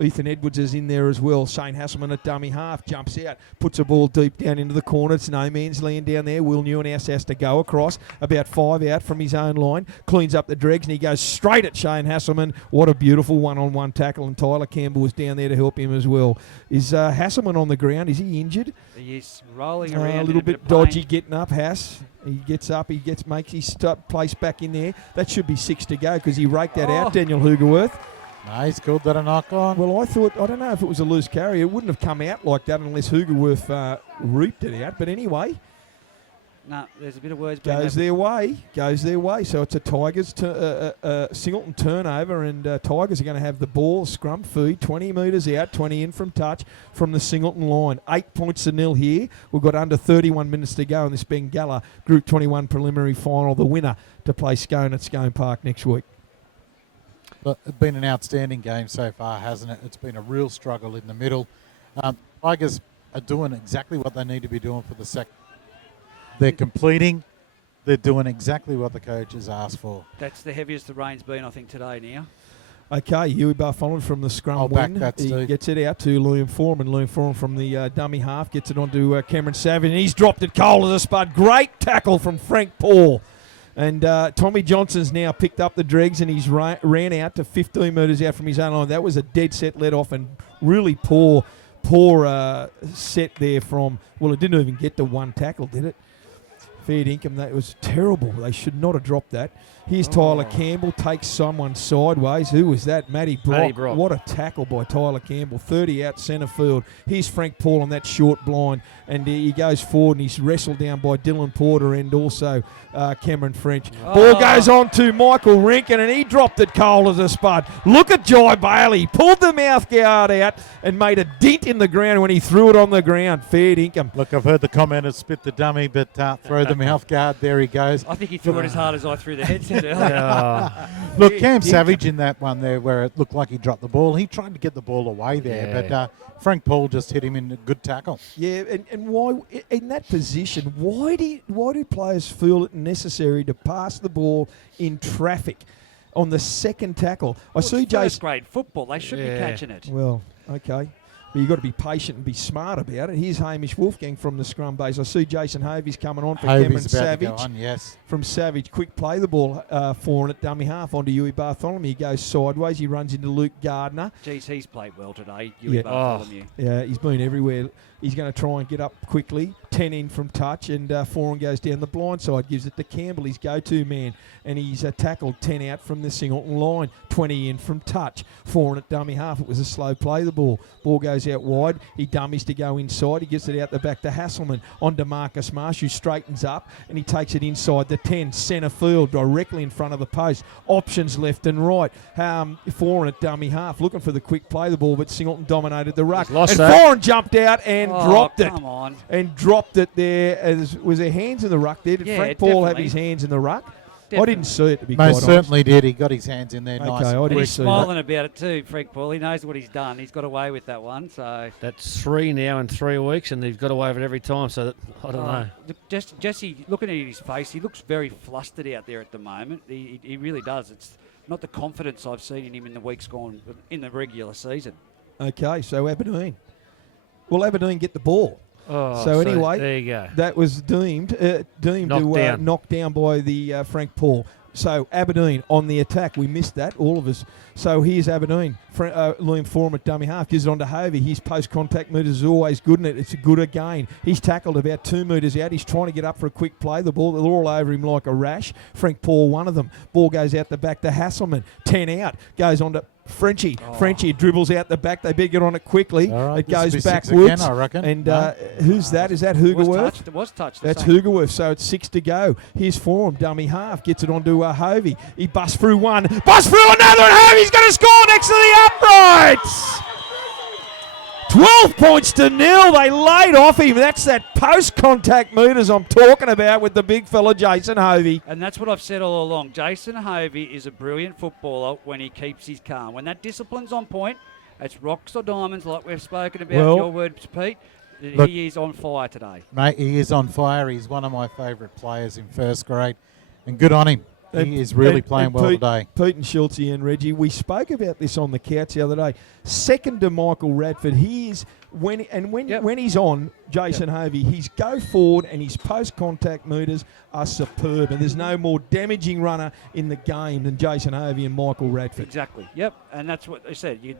Ethan Edwards is in there as well. Shane Hasselman at dummy half jumps out, puts a ball deep down into the corner. It's no man's land down there. Will Newhouse has to go across, about 5 out from his own line, cleans up the dregs, and he goes straight at Shane Hasselman. What a beautiful one-on-one tackle, and Tyler Campbell was down there to help him as well. Is Hasselman on the ground? Is he injured? He's rolling around a little bit dodgy getting up, Hass. He gets up, makes his place back in there. That should be 6 to go because he raked that out, Daniel Hugerworth. No, he's called that a knock on. Well, I don't know if it was a loose carry. It wouldn't have come out like that unless Hugerworth reaped it out. But anyway. No, there's a bit of words. Goes their way. So it's a Tigers Singleton turnover, and Tigers are going to have the ball, scrum feed, 20 metres out, 20 in from touch from the Singleton line. 8 points to nil here. We've got under 31 minutes to go in this Bengalla Group 21 preliminary final. The winner to play Scone at Scone Park next week. But it's been an outstanding game so far, hasn't it? It's been a real struggle in the middle. Tigers are doing exactly what they need to be doing for the second. They're completing. They're doing exactly what the coach has asked for. That's the heaviest the rain's been, I think, today, now. Okay, Huey Bartholomew from the scrum I'll win. back that, Steve. He gets it out to Liam Foreman. Liam Foreman from the dummy half gets it onto Cameron Savage, and he's dropped it cold as a spud. Great tackle from Frank Paul. And Tommy Johnson's now picked up the dregs, and he's ran out to 15 metres out from his own line. That was a dead set let off, and really poor set there from, well, it didn't even get to one tackle, did it? Fair income, that was terrible. They should not have dropped that. Here's Tyler Campbell, takes someone sideways. Who was that? Matty Brock. What a tackle by Tyler Campbell. 30 out centre field. Here's Frank Paul on that short blind, and he goes forward, and he's wrestled down by Dylan Porter and also Cameron French. Ball goes on to Michael Rankin, and he dropped it cold as a spud. Look at Jai Bailey. Pulled the mouth guard out and made a dent in the ground when he threw it on the ground. Fair income. Look, I've heard the commenters spit the dummy, but throw the mouth guard. There he goes. I think he threw it as hard as I threw the headset earlier. Look, Cam Savage in that one there where it looked like he dropped the ball. He tried to get the ball away there, but Frank Paul just hit him in a good tackle. Yeah, and why in that position? Why do players feel it necessary to pass the ball in traffic on the second tackle? I see first grade football. They should be catching it. Well, okay. But you've got to be patient and be smart about it. Here's Hamish Wolfgang from the scrum base. I see Jason Hovey's coming on for Cameron Savage. From Savage, quick play the ball for at dummy half onto Huey Bartholomew. He goes sideways. He runs into Luke Gardner. Geez, he's played well today, Huey Bartholomew. Yeah, he's been everywhere. He's going to try and get up quickly. 10 in from touch, and Foran goes down the blind side, gives it to Campbell, his go-to man, and he's tackled 10 out from the Singleton line, 20 in from touch. Foran at dummy half. It was a slow play, the ball. Ball goes out wide. He dummies to go inside. He gets it out the back to Hasselman, on to Marcus Marsh, who straightens up, and he takes it inside the 10, centre field, directly in front of the post. Options left and right. Foran at dummy half, looking for the quick play, the ball, but Singleton dominated the ruck. And Foran jumped out and dropped it. Come on. And dropped it there. Was there hands in the ruck there? Did Frank Paul have his hands in the ruck? Definitely. I didn't see it, to be quite honest. Most certainly did. He got his hands in there nice. And he's smiling about it too, Frank Paul. He knows what he's done. He's got away with that one. So that's 3 now in 3 weeks, and they've got away with it every time. So I don't know. Jesse, looking at his face, he looks very flustered out there at the moment. He really does. It's not the confidence I've seen in him in the weeks gone in the regular season. Okay, so Aberdeen. Will Aberdeen get the ball? So anyway, there you go. That was deemed to knock down by the Frank Paul. So Aberdeen on the attack. We missed that, all of us. So here's Aberdeen. Liam Forum at dummy half. Gives it on to Hovey. His post-contact metres is always good in it. It's a good again. He's tackled about 2 metres out. He's trying to get up for a quick play. They're all over him like a rash. Frank Paul, one of them. Ball goes out the back to Hasselman. 10 out. Goes on to Frenchie. Frenchie dribbles out the back. They better get on it quickly. Right, it goes backwards. Again, I reckon. And who's that? Is that Hugerworth? It was touched. That's Hugerworth. So it's 6 to go. Here's Forum, dummy half. Gets it onto Hovey. He busts through one. Busts through another. And Hovey's going to score next to the uprights. 12 points to 0. They laid off him. That's that post-contact meters I'm talking about with the big fella Jason Hovey. And that's what I've said all along. Jason Hovey is a brilliant footballer when he keeps his calm. When that discipline's on point, it's rocks or diamonds like we've spoken about, your words, Pete. Look, he is on fire today. Mate, he is on fire. He's one of my favourite players in first grade. And good on him. He is really playing well today. Pete and Schultz and Reggie, we spoke about this on the couch the other day. Second to Michael Radford, he is when he's on Jason Hovey, his go forward and his post-contact meters are superb, and there's no more damaging runner in the game than Jason Hovey and Michael Radford. Exactly. Yep, and that's what they said. You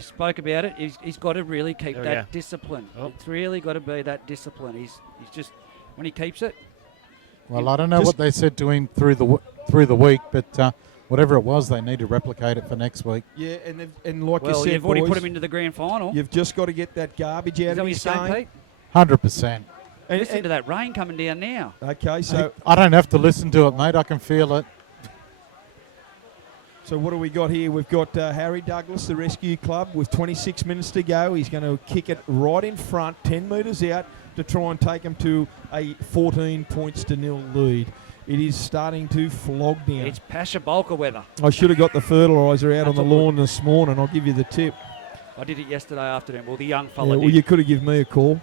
spoke about it. He's got to really keep discipline. It's really got to be that discipline. He's just when he keeps it. Well, I don't know what they said to him through the week, but whatever it was, they need to replicate it for next week. Yeah, and like you said, you've already put him into the grand final. You've just got to get that garbage out of his game. Pete? 100%. Listen to that rain coming down now. Okay, so I don't have to listen to it, mate. I can feel it. So what do we got here? We've got Harry Douglas, the rescue club, with 26 minutes to go. He's going to kick it right in front, 10 metres out, to try and take him to a 14 points to 0 lead. It is starting to flog down. It's Pasha Bulker weather. I should have got the fertiliser out on the lawn this morning. I'll give you the tip. I did it yesterday afternoon. Well, the young fella did. Well, you could have given me a call.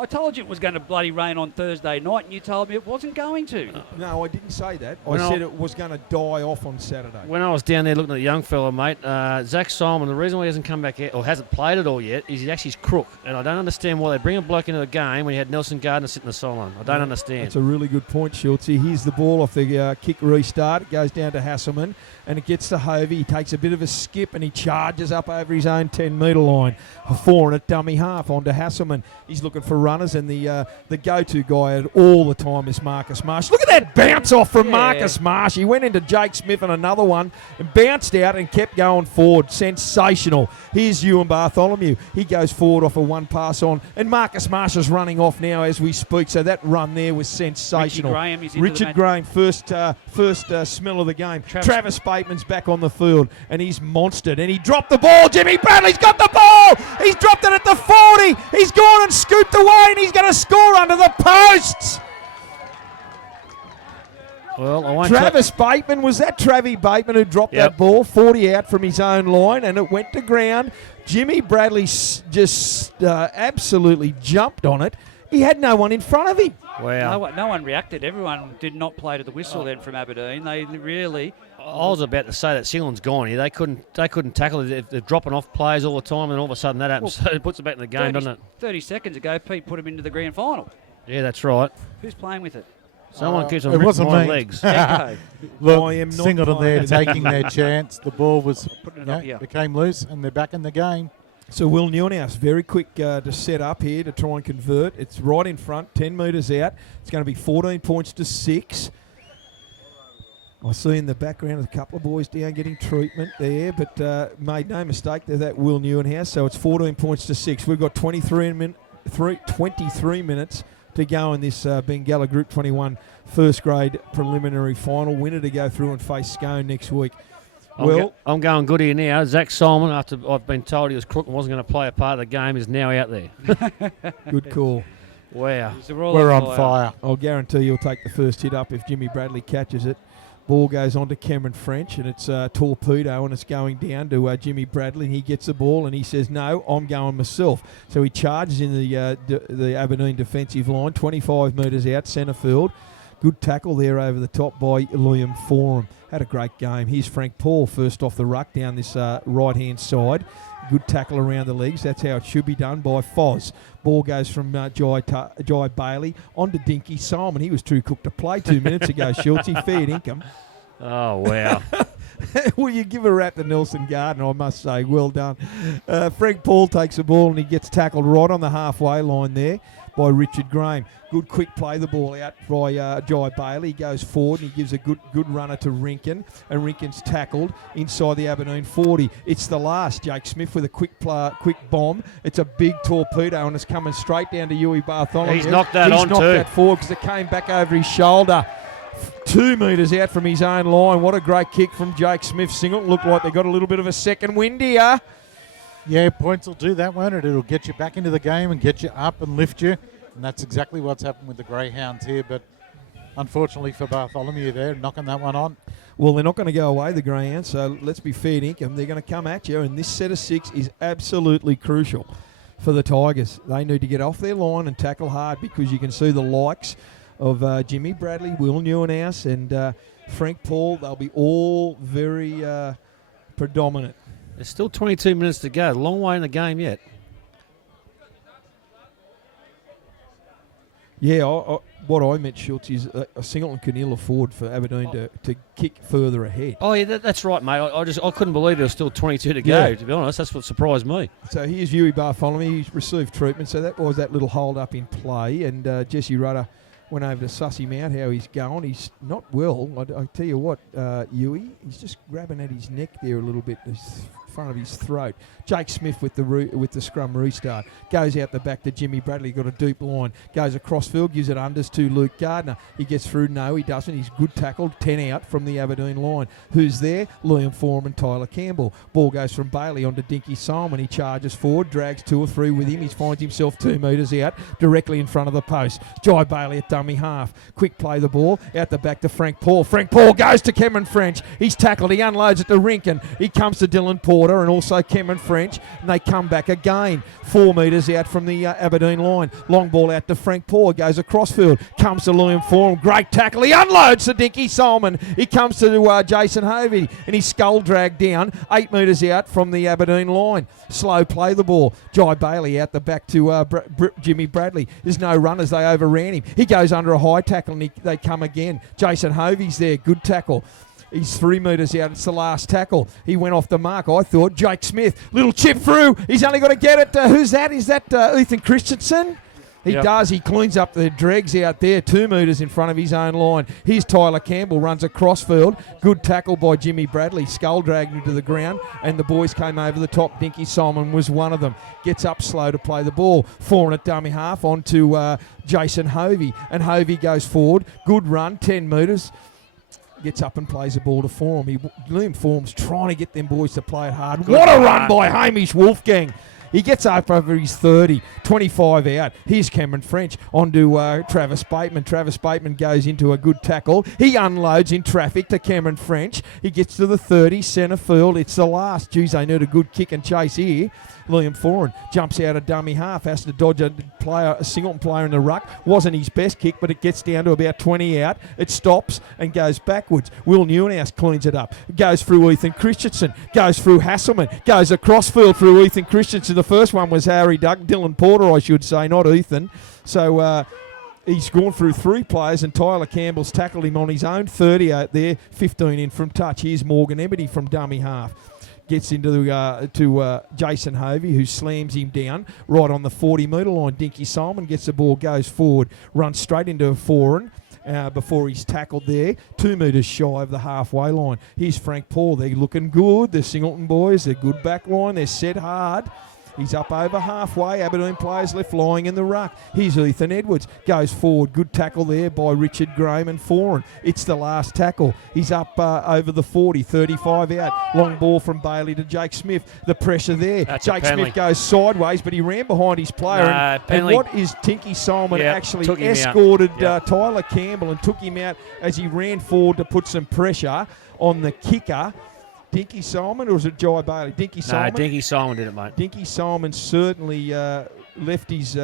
I told you it was going to bloody rain on Thursday night, and you told me it wasn't going to. No, I didn't say that. I said it was going to die off on Saturday. When I was down there looking at the young fella, mate, Zach Simon, the reason why he hasn't come back yet, or hasn't played it all yet, is he's actually crook. And I don't understand why they bring a bloke into the game when you had Nelson Gardner sitting in the sideline. I don't understand. That's a really good point, Schultzy. Here's the ball off the kick restart. It goes down to Hasselman, and it gets to Hovey. He takes a bit of a skip, and he charges up over his own 10-metre line. A 4 and a dummy half onto Hasselman. He's looking for runners, and the go-to guy at all the time is Marcus Marsh. Look at that bounce off from Marcus Marsh. He went into Jake Smith and another one and bounced out and kept going forward. Sensational. Here's Ewan Bartholomew. He goes forward off a one pass on, and Marcus Marsh is running off now as we speak. So that run there was sensational. Richard Graham, first smell of the game. Travis Bateman's back on the field, and he's monstered. And he dropped the ball. Jimmy Bradley's got the ball. He's dropped it at the 40. He's gone and scooped away, and he's going to score under the posts. Well, Travis Bateman, was that Travie Bateman who dropped that ball? 40 out from his own line, and it went to ground. Jimmy Bradley just absolutely jumped on it. He had no one in front of him. Wow. No one reacted. Everyone did not play to the whistle then from Aberdeen. They really... I was about to say that Singleton's gone here. They couldn't tackle it. They're dropping off players all the time, and all of a sudden that happens. So it puts it back in the game, doesn't it? 30 seconds ago, Pete put him into the grand final. Yeah, that's right. Who's playing with it? Someone keeps on it wasn't ripping my me. legs. Look, I am not Singleton there playing. taking their chance. The ball was up here. became loose, and they're back in the game. So Will Newhouse, very quick to set up here to try and convert. It's right in front, 10 metres out. It's going to be 14 points to 6. I see in the background a couple of boys down getting treatment there, but made no mistake, they're that Will Newhouse. So it's 14 points to 6. We've got 23 minutes to go in this Bengalla Group 21 first grade preliminary final. Winner to go through and face Scone next week. I'm going good here now. Zach Simon, after I've been told he was crook and wasn't going to play a part of the game, is now out there. Good call. Wow. We're on fire. I'll guarantee you'll take the first hit up if Jimmy Bradley catches it. Ball goes on to Cameron French, and it's torpedo, and it's going down to Jimmy Bradley, and he gets the ball, and he says, no, I'm going myself. So he charges in the Aberdeen defensive line, 25 metres out, centre field. Good tackle there over the top by Liam Forum. Had a great game. Here's Frank Paul first off the ruck down this right-hand side. Good tackle around the legs. That's how it should be done by Foz. Ball goes from Jai Bailey on to Dinky Simon. He was too cooked to play 2 minutes ago, Schultz. Fair income. Oh, wow. Well, you give a rap to Nelson Gardner, I must say. Well done. Frank Paul takes the ball and he gets tackled right on the halfway line there by Richard Graham. Good quick play, the ball out by Jai Bailey. He goes forward and he gives a good runner to Rinkin, and Rinkin's tackled inside the Aberdeen 40. It's the last. Jake Smith with a quick bomb. It's a big torpedo and it's coming straight down to Huey Bartholomew. He's knocked that on too. He's knocked that forward because it came back over his shoulder. 2 metres out from his own line. What a great kick from Jake Smith. Singleton looked like they got a little bit of a second wind here. Yeah, points will do that, won't it? It'll get you back into the game and get you up and lift you. And that's exactly what's happened with the Greyhounds here. But unfortunately for Bartholomew, they're knocking that one on. Well, they're not going to go away, the Greyhounds, so let's be fair income. They're going to come at you, and this set of 6 is absolutely crucial for the Tigers. They need to get off their line and tackle hard, because you can see the likes of Jimmy Bradley, Will Neuenhuis, and Frank Paul. They'll be all very predominant. There's still 22 minutes to go. Long way in the game yet. Yeah, what I meant, Schultz, is Singleton can ill afford for Aberdeen to kick further ahead. Oh, yeah, that's right, mate. I couldn't believe there was still 22 to go, to be honest. That's what surprised me. So here's Huey Bartholomew. He's received treatment, so that was that little hold-up in play. And Jesse Rudder went over to suss him out, how he's going. He's not well. I tell you what, Huey, he's just grabbing at his neck there a little bit, the front of his throat. Jake Smith with the scrum restart. Goes out the back to Jimmy Bradley, got a deep line. Goes across field, gives it unders to Luke Gardner. He gets through. No, he doesn't. He's good tackled. 10 out from the Aberdeen line. Who's there? Liam Forum and Tyler Campbell. Ball goes from Bailey onto Dinky Simon. He charges forward, drags 2 or 3 with him. He finds himself 2 metres out, directly in front of the post. Jai Bailey at dummy half. Quick play the ball. Out the back to Frank Paul. Frank Paul goes to Cameron French. He's tackled. He unloads it to Rinkin. He comes to Dylan Porter and also Cameron French. And they come back again. 4 metres out from the Aberdeen line. Long ball out to Frank Paul. Goes across field. Comes to Liam Forum. Great tackle. He unloads to Dinky Solomon. He comes to Jason Hovey. And he's skull dragged down 8 metres out from the Aberdeen line. Slow play the ball. Jai Bailey out the back to Jimmy Bradley. There's no runners. They overran him. He goes under a high tackle and they come again. Jason Hovey's there. Good tackle. He's 3 metres out. It's the last tackle. He went off the mark, I thought. Jake Smith, little chip through. He's only got to get it. Who's that? Is that Ethan Christensen? He does. He cleans up the dregs out there, 2 metres in front of his own line. Here's Tyler Campbell, runs across field. Good tackle by Jimmy Bradley. Skull dragged him to the ground, and the boys came over the top. Dinky Solomon was one of them. Gets up slow to play the ball. 4 at dummy half onto Jason Hovey, and Hovey goes forward. Good run, 10 metres. Gets up and plays the ball to Forum. Liam Forum's trying to get them boys to play it hard. Good what a run by Hamish Wolfgang. He gets up over his 30, 25 out. Here's Cameron French onto Travis Bateman. Travis Bateman goes into a good tackle. He unloads in traffic to Cameron French. He gets to the 30, centre field. It's the last. Geez, they need a good kick and chase here. Liam Foran jumps out a dummy half, has to dodge a Singleton player in the ruck. Wasn't his best kick, but it gets down to about 20 out. It stops and goes backwards. Will Neuenhuis cleans it up. It goes through Ethan Christensen, goes through Hasselman, goes across field through Ethan Christensen. The first one was Harry Dylan Porter, I should say, not Ethan. So he's gone through 3 players, and Tyler Campbell's tackled him on his own 30 out there, 15 in from touch. Here's Morgan Ebity from dummy half. Gets into to Jason Hovey, who slams him down right on the 40-metre line. Dinky Simon gets the ball, goes forward, runs straight into a foreign before he's tackled there, 2 metres shy of the halfway line. Here's Frank Paul. They're looking good. The Singleton boys, they're good back line. They're set hard. He's up over halfway. Aberdeen players left lying in the ruck. Here's Ethan Edwards. Goes forward. Good tackle there by Richard Graham and Foran. It's the last tackle. He's up over the 40, 35 out. Long ball from Bailey to Jake Smith. The pressure there. That's Jake Smith goes sideways, but he ran behind his player. And what is Tinky Solomon actually escorted Tyler Campbell and took him out as he ran forward to put some pressure on the kicker. Dinky Solomon, or was it Jai Bailey? Dinky Solomon? No, Dinky Solomon did it, mate. Dinky Solomon certainly left his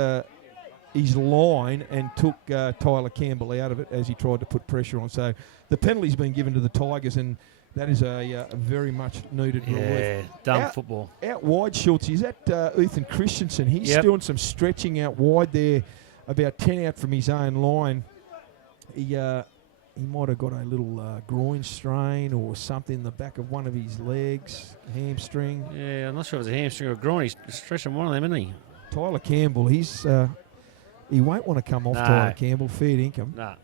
his line and took Tyler Campbell out of it as he tried to put pressure on. So the penalty's been given to the Tigers, and that is a very much needed relief. Yeah, dumb football. Out wide, Schultz, is that Ethan Christensen? He's Yep. doing some stretching out wide there, about 10 out from his own line. He might have got a little groin strain or something in the back of one of his legs, hamstring. Yeah, I'm not sure if it's a hamstring or a groin. He's stretching one of them, isn't he? Tyler Campbell, he won't want to come off. No. Tyler Campbell, fair income. Nah.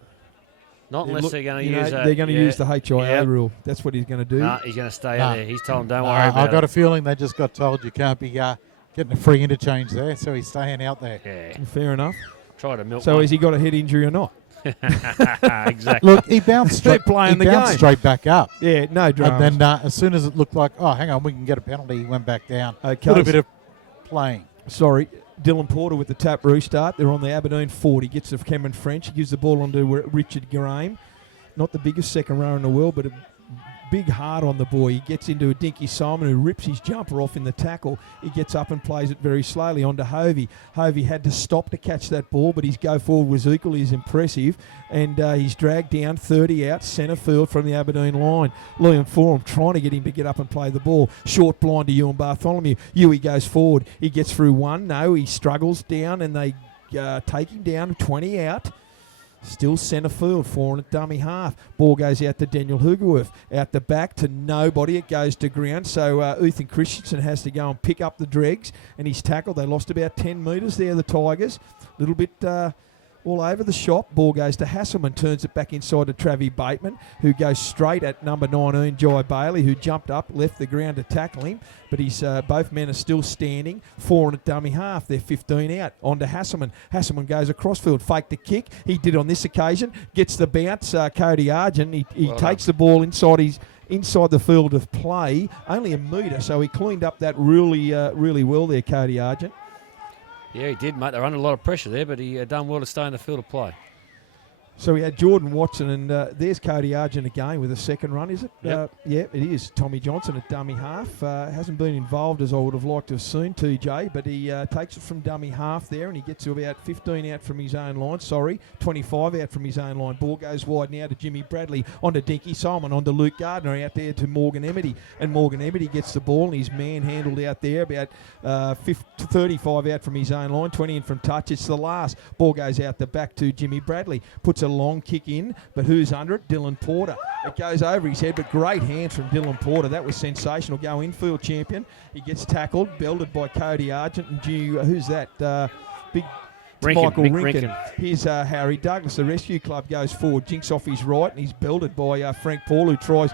Not unless they're going to use they're going to use the HIA Yep. rule. That's what he's going to do. Nah, he's going to stay out there. He's told him, don't worry I've about got it. a feeling they just got told you can't be getting a free interchange there, so he's staying out there. Yeah, Fair enough. try to milk So one. has he got a head injury or not? Exactly. Look, he bounced straight, playing the bounced game. straight back up. Yeah, no drama. And then as soon as it looked like, oh, hang on, we can get a penalty, he went back down. Okay. A little bit of playing. Sorry, Dylan Porter with the tap restart. They're on the Aberdeen 40. Gets to Cameron French. He gives the ball on to Richard Graham. Not the biggest second rower in the world, but a big heart on the boy. He gets into a Dinky Simon who rips his jumper off in the tackle. He gets up and plays it very slowly on to Hovey. Hovey had to stop to catch that ball, but his go forward was equally as impressive. And he's dragged down 30 out centre field from the Aberdeen line. Liam Forum trying to get him to get up and play the ball. Short blind to Ewan Bartholomew. Huey goes forward. He gets through one. No, he struggles down and they take him down 20 out. Still centre field, 4 and a dummy half. Ball goes out to Daniel Hugerworth. Out the back to nobody. It goes to ground. So Ethan Christensen has to go and pick up the dregs. And he's tackled. They lost about 10 metres there, the Tigers. A little bit all over the shop. Ball goes to Hasselman. Turns it back inside to Travie Bateman, who goes straight at number 19, Jai Bailey, who jumped up, left the ground to tackle him. But both men are still standing. 4 and a dummy half. They're 15 out. On to Hasselman. Hasselman goes across field. Fake the kick. He did on this occasion. Gets the bounce. Cody Argent. He takes the ball inside the field of play. Only a metre. So he cleaned up that really well there, Cody Argent. Yeah, he did, mate. They're under a lot of pressure there, but he done well to stay in the field of play. So we had Jordan Watson, and there's Cody Argent again with a second run, is it? Yep. Yeah, it is. Tommy Johnson at dummy half. Hasn't been involved as I would have liked to have seen, TJ, but he takes it from dummy half there, and he gets to about 15 out from his own line. 25 out from his own line. Ball goes wide now to Jimmy Bradley, onto Dinky Simon, onto Luke Gardner, out there to Morgan Emity. And Morgan Emity gets the ball, and he's manhandled out there, about 35 out from his own line, 20 in from touch. It's the last. Ball goes out the back to Jimmy Bradley. Puts a long kick in, but who's under it? Dylan Porter. It goes over his head, but great hands from Dylan Porter. That was sensational. Go infield champion. He gets tackled, belted by Cody Argent. And who's that? Big Michael Rinkin. Here's Harry Douglas. The rescue club goes forward, jinks off his right, and he's belted by Frank Paul, who tries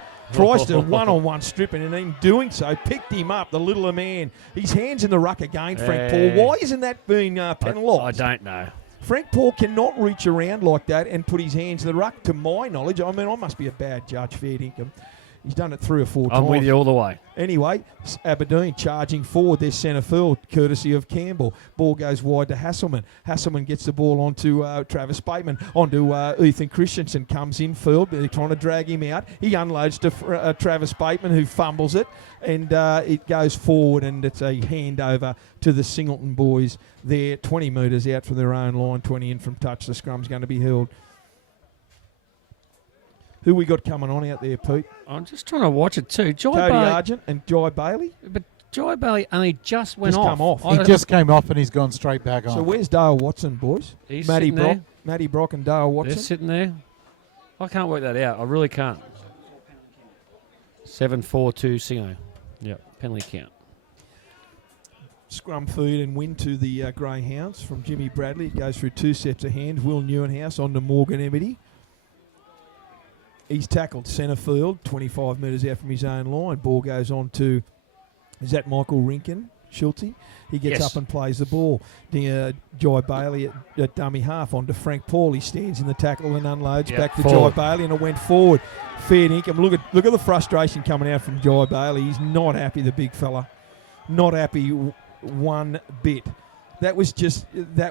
to one-on-one strip, and in doing so, picked him up, the littler man. His hands in the ruck again, Frank Paul. Why isn't that being penalised? I don't know. Frank Paul cannot reach around like that and put his hands in the ruck, to my knowledge. I mean, I must be a bad judge, fair dinkum. He's done it 3 or 4 times. I'm with you all the way. Anyway, Aberdeen charging forward their centre field, courtesy of Campbell. Ball goes wide to Hasselman. Hasselman gets the ball onto Travis Bateman, onto Ethan Christensen, comes in field. They're trying to drag him out. He unloads to Travis Bateman, who fumbles it, and it goes forward, and it's a handover to the Singleton boys. They're 20 metres out from their own line, 20 in from touch. The scrum's going to be held. Who we got coming on out there, Pete? I'm just trying to watch it too. Cody Argent and Jai Bailey. But Jai Bailey only just went Come off. He just came off and he's gone straight back on. So where's Dale Watson, boys? He's Matty sitting Brock, there. Matty Brock and Dale Watson. They're sitting there. I can't work that out. I really can't. 7-4-2 Singo. Yep, penalty count. Scrum feed and win to the Greyhounds from Jimmy Bradley. It goes through 2 sets of hands. Will Neuenhouse on to Morgan Emity. He's tackled centre field, 25 metres out from his own line. Ball goes on to, is that Michael Rinkin, Schulte? He gets up and plays the ball. Jai Bailey at dummy half on to Frank Paul. He stands in the tackle and unloads back to Jai Bailey, and it went forward. Fair income. Look at the frustration coming out from Jai Bailey. He's not happy, the big fella. Not happy one bit. That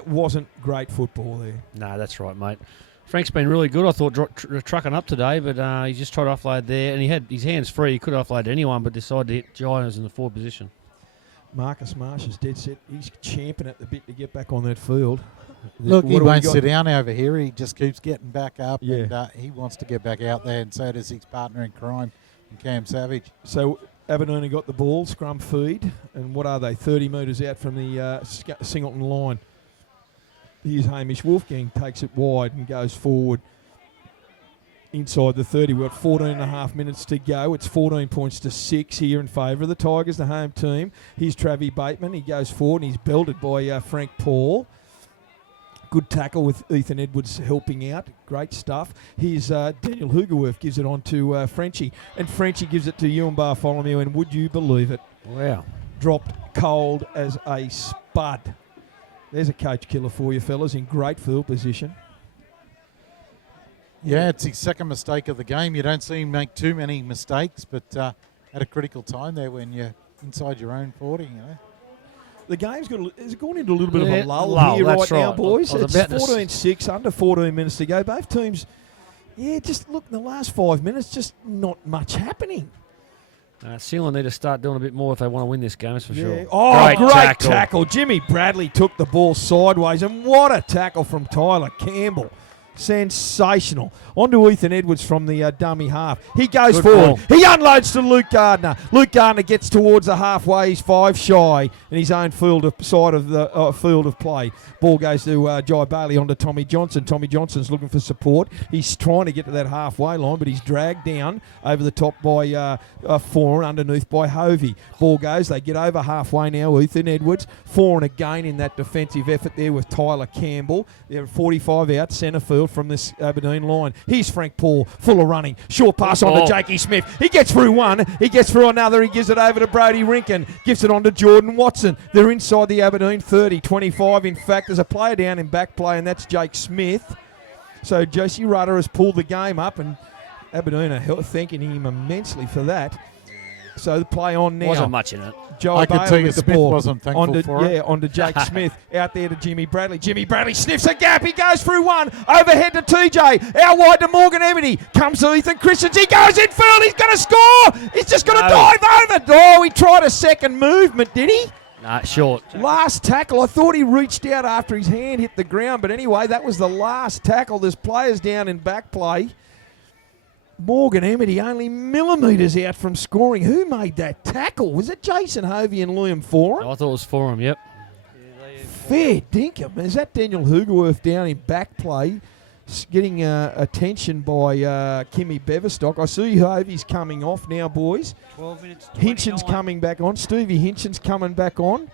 wasn't great football there. No, that's right, mate. Frank's been really good. I thought trucking up today, but he just tried to offload there, and he had his hands free. He could have offloaded anyone, but decided to hit Giants in the forward position. Marcus Marsh is dead set. He's champing at the bit to get back on that field. Look, What he do we won't got? sit down over here. He just keeps getting back up, Yeah. and he wants to get back out there, and so does his partner in crime, Cam Savage. So Aberdeen got the ball, scrum feed, and what are they? 30 metres out from the Singleton line. Here's Hamish Wolfgang, takes it wide and goes forward inside the 30. We've got 14 and a half minutes to go. It's 14 points to 6 here in favour of the Tigers, the home team. Here's Travis Bateman. He goes forward and he's belted by Frank Paul. Good tackle with Ethan Edwards helping out. Great stuff. Here's Daniel Hugerworth gives it on to Frenchie. And Frenchie gives it to Ewan Bartholomew. And would you believe it? Wow. Dropped cold as a spud. There's a coach killer for you, fellas, in great field position. Yeah, it's his second mistake of the game. You don't see him make too many mistakes, but at a critical time there when you're inside your own 40, you know. The game's has gone into a little bit of Yeah, a lull lull, here that's right now, right. boys. I was It's about to 14-6, under 14 minutes to go. Both teams, just look, in the last 5 minutes, just not much happening. Singleton need to start doing a bit more if they want to win this game, that's for sure. Oh, great tackle. Jimmy Bradley took the ball sideways, and what a tackle from Tyler Campbell. Sensational. On to Ethan Edwards from the dummy half. He goes Good forward. ball. He unloads to Luke Gardner. Luke Gardner gets towards the halfway. He's 5 shy in his own side of the field of play. Ball goes to Jai Bailey onto Tommy Johnson. Tommy Johnson's looking for support. He's trying to get to that halfway line, but he's dragged down over the top by Foran, underneath by Hovey. Ball goes. They get over halfway now. Ethan Edwards. Foran again in that defensive effort there with Tyler Campbell. They're 45 out centre field from this Aberdeen line. Here's Frank Paul, full of running. Short pass on to Jakey Smith. He gets through one. He gets through another. He gives it over to Brody Rinkin. Gives it on to Jordan Watson. They're inside the Aberdeen 30, 25. In fact, there's a player down in back play, and that's Jake Smith. So Josie Rudder has pulled the game up, and Aberdeen are thanking him immensely for that. So the play on now. Wasn't much in it. Joe I could Bailey tell you with the Smith ball. wasn't thankful for it. Yeah, onto Jake Smith. Out there to Jimmy Bradley. Jimmy Bradley sniffs a gap. He goes through one. Overhead to TJ. Out wide to Morgan Evany. Comes to Ethan Christians. He goes in field. He's going to score. He's just going to dive over. Oh, he tried a second movement, did he? Nah, short. Last tackle. I thought he reached out after his hand hit the ground. But anyway, that was the last tackle. There's players down in back play. Morgan Emity only millimetres out from scoring. Who made that tackle? Was it Jason Hovey and Liam Foran? I thought it was for him, yep. Fair dinkum. Is that Daniel Hugerworth down in back play, getting attention by Kimmy Beverstock? I see Hovey's coming off now, boys. 12 minutes, Hinchin's coming back on. Stevie Hinchin's coming back on.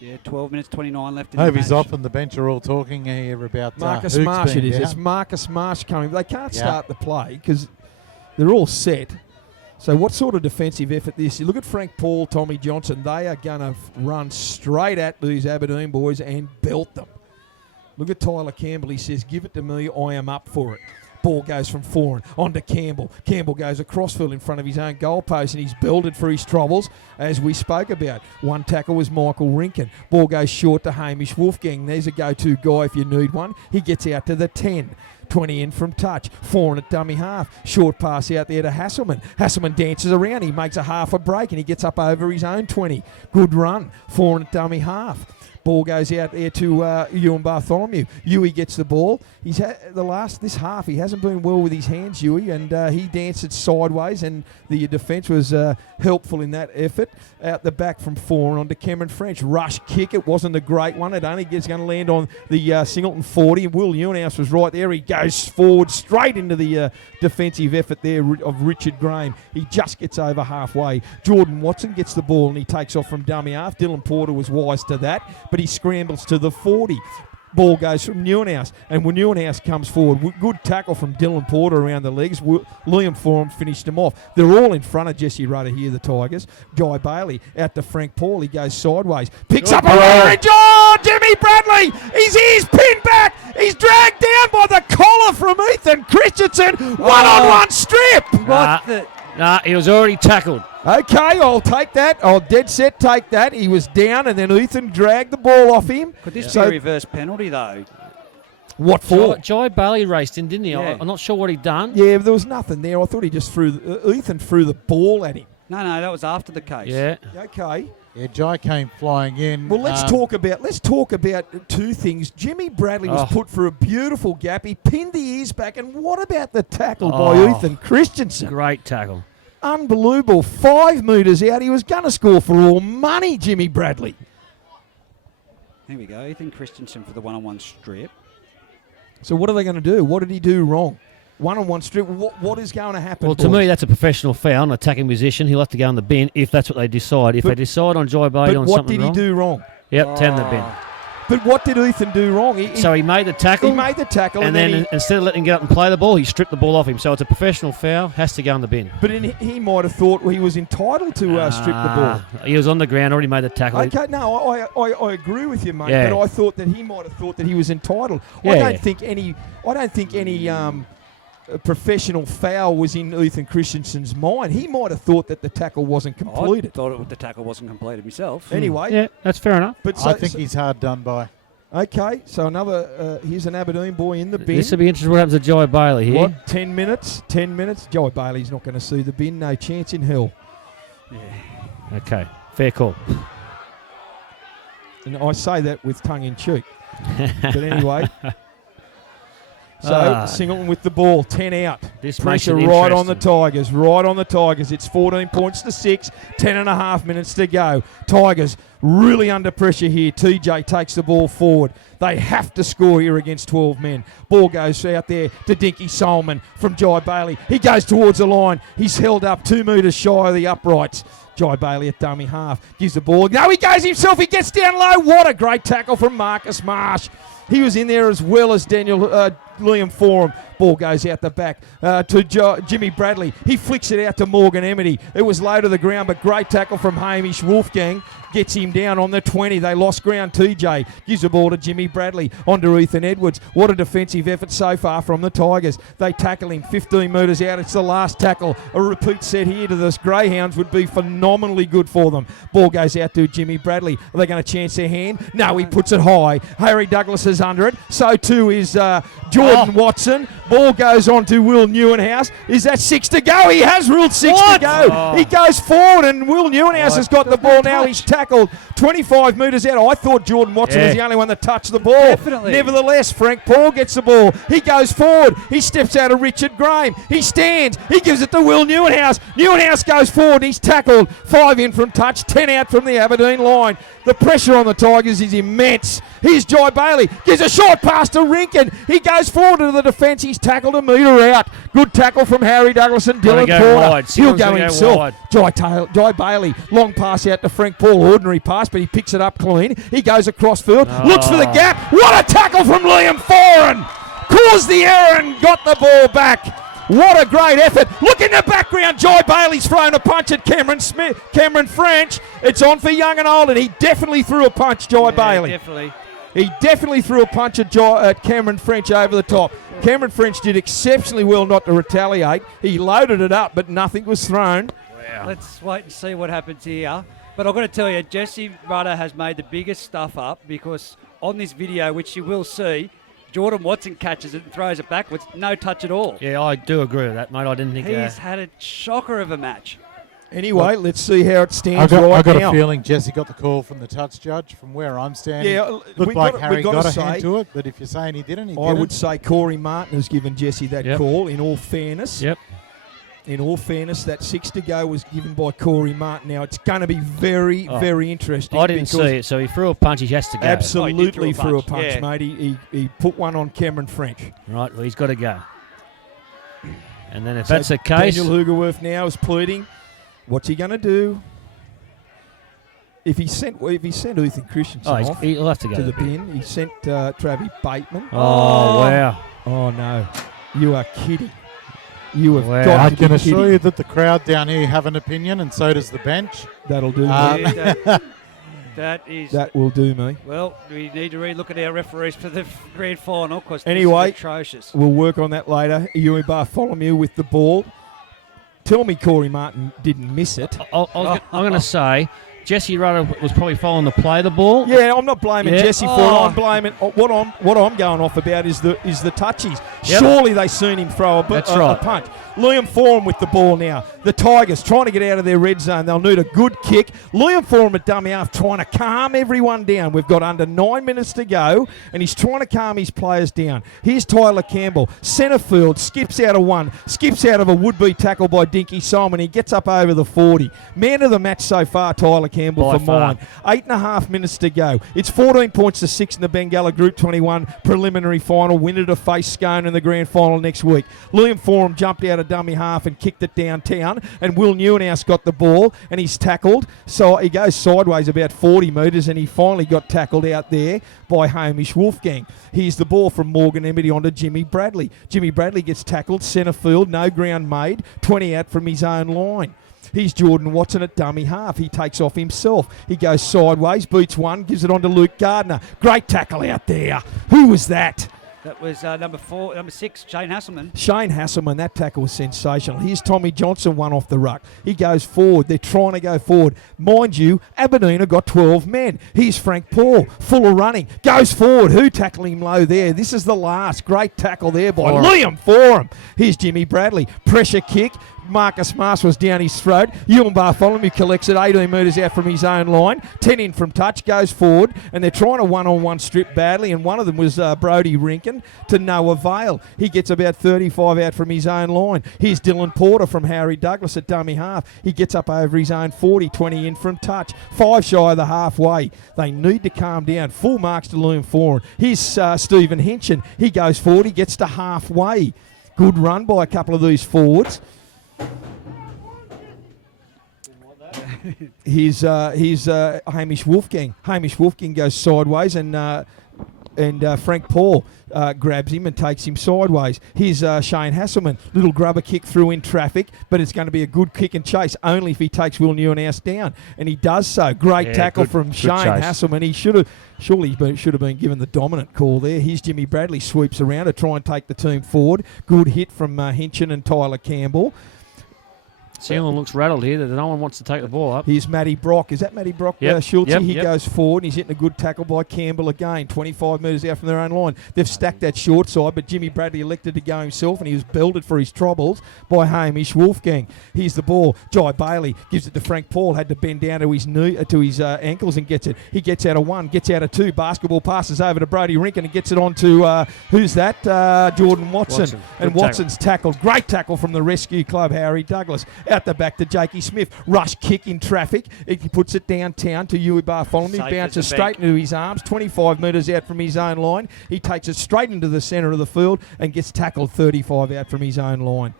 Yeah, 12 minutes, 29 left in the Hovey's match. off, and the bench are all talking here about Marcus Hooks Marsh it being is. down. It's Marcus Marsh coming. They can't start the play because they're all set. So what sort of defensive effort this? You look at Frank Paul, Tommy Johnson. They are going to run straight at these Aberdeen boys and belt them. Look at Tyler Campbell. He says, give it to me. I am up for it. Ball goes from Foran on to Campbell. Campbell goes across field in front of his own goalpost, and he's belted for his troubles, as we spoke about. One tackle was Michael Rinkin. Ball goes short to Hamish Wolfgang. There's a go-to guy if you need one. He gets out to the 10. 20 in from touch. Foran at dummy half. Short pass out there to Hasselman. Hasselman dances around. He makes a half a break, and he gets up over his own 20. Good run. Foran at dummy half. Ball goes out there to Ewan Bartholomew. Huey gets the ball. He's this half he hasn't been well with his hands, Huey, and he danced it sideways, and the defence was helpful in that effort. Out the back from Foran onto Cameron French. Rush kick. It wasn't a great one. It only is going to land on the Singleton 40. Will Ewanhouse was right there. He goes forward straight into the defensive effort there of Richard Graham. He just gets over halfway. Jordan Watson gets the ball and he takes off from dummy half. Dylan Porter was wise to that, but he scrambles to the 40. Ball goes from Newenhouse, and when Newenhouse comes forward, good tackle from Dylan Porter around the legs. Liam Foran finished him off. They're all in front of Jesse Rudder here, the Tigers. Guy Bailey out to Frank Paul. He goes sideways. Picks up a runner. Oh, Jimmy Bradley. His ears pinned back. He's dragged down by the collar from Ethan Christensen. One-on-one strip. Nah, he was already tackled. Okay, I'll take that. I'll dead set take that. He was down, and then Ethan dragged the ball off him. Could this be a reverse penalty, though? What for? Jai Bailey raced in, didn't he? Yeah. I'm not sure what he'd done. Yeah, but there was nothing there. I thought he just Ethan threw the ball at him. No, that was after the case. Yeah. Okay. Yeah, Jai came flying in. Well, let's talk about two things. Jimmy Bradley was put for a beautiful gap. He pinned the ears back, and what about the tackle by Ethan Christensen? Great tackle. Unbelievable. 5 metres out. He was going to score for all money, Jimmy Bradley. Here we go. Ethan Christensen for the one-on-one strip. So what are they going to do? What did he do wrong? One-on-one strip. What is going to happen? Well, to me, that's a professional foul, an attacking position. He'll have to go in the bin if that's what they decide. If they decide on Jai Bailey on something wrong. But what did he do wrong? Yep, 10 the bin. But what did Ethan do wrong? He made the tackle. He made the tackle. And then instead of letting him get up and play the ball, he stripped the ball off him. So it's a professional foul, has to go in the bin. But he might have thought he was entitled to strip the ball. He was on the ground, already made the tackle. Okay, no, I agree with you, mate. Yeah. But I thought that he might have thought that he was entitled. Yeah, I don't think any professional foul was in Ethan Christensen's mind. He might have thought that the tackle wasn't completed. I thought the tackle wasn't completed myself. Anyway. Yeah, that's fair enough. But I think he's hard done by. Okay, so another, here's an Aberdeen boy in the bin. This will be interesting what happens to Jai Bailey here. What, 10 minutes? 10 minutes? Jai Bailey's not going to see the bin. No chance in hell. Yeah. Okay, fair call. And I say that with tongue in cheek. But anyway. So Singleton with the ball, 10 out. This pressure makes it right on the interesting. Tigers. It's 14 points to 6, 10 and a half minutes to go. Tigers really under pressure here. TJ takes the ball forward. They have to score here against 12 men. Ball goes out there to Dinky Solomon from Jai Bailey. He goes towards the line. He's held up 2 metres shy of the uprights. Jai Bailey at dummy half. Gives the ball. No, he goes himself. He gets down low. What a great tackle from Marcus Marsh. He was in there as well as Liam Forum. Ball goes out the back to Jimmy Bradley. He flicks it out to Morgan Emity. It was low to the ground, but great tackle from Hamish Wolfgang. Gets him down on the 20. They lost ground. TJ gives the ball to Jimmy Bradley. On to Ethan Edwards. What a defensive effort so far from the Tigers. They tackle him 15 metres out. It's the last tackle. A repeat set here to the Greyhounds would be phenomenally good for them. Ball goes out to Jimmy Bradley. Are they going to chance their hand? No, he puts it high. Harry Douglas is under it. So too is Jordan Watson. Ball goes on to Will Newenhouse. Is that 6 to go? He has ruled 6 to go. He goes forward and Will Newenhouse has got the ball now. He's tackled 25 metres out. I thought Jordan Watson was the only one that touched the ball. Definitely. Nevertheless, Frank Paul gets the ball. He goes forward. He steps out of Richard Graham. He stands. He gives it to Will Newenhouse. Newenhouse goes forward. He's tackled. 5 in from touch, 10 out from the Aberdeen line. The pressure on the Tigers is immense. Here's Jai Bailey. Gives a short pass to Rinkin. He goes forward to the defence. He's tackled a metre out. Good tackle from Harry Douglas and Dylan Porter. He'll go himself. Jai Bailey. Long pass out to Frank Paul. Ordinary pass, but he picks it up clean. He goes across field. Looks for the gap. What a tackle from Liam Foran. Caused the error and got the ball back. What a great effort. Look in the background. Jai Bailey's thrown a punch at Cameron French. It's on for young and old, and he definitely threw a punch, Jai Bailey. Definitely. He definitely threw a punch at Cameron French over the top. Cameron French did exceptionally well not to retaliate. He loaded it up, but nothing was thrown. Wow. Let's wait and see what happens here. But I've got to tell you, Jesse Rudder has made the biggest stuff up because on this video, which you will see, Jordan Watson catches it and throws it backwards. No touch at all. Yeah, I do agree with that, mate. I didn't think he's had a shocker of a match. Anyway, let's see how it stands I now. got a feeling Jesse got the call from the touch judge from where I'm standing. Yeah, looked like Harry got a hand to it, but if you're saying he didn't, he didn't. I would say Corey Martin has given Jesse that call, in all fairness. Yep. In all fairness, that 6 to go was given by Corey Martin. Now, it's going to be very, very interesting. I didn't see it, so he threw a punch, he has to go. Absolutely threw a punch, mate. He put one on Cameron French. Right, well, he's got to go. And then if that's the case... Daniel Hugerworth now is pleading. What's he going to do? If he sent Ethan Christensen off he'll have to go to the bin, he sent Travis Bateman. Oh, wow. Oh, no. You are kidding. You have got I to can be assure kidding. you that the crowd down here have an opinion, and so does the bench. That'll do me. That will do me. Well, we need to relook at our referees for the grand final because anyway, this is atrocious. We'll work on that later. Ewan Bartholomew with the ball. Tell me Corey Martin didn't miss it. I'm going to say Jesse Rudder was probably following the play of the ball. Yeah, I'm not blaming Jesse for it. I'm blaming what I'm going off about is the touchies. Yep. Surely they seen him throw a punch. Liam Foran with the ball now. The Tigers trying to get out of their red zone. They'll need a good kick. Liam Foran at dummy half trying to calm everyone down. We've got under 9 minutes to go, and he's trying to calm his players down. Here's Tyler Campbell, centre field, skips out of one, skips out of a would-be tackle by Dinky Simon. He gets up over the 40. Man of the match so far, Tyler Campbell By for far. mine. 8.5 minutes to go. It's 14 points to 6 in the Bengalla Group 21 preliminary final. Winner to face Scone in the grand final next week. Liam Foran jumped out of dummy half and kicked it downtown, and Will Newenhouse got the ball and he's tackled. So he goes sideways about 40 metres, and he finally got tackled out there by Hamish Wolfgang. Here's the ball from Morgan Emmety onto Jimmy Bradley. Jimmy Bradley gets tackled, centre field, no ground made, 20 out from his own line. He's Jordan Watson at dummy half. He takes off himself. He goes sideways, beats one, gives it on to Luke Gardner. Great tackle out there. Who was that? That was number 6, Shane Hasselman. Shane Hasselman, that tackle was sensational. Here's Tommy Johnson, one off the ruck. He goes forward. They're trying to go forward. Mind you, Aberdeen have got 12 men. Here's Frank Paul, full of running. Goes forward. Who tackled him low there? This is the last. Great tackle there by Liam Foran. Here's Jimmy Bradley. Pressure kick. Marcus Mars was down his throat. Ewan Bartholomew collects it 18 metres out from his own line. 10 in from touch, goes forward, and they're trying to one-on-one strip badly, and one of them was Brodie Rinkin to no avail. He gets about 35 out from his own line. Here's Dylan Porter from Harry Douglas at dummy half. He gets up over his own 40, 20 in from touch. 5 shy of the halfway. They need to calm down. Full marks to Liam Foran. Here's Stephen Hinchin. He goes forward. He gets to halfway. Good run by a couple of these forwards. Here's Hamish Wolfgang. Hamish Wolfgang goes sideways, and Frank Paul grabs him and takes him sideways. Here's Shane Hasselman. Little grubber kick through in traffic, but it's going to be a good kick and chase only if he takes Will Newenhouse down, and he does so. Great tackle from Shane Hasselman. He should have been given the dominant call there. Here's Jimmy Bradley, sweeps around to try and take the team forward. Good hit from Hinchin and Tyler Campbell. Singleton looks rattled here that no one wants to take the ball up. Here's Matty Brock. Is that Matty Brock, Schultz? He goes forward and he's hitting a good tackle by Campbell again. 25 metres out from their own line. They've stacked that short side, but Jimmy Bradley elected to go himself, and he was belted for his troubles by Hamish Wolfgang. Here's the ball. Jai Bailey gives it to Frank Paul. Had to bend down to his knee, to his ankles, and gets it. He gets out of one, gets out of two. Basketball passes over to Brodie Rinkin and gets it on to, who's that? Jordan Watson. And Watson's tackled. Great tackle from the rescue club, Harry Douglas. Out the back to Jakey Smith. Rush kick in traffic. He puts it downtown to Huey Bartholomew. Bounces straight into his arms. 25 metres out from his own line. He takes it straight into the centre of the field and gets tackled 35 out from his own line.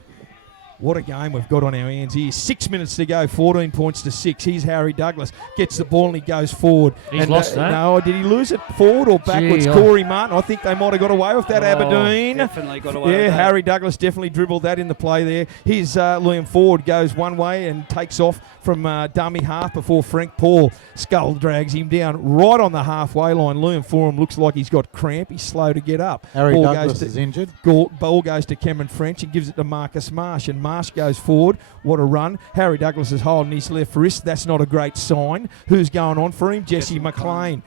What a game we've got on our hands here. 6 minutes to go, 14 points to 6. Here's Harry Douglas. Gets the ball and he goes forward. He's lost that. No, did he lose it forward or backwards? Corey Martin. I think they might have got away with that, Aberdeen. Definitely got away with that. Harry Douglas definitely dribbled that in the play there. Here's Liam Ford goes one way and takes off from dummy half before Frank Paul skull drags him down right on the halfway line. Liam Foran looks like he's got cramp. He's slow to get up. Harry Douglas is injured. Ball goes to Cameron French and gives it to Marcus Marsh, and Marsh goes forward. What a run. Harry Douglas is holding his left wrist. That's not a great sign. Who's going on for him? Jesse McLean.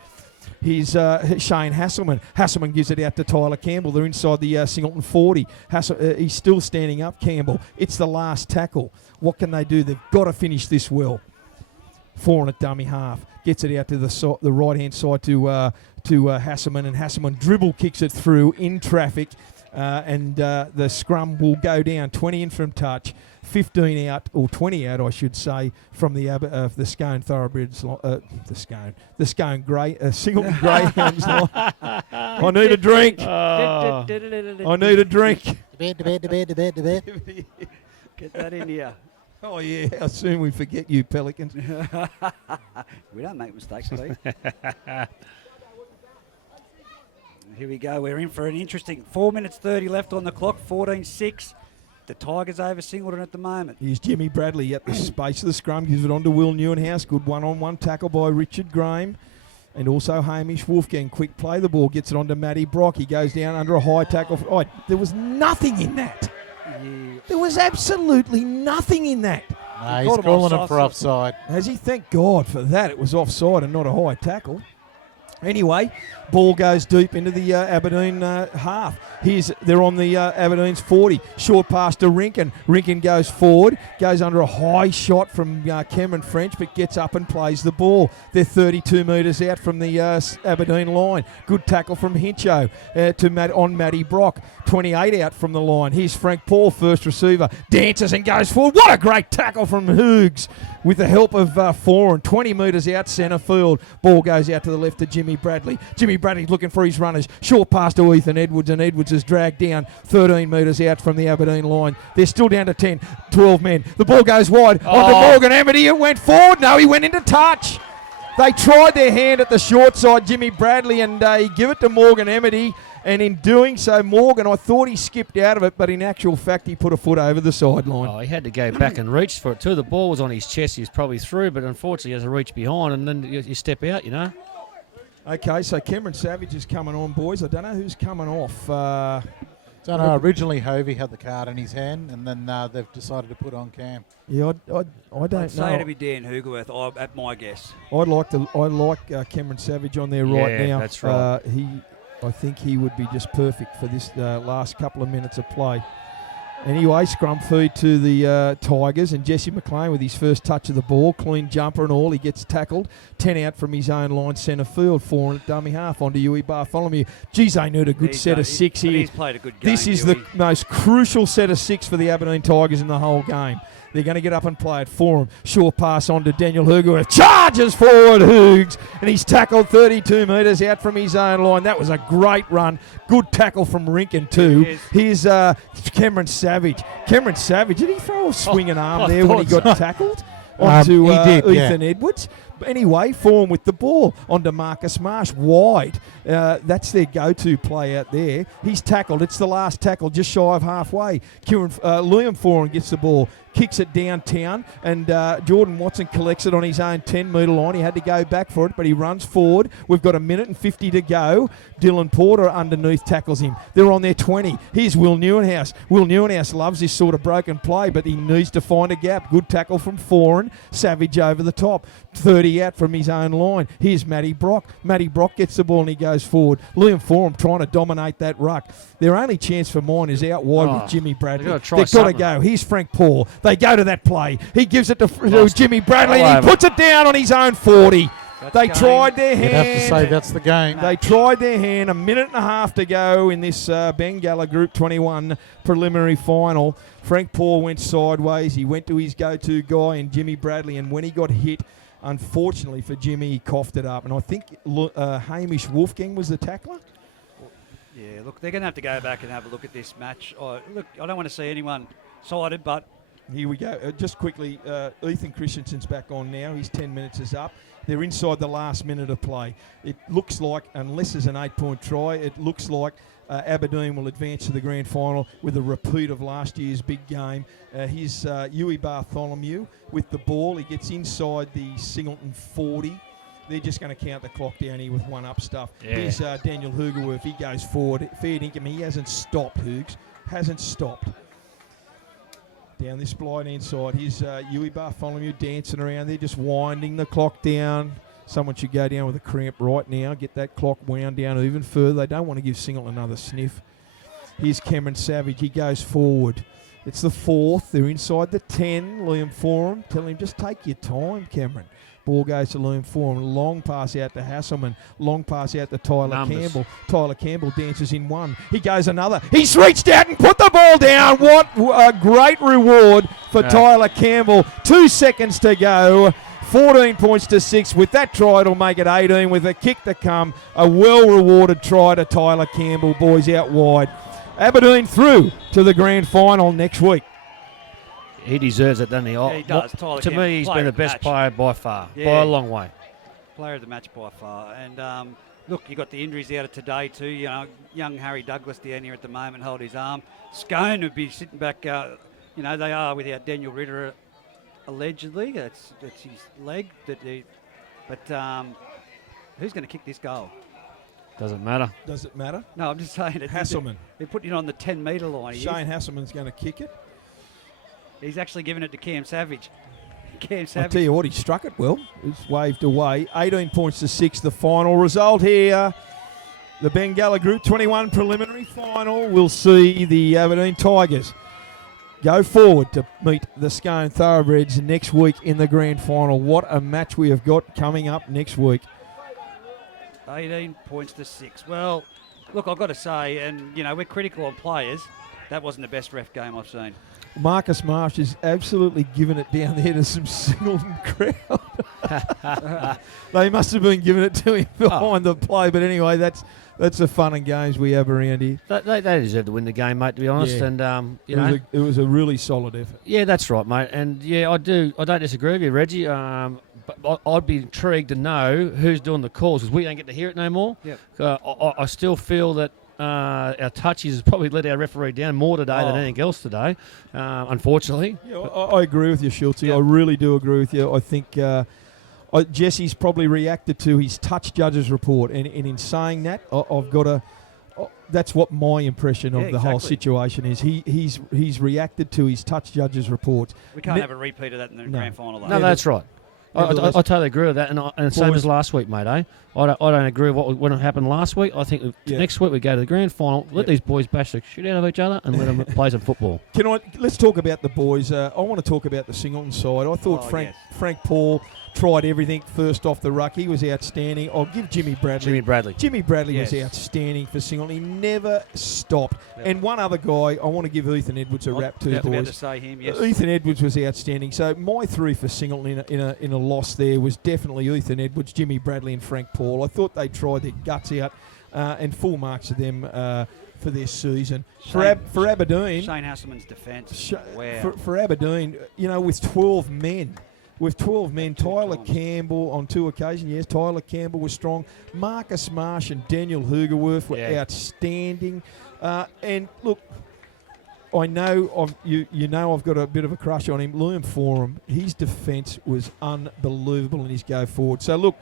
Here's Shane Hasselman. Hasselman gives it out to Tyler Campbell. They're inside the Singleton 40. He's still standing up, Campbell. It's the last tackle. What can they do? They've got to finish this well. Foran at dummy half. Gets it out to the right-hand side to Hasselman, and Hasselman dribble kicks it through in traffic, and the scrum will go down. 20 in from touch. 15 out, or 20 out, I should say, from the Scone Thoroughbreds, the Scone Grey, Singleton Greyhounds line. I need a drink. I need a drink. Debate. Get that in here. Oh, yeah, how soon we forget you, Pelicans. We don't make mistakes, Steve. Here we go. We're in for an interesting 4 minutes 30 left on the clock, 14-6. The Tigers over Singleton at the moment. Here's Jimmy Bradley at the space of the scrum. Gives it on to Will Newenhouse. Good one-on-one tackle by Richard Graham. And also Hamish Wolfgang. Quick play. The ball gets it on to Matty Brock. He goes down under a high tackle. Oh, there was nothing in that. Yeah. There was absolutely nothing in that. No, he's calling it for offside. Has he? Thank God for that. It was offside and not a high tackle. Anyway, ball goes deep into the Aberdeen half. They're on the Aberdeen's 40. Short pass to Rinkin. Rinkin goes forward, goes under a high shot from Cameron French, but gets up and plays the ball. They're 32 metres out from the Aberdeen line. Good tackle from Hincho on Matty Brock. 28 out from the line. Here's Frank Paul, first receiver. Dances and goes forward. What a great tackle from Hoogs with the help of Foran. 20 metres out centre field. Ball goes out to the left to Jimmy Bradley. Jimmy Bradley's looking for his runners. Short pass to Ethan Edwards, and Edwards is dragged down 13 metres out from the Aberdeen line. They're still down to 10, 12 men. The ball goes wide onto Morgan Amity. It went forward. No, he went into touch. They tried their hand at the short side, Jimmy Bradley, and he give it to Morgan Amity. And in doing so, Morgan, I thought he skipped out of it, but in actual fact, he put a foot over the sideline. Oh, he had to go back and reach for it too. The ball was on his chest. He was probably through, but unfortunately, he has to reach behind, and then you step out, you know. Okay, so Cameron Savage is coming on, boys. I don't know who's coming off. Don't know. Originally, Hovey had the card in his hand, and then they've decided to put on Cam. Yeah, I don't know. I'd say it'd be Dan Hoogerworth, at my guess. I like Cameron Savage on there right now. That's right. I think he would be just perfect for this last couple of minutes of play. Anyway, scrum feed to the Tigers, and Jesse McLean with his first touch of the ball, clean jumper and all. He gets tackled, 10 out from his own line, centre field, 4 at dummy half onto Huey Bartholomew. Geez, they need a good set of 6 here. He's played a good game. This is the most crucial set of 6 for the Aberdeen Tigers in the whole game. They're going to get up and play it for him. Short pass on to Daniel Hoogerworth. Charges forward, Hoogs. And he's tackled 32 metres out from his own line. That was a great run. Good tackle from Rinkin too. Here's Cameron Savage. Cameron Savage, did he throw a swinging arm there when he got tackled? Onto Ethan Edwards. But anyway, Form with the ball onto Marcus Marsh, wide. That's their go-to play out there. He's tackled. It's the last tackle, just shy of halfway. Liam Foran gets the ball, kicks it downtown, and Jordan Watson collects it on his own 10-metre line. He had to go back for it, but he runs forward. We've got 1:50 to go. Dylan Porter underneath tackles him. They're on their 20. Here's Will Neuenhouse. Will Neuenhouse loves this sort of broken play, but he needs to find a gap. Good tackle from Foran. Savage over the top. 30 out from his own line. Here's Matty Brock. Matty Brock gets the ball and he goes forward. Liam Foran trying to dominate that ruck. Their only chance for mine is out wide with Jimmy Bradley. They've got to go. Here's Frank Paul. They go to that play. He gives it to Jimmy Bradley and he puts it down on his own 40. They tried their hand. You'd have to say that's the game. They tried their hand. 1.5 to go in this Bengalla Group 21 preliminary final. Frank Paul went sideways. He went to his go-to guy in Jimmy Bradley, and when he got hit, unfortunately for Jimmy, he coughed it up. And I think Hamish Wolfgang was the tackler. Yeah, look, they're going to have to go back and have a look at this match. Look, I don't want to see anyone sided, but... Here we go. Just quickly, Ethan Christensen's back on now. His 10 minutes is up. They're inside the last minute of play. It looks like, unless there's an 8-point try, it looks like Aberdeen will advance to the grand final with a repeat of last year's big game. Here's Huey Bartholomew with the ball. He gets inside the Singleton 40. They're just going to count the clock down here with one up stuff. Yeah. Here's Daniel Hoogerworth. He goes forward. Fair dinkum. He hasn't stopped, Hoogs. Hasn't stopped. Down this blind inside. Here's Huey Bartholomew dancing around there, just winding the clock down. Someone should go down with a cramp right now, get that clock wound down even further. They don't want to give Singleton another sniff. Here's Cameron Savage. He goes forward. It's the 4th. They're inside the 10. Liam Foran. Tell him, just take your time, Cameron. Ball goes to Liam Foran. Long pass out to Hasselman. Long pass out to Tyler Campbell. Tyler Campbell dances in one. He goes another. He's reached out and put the ball down. What a great reward for Tyler Campbell. 2 seconds to go. 14 points to 6. With that try, it'll make it 18. With a kick to come, a well-rewarded try to Tyler Campbell. Boys out wide. Aberdeen through to the grand final next week. He deserves it, doesn't he? Yeah, he does. Tyler to me, he's been the best player by far, by a long way. Player of the match by far. And look, you got the injuries out of today too. You know, young Harry Douglas down here at the moment, hold his arm. Scone would be sitting back. They are without Daniel Ritter, allegedly. That's his leg. But who's going to kick this goal? Doesn't matter. Does it matter? No, I'm just saying it. Hasselman. They're putting it on the 10-metre line. Shane Hasselman's going to kick it. He's actually giving it to Cam Savage. Cam I Savage. tell you what, he struck it well. It's waved away. 18 points to 6, the final result here. The Bengalla Group 21 preliminary final. We'll see the Aberdeen Tigers go forward to meet the Scone Thoroughbreds next week in the grand final. What a match we have got coming up next week. 18 points to 6. Well, look, I've got to say, and, we're critical on players. That wasn't the best ref game I've seen. Marcus Marsh has absolutely given it down there to some Singleton crowd. They must have been giving it to him behind the play. But anyway, that's the fun and games we have around here. They deserve to win the game, mate, to be honest. Yeah. And, it was a really solid effort. Yeah, that's right, mate. And, I don't disagree with you, Reggie. But I'd be intrigued to know who's doing the calls because we don't get to hear it no more. Yep. I still feel that our touchies has probably let our referee down more today than anything else today, unfortunately. Yeah, I agree with you, Schultz. Yep. I really do agree with you. I think Jesse's probably reacted to his touch judges report, and in saying that, I've got to. That's what my impression of the whole situation is. He's reacted to his touch judges report. We can't have a repeat of that in the grand final, though. No, that's right. I totally agree with that, and same as last week, mate. I don't agree with what happened last week. I think next week we go to the grand final. Let these boys bash the shit out of each other and let them play some football. Let's talk about the boys. I want to talk about the Singleton side. I thought Frank Paul tried everything first off the ruck. He was outstanding. I'll give Jimmy Bradley was outstanding for Singleton. He never stopped. Yep. And one other guy, I want to give Ethan Edwards a rap too, boys. About to say him, yes. Ethan Edwards was outstanding. So my three for Singleton in a loss there was definitely Ethan Edwards, Jimmy Bradley and Frank Paul. I thought they tried their guts out and full marks to them for this season. For Aberdeen... Shane Hasselman's defence. Wow. For Aberdeen, with 12 men... Tyler Campbell on 2 occasions. Yes, Tyler Campbell was strong. Marcus Marsh and Daniel Hugerworth were outstanding. And look, I know I've got a bit of a crush on him. Liam Forum, his defence was unbelievable in his go forward. So look,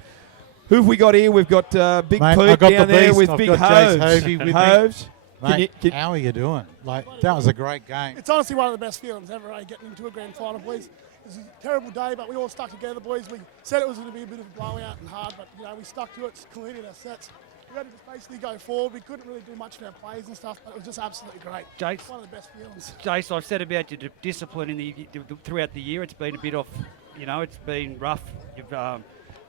who have we got here? We've got Big Pete down there with Big Hoves. Mate, how are you doing? That was a great game. It's honestly one of the best feelings ever, getting into a grand final, boys. It was a terrible day, but we all stuck together, boys. We said it was going to be a bit of a blowout and hard, but we stuck to it. It's clean in our sets. We had to just basically go forward. We couldn't really do much for our plays and stuff, but it was just absolutely great. Jace, one of the best feelings. Jace, I've said about your discipline throughout the year. It's been a bit off. It's been rough. You've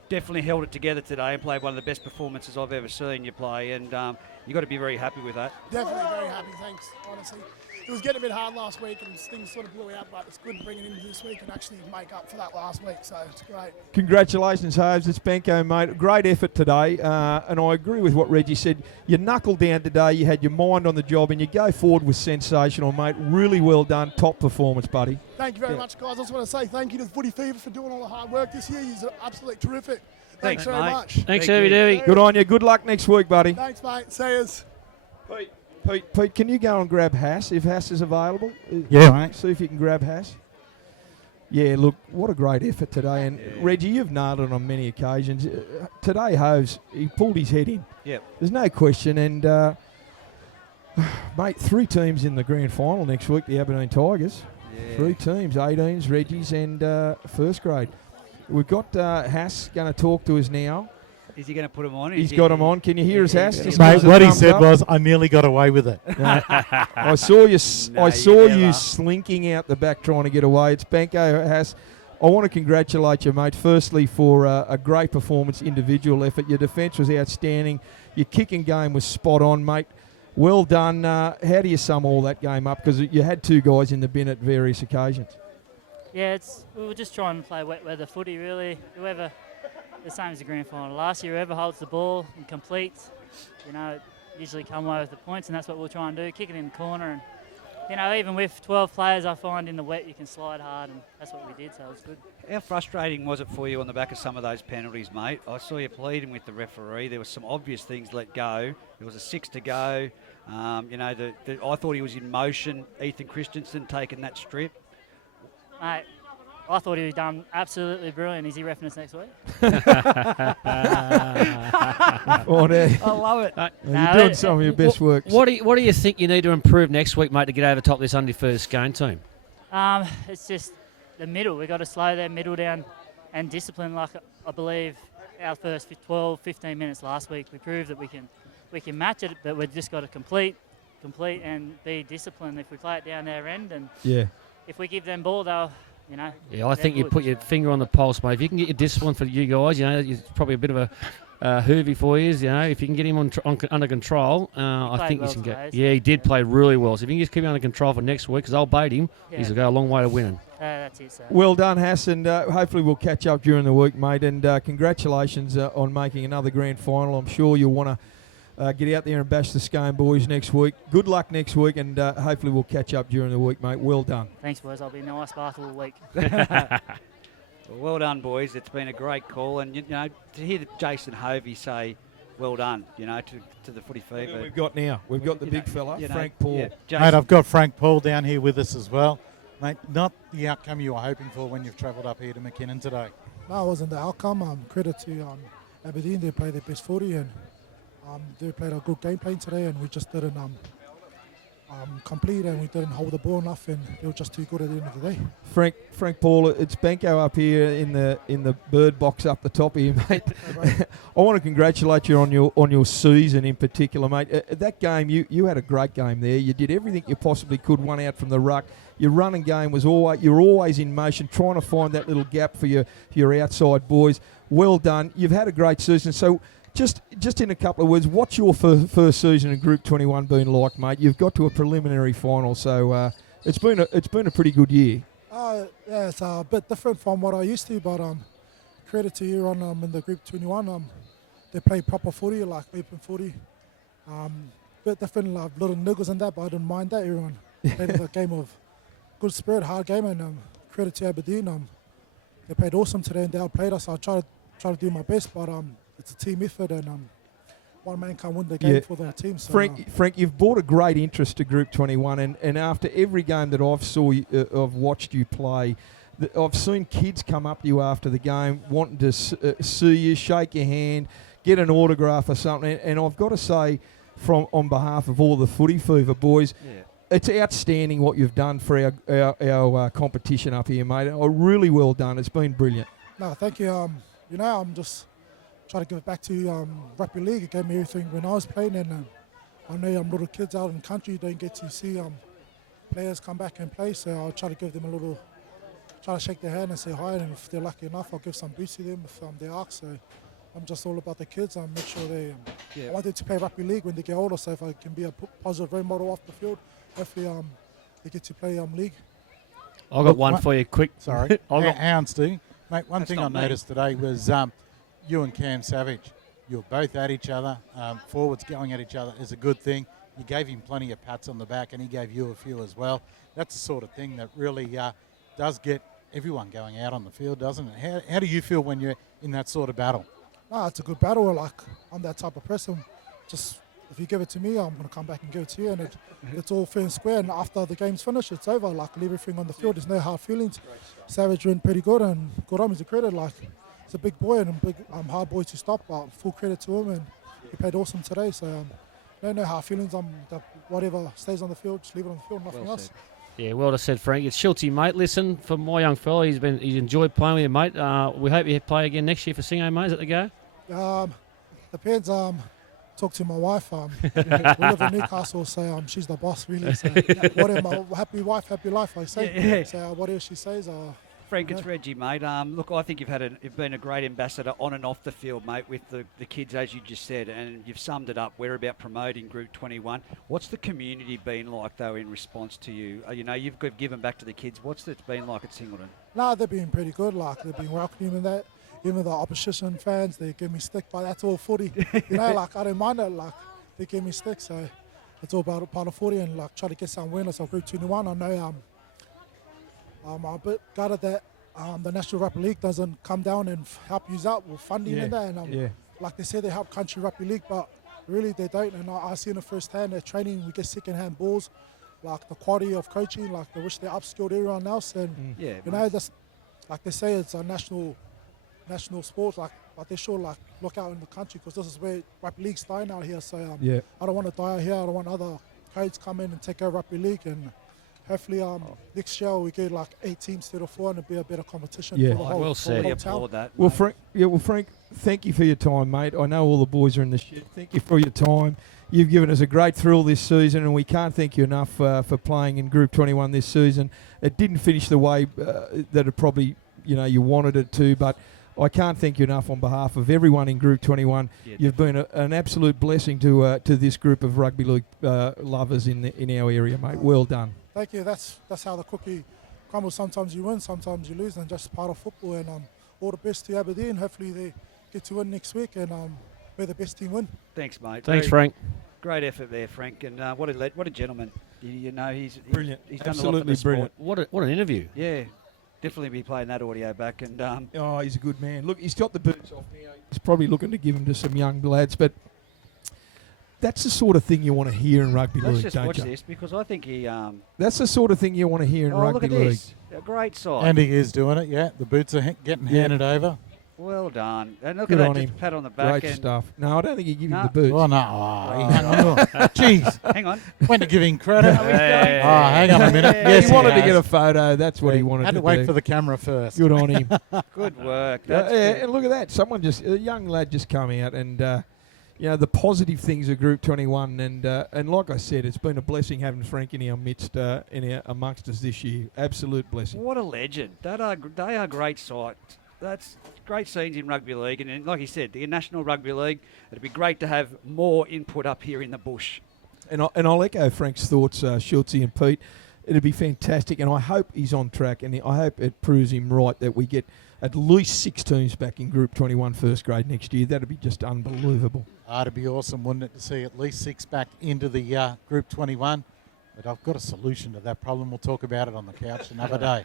definitely held it together today and played one of the best performances I've ever seen you play, and you've got to be very happy with that. Definitely very happy, thanks, honestly. It was getting a bit hard last week and things sort of blew out, but it's good to bring it into this week and actually make up for that last week, so it's great. Congratulations, Hoves. It's Benko, mate. Great effort today, and I agree with what Reggie said. You knuckled down today, you had your mind on the job, and you go forward with sensational, mate. Really well done. Top performance, buddy. Thank you very much, guys. I just want to say thank you to the Footy Fever for doing all the hard work this year. You're absolutely terrific. Thanks very much. Thanks, Heavy Davey. Good on you. Good luck next week, buddy. Thanks, mate. See us. Pete, can you go and grab Haas if Haas is available? Yeah, mate. See if you can grab Haas. Yeah, look, what a great effort today. And Reggie, you've nailed it on many occasions. Today, Hoves, he pulled his head in. Yep. There's no question. And, mate, 3 teams in the grand final next week, the Aberdeen Tigers. Yeah. 3 teams, 18s, Reggie's and first grade. We've got Haas going to talk to us now. Is he going to put him on? He's got him on. Can you hear us, Haas? Mate, what he said was, I nearly got away with it. I saw you slinking out the back trying to get away. It's Benko, Haas. I want to congratulate you, mate, firstly for a great performance, individual effort. Your defence was outstanding. Your kicking game was spot on, mate. Well done. How do you sum all that game up? Because you had 2 guys in the bin at various occasions. Yeah, we were just trying to play wet weather footy, really. Whoever, the same as the grand final last year, whoever holds the ball and completes, usually come away with the points, and that's what we'll try and do, kick it in the corner. And, even with 12 players, I find in the wet you can slide hard, and that's what we did, so it was good. How frustrating was it for you on the back of some of those penalties, mate? I saw you pleading with the referee. There were some obvious things let go. There was a 6 to go. I thought he was in motion. Ethan Christensen taking that strip. Mate, I thought he was done absolutely brilliant. Is he reffing us next week? I love it. You're doing some of your best work. What do you think you need to improve next week, mate, to get over top of this under-first game team? It's just the middle. We've got to slow their middle down and discipline. Like I believe our first 12, 15 minutes last week, we proved that we can match it, but we've just got to complete and be disciplined. If we play it down their end, and if we give them ball, they'll, you know. Yeah, I think you put your finger on the pulse, mate. If you can get your discipline for you guys, you know, it's probably a bit of a Hoovy for you, you know. If you can get him under control, I think you can get. Yeah, he did play really well. So if you can just keep him under control for next week, because I'll bait him, he's going to go a long way to winning. That's it, sir. Well done, Hass, and hopefully we'll catch up during the week, mate. And congratulations on making another grand final. I'm sure you'll want to get out there and bash the Scone boys next week. Good luck next week, and hopefully we'll catch up during the week, mate. Well done. Thanks, boys. I'll be nice bath all week. Well done, boys. It's been a great call, and you know, to hear Jason Hovey say, "Well done," you know, to the Footy Fever. We've got the big fella, Frank Paul. Yeah, Mate, I've got Frank Paul down here with us as well. Mate, not the outcome you were hoping for when you've travelled up here to McKinnon today. No, it wasn't the outcome. Credit to Aberdeen. They played their best footy, and they played a good game plan today, and we just didn't complete, and we didn't hold the ball enough, and they were just too good at the end of the day. Frank Paul, it's Benko up here in the bird box up the top of you, mate. I want to congratulate you on your season in particular, mate. That game, you had a great game there. You did everything you possibly could, one out from the ruck. Your running game was you're always in motion, trying to find that little gap for your outside boys. Well done. You've had a great season. So just in a couple of words, what's your first season in Group 21 been like, mate? You've got to a preliminary final, so it's been a pretty good year. Yeah, it's a bit different from what I used to, but credit to you on in the Group 21. They play proper footy, like open footy. Bit different, like little niggles and that, but I didn't mind that. Everyone played a game of good spirit, hard game, and credit to Aberdeen. They played awesome today, and they outplayed us. I try to do my best, but it's a team effort, and one man can't win the game for the team. So, Frank, you've brought a great interest to Group 21, and after every game that I've watched you play, I've seen kids come up to you after the game wanting to see you, shake your hand, get an autograph or something. And I've got to say, on behalf of all the Footy Fever boys, it's outstanding what you've done for our competition up here, mate. Really well done. It's been brilliant. No, thank you. You know, I'm just trying to give it back to rugby league. It gave me everything when I was playing, and I know little kids out in the country don't get to see players come back and play, so I'll try to give them try to shake their hand and say hi, and if they're lucky enough, I'll give some boots to them if they ask. So I'm just all about the kids. I make sure I want them to play rugby league when they get older, so if I can be a positive role model off the field, hopefully they get to play league. I've got one for you, quick. Sorry, Hounds do. Mate, one thing I noticed today was you and Cam Savage, you were both at each other. Forwards going at each other is a good thing. You gave him plenty of pats on the back, and he gave you a few as well. That's the sort of thing that really does get everyone going out on the field, doesn't it? How do you feel when you're in that sort of battle? No, it's a good battle. Like, I'm that type of person. Just if you give it to me, I'm going to come back and give it to you, and it's all fair and square. And after the game's finished, it's over. Like, everything on the field, there's no hard feelings. Savage went pretty good, and good on him. He's a credit. Like, he's a big boy and a big hard boy to stop. But full credit to him, and he played awesome today. So no hard feelings. Whatever stays on the field, just leave it on the field. Nothing else. Yeah, well said, Frank. It's Schultzy, mate. Listen, for my young fella, he's enjoyed playing with you, mate. We hope you play again next year for Singo, mate. Is that the go? Depends. Talk to my wife. We live in Newcastle, so she's the boss, really. So whatever, happy wife, happy life, I say. So whatever she says. Frank, it's Reggie, mate. Look, I think you've been a great ambassador on and off the field, mate, with the kids, as you just said, and you've summed it up. We're about promoting Group 21. What's the community been like, though, in response to you? You've given back to the kids. What's it been like at Singleton? No, they've been pretty good. Like, they've been welcoming in that. Even the opposition fans, they give me stick, but that's all footy. Like, I don't mind it. Like, they give me stick, so it's all about part of footy, and like try to get some winners of Group 21. I know I'm a bit gutted that the National Rugby League doesn't come down and help you out with funding and that. And like they say, they help Country Rugby League, but really they don't. And I see in the first hand, they're training, we get second-hand balls, like the quality of coaching, like they wish they upskilled everyone else. And just like they say, it's a national sport, but they should look out in the country, because this is where rugby league's dying out here. So I don't want to die out here. I don't want other codes come in and take over rugby league, and hopefully next year we get like 8 teams instead of 4 and it'll be a better competition Yeah. for the whole, Well for said. the We whole town. applaud that. Well, mate. Frank, thank you for your time, mate. I know all the boys are in the shed. Thank you for your time. You've given us a great thrill this season, and we can't thank you enough for playing in Group 21 this season. It didn't finish the way that it probably, you wanted it to, but I can't thank you enough on behalf of everyone in Group 21. Yeah, You've been an absolute blessing to this group of rugby league lovers in our area, mate. Well done. Thank you. That's how the cookie crumbles. Sometimes you win, sometimes you lose, and just part of football. And all the best to Aberdeen. Hopefully they get to win next week, and may the best team win. Thanks, mate. Thanks, Very Frank. Great effort there, Frank. And what a gentleman. He's Brilliant. He's done Absolutely a lot for the sport. brilliant. What an interview. Yeah, definitely be playing that audio back. And Oh, he's a good man. Look, he's got the boots off now. He's probably looking to give him to some young lads, but that's the sort of thing you want to hear in rugby let's league, just don't watch you? this because I think he. That's the sort of thing you want to hear in Oh, look rugby at league. this! A great side. And he is doing it, yeah. The boots are getting Yeah. handed over. Well done. And look Good at that, on just him. pat on the back. Great And stuff. No, I don't think he give No. him the boots. Oh, no. Oh, he hung on. Jeez. hang on. Went to give him credit. Are we going? Oh, hang on a minute. Yeah. Yes, he wanted to has. get a photo. That's what he wanted Had to to wait do. for the camera first. Good on him. Good work. Yeah, That's good. and look at that. A young lad just come out and, the positive things of Group 21. And like I said, it's been a blessing having Frank in our midst, amongst us this year. Absolute blessing. What a legend. They are great sights. That's great scenes in rugby league. And like he said, the National Rugby League, it'd be great to have more input up here in the bush. And I'll echo Frank's thoughts, Schultzy and Pete. It'd be fantastic, and I hope he's on track, and I hope it proves him right that we get at least 6 teams back in Group 21 first grade next year. That'd be just unbelievable. It'd be awesome, wouldn't it, to see at least 6 back into the Group 21. But I've got a solution to that problem. We'll talk about it on the couch another day.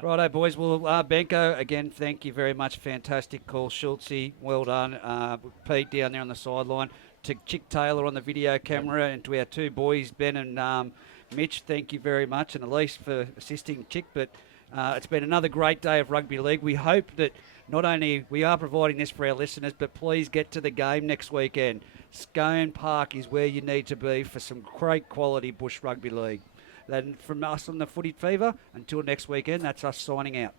Righto, boys. Well, Benko, again, thank you very much. Fantastic call. Schultzy, well done. Pete down there on the sideline. To Chick Taylor on the video camera, and to our 2 boys, Ben and Mitch, thank you very much. And Elise for assisting Chick. But it's been another great day of rugby league. We hope that not only we are providing this for our listeners, but please get to the game next weekend. Scone Park is where you need to be for some great quality bush rugby league. Then from us on the Footy Fever, until next weekend, that's us signing out.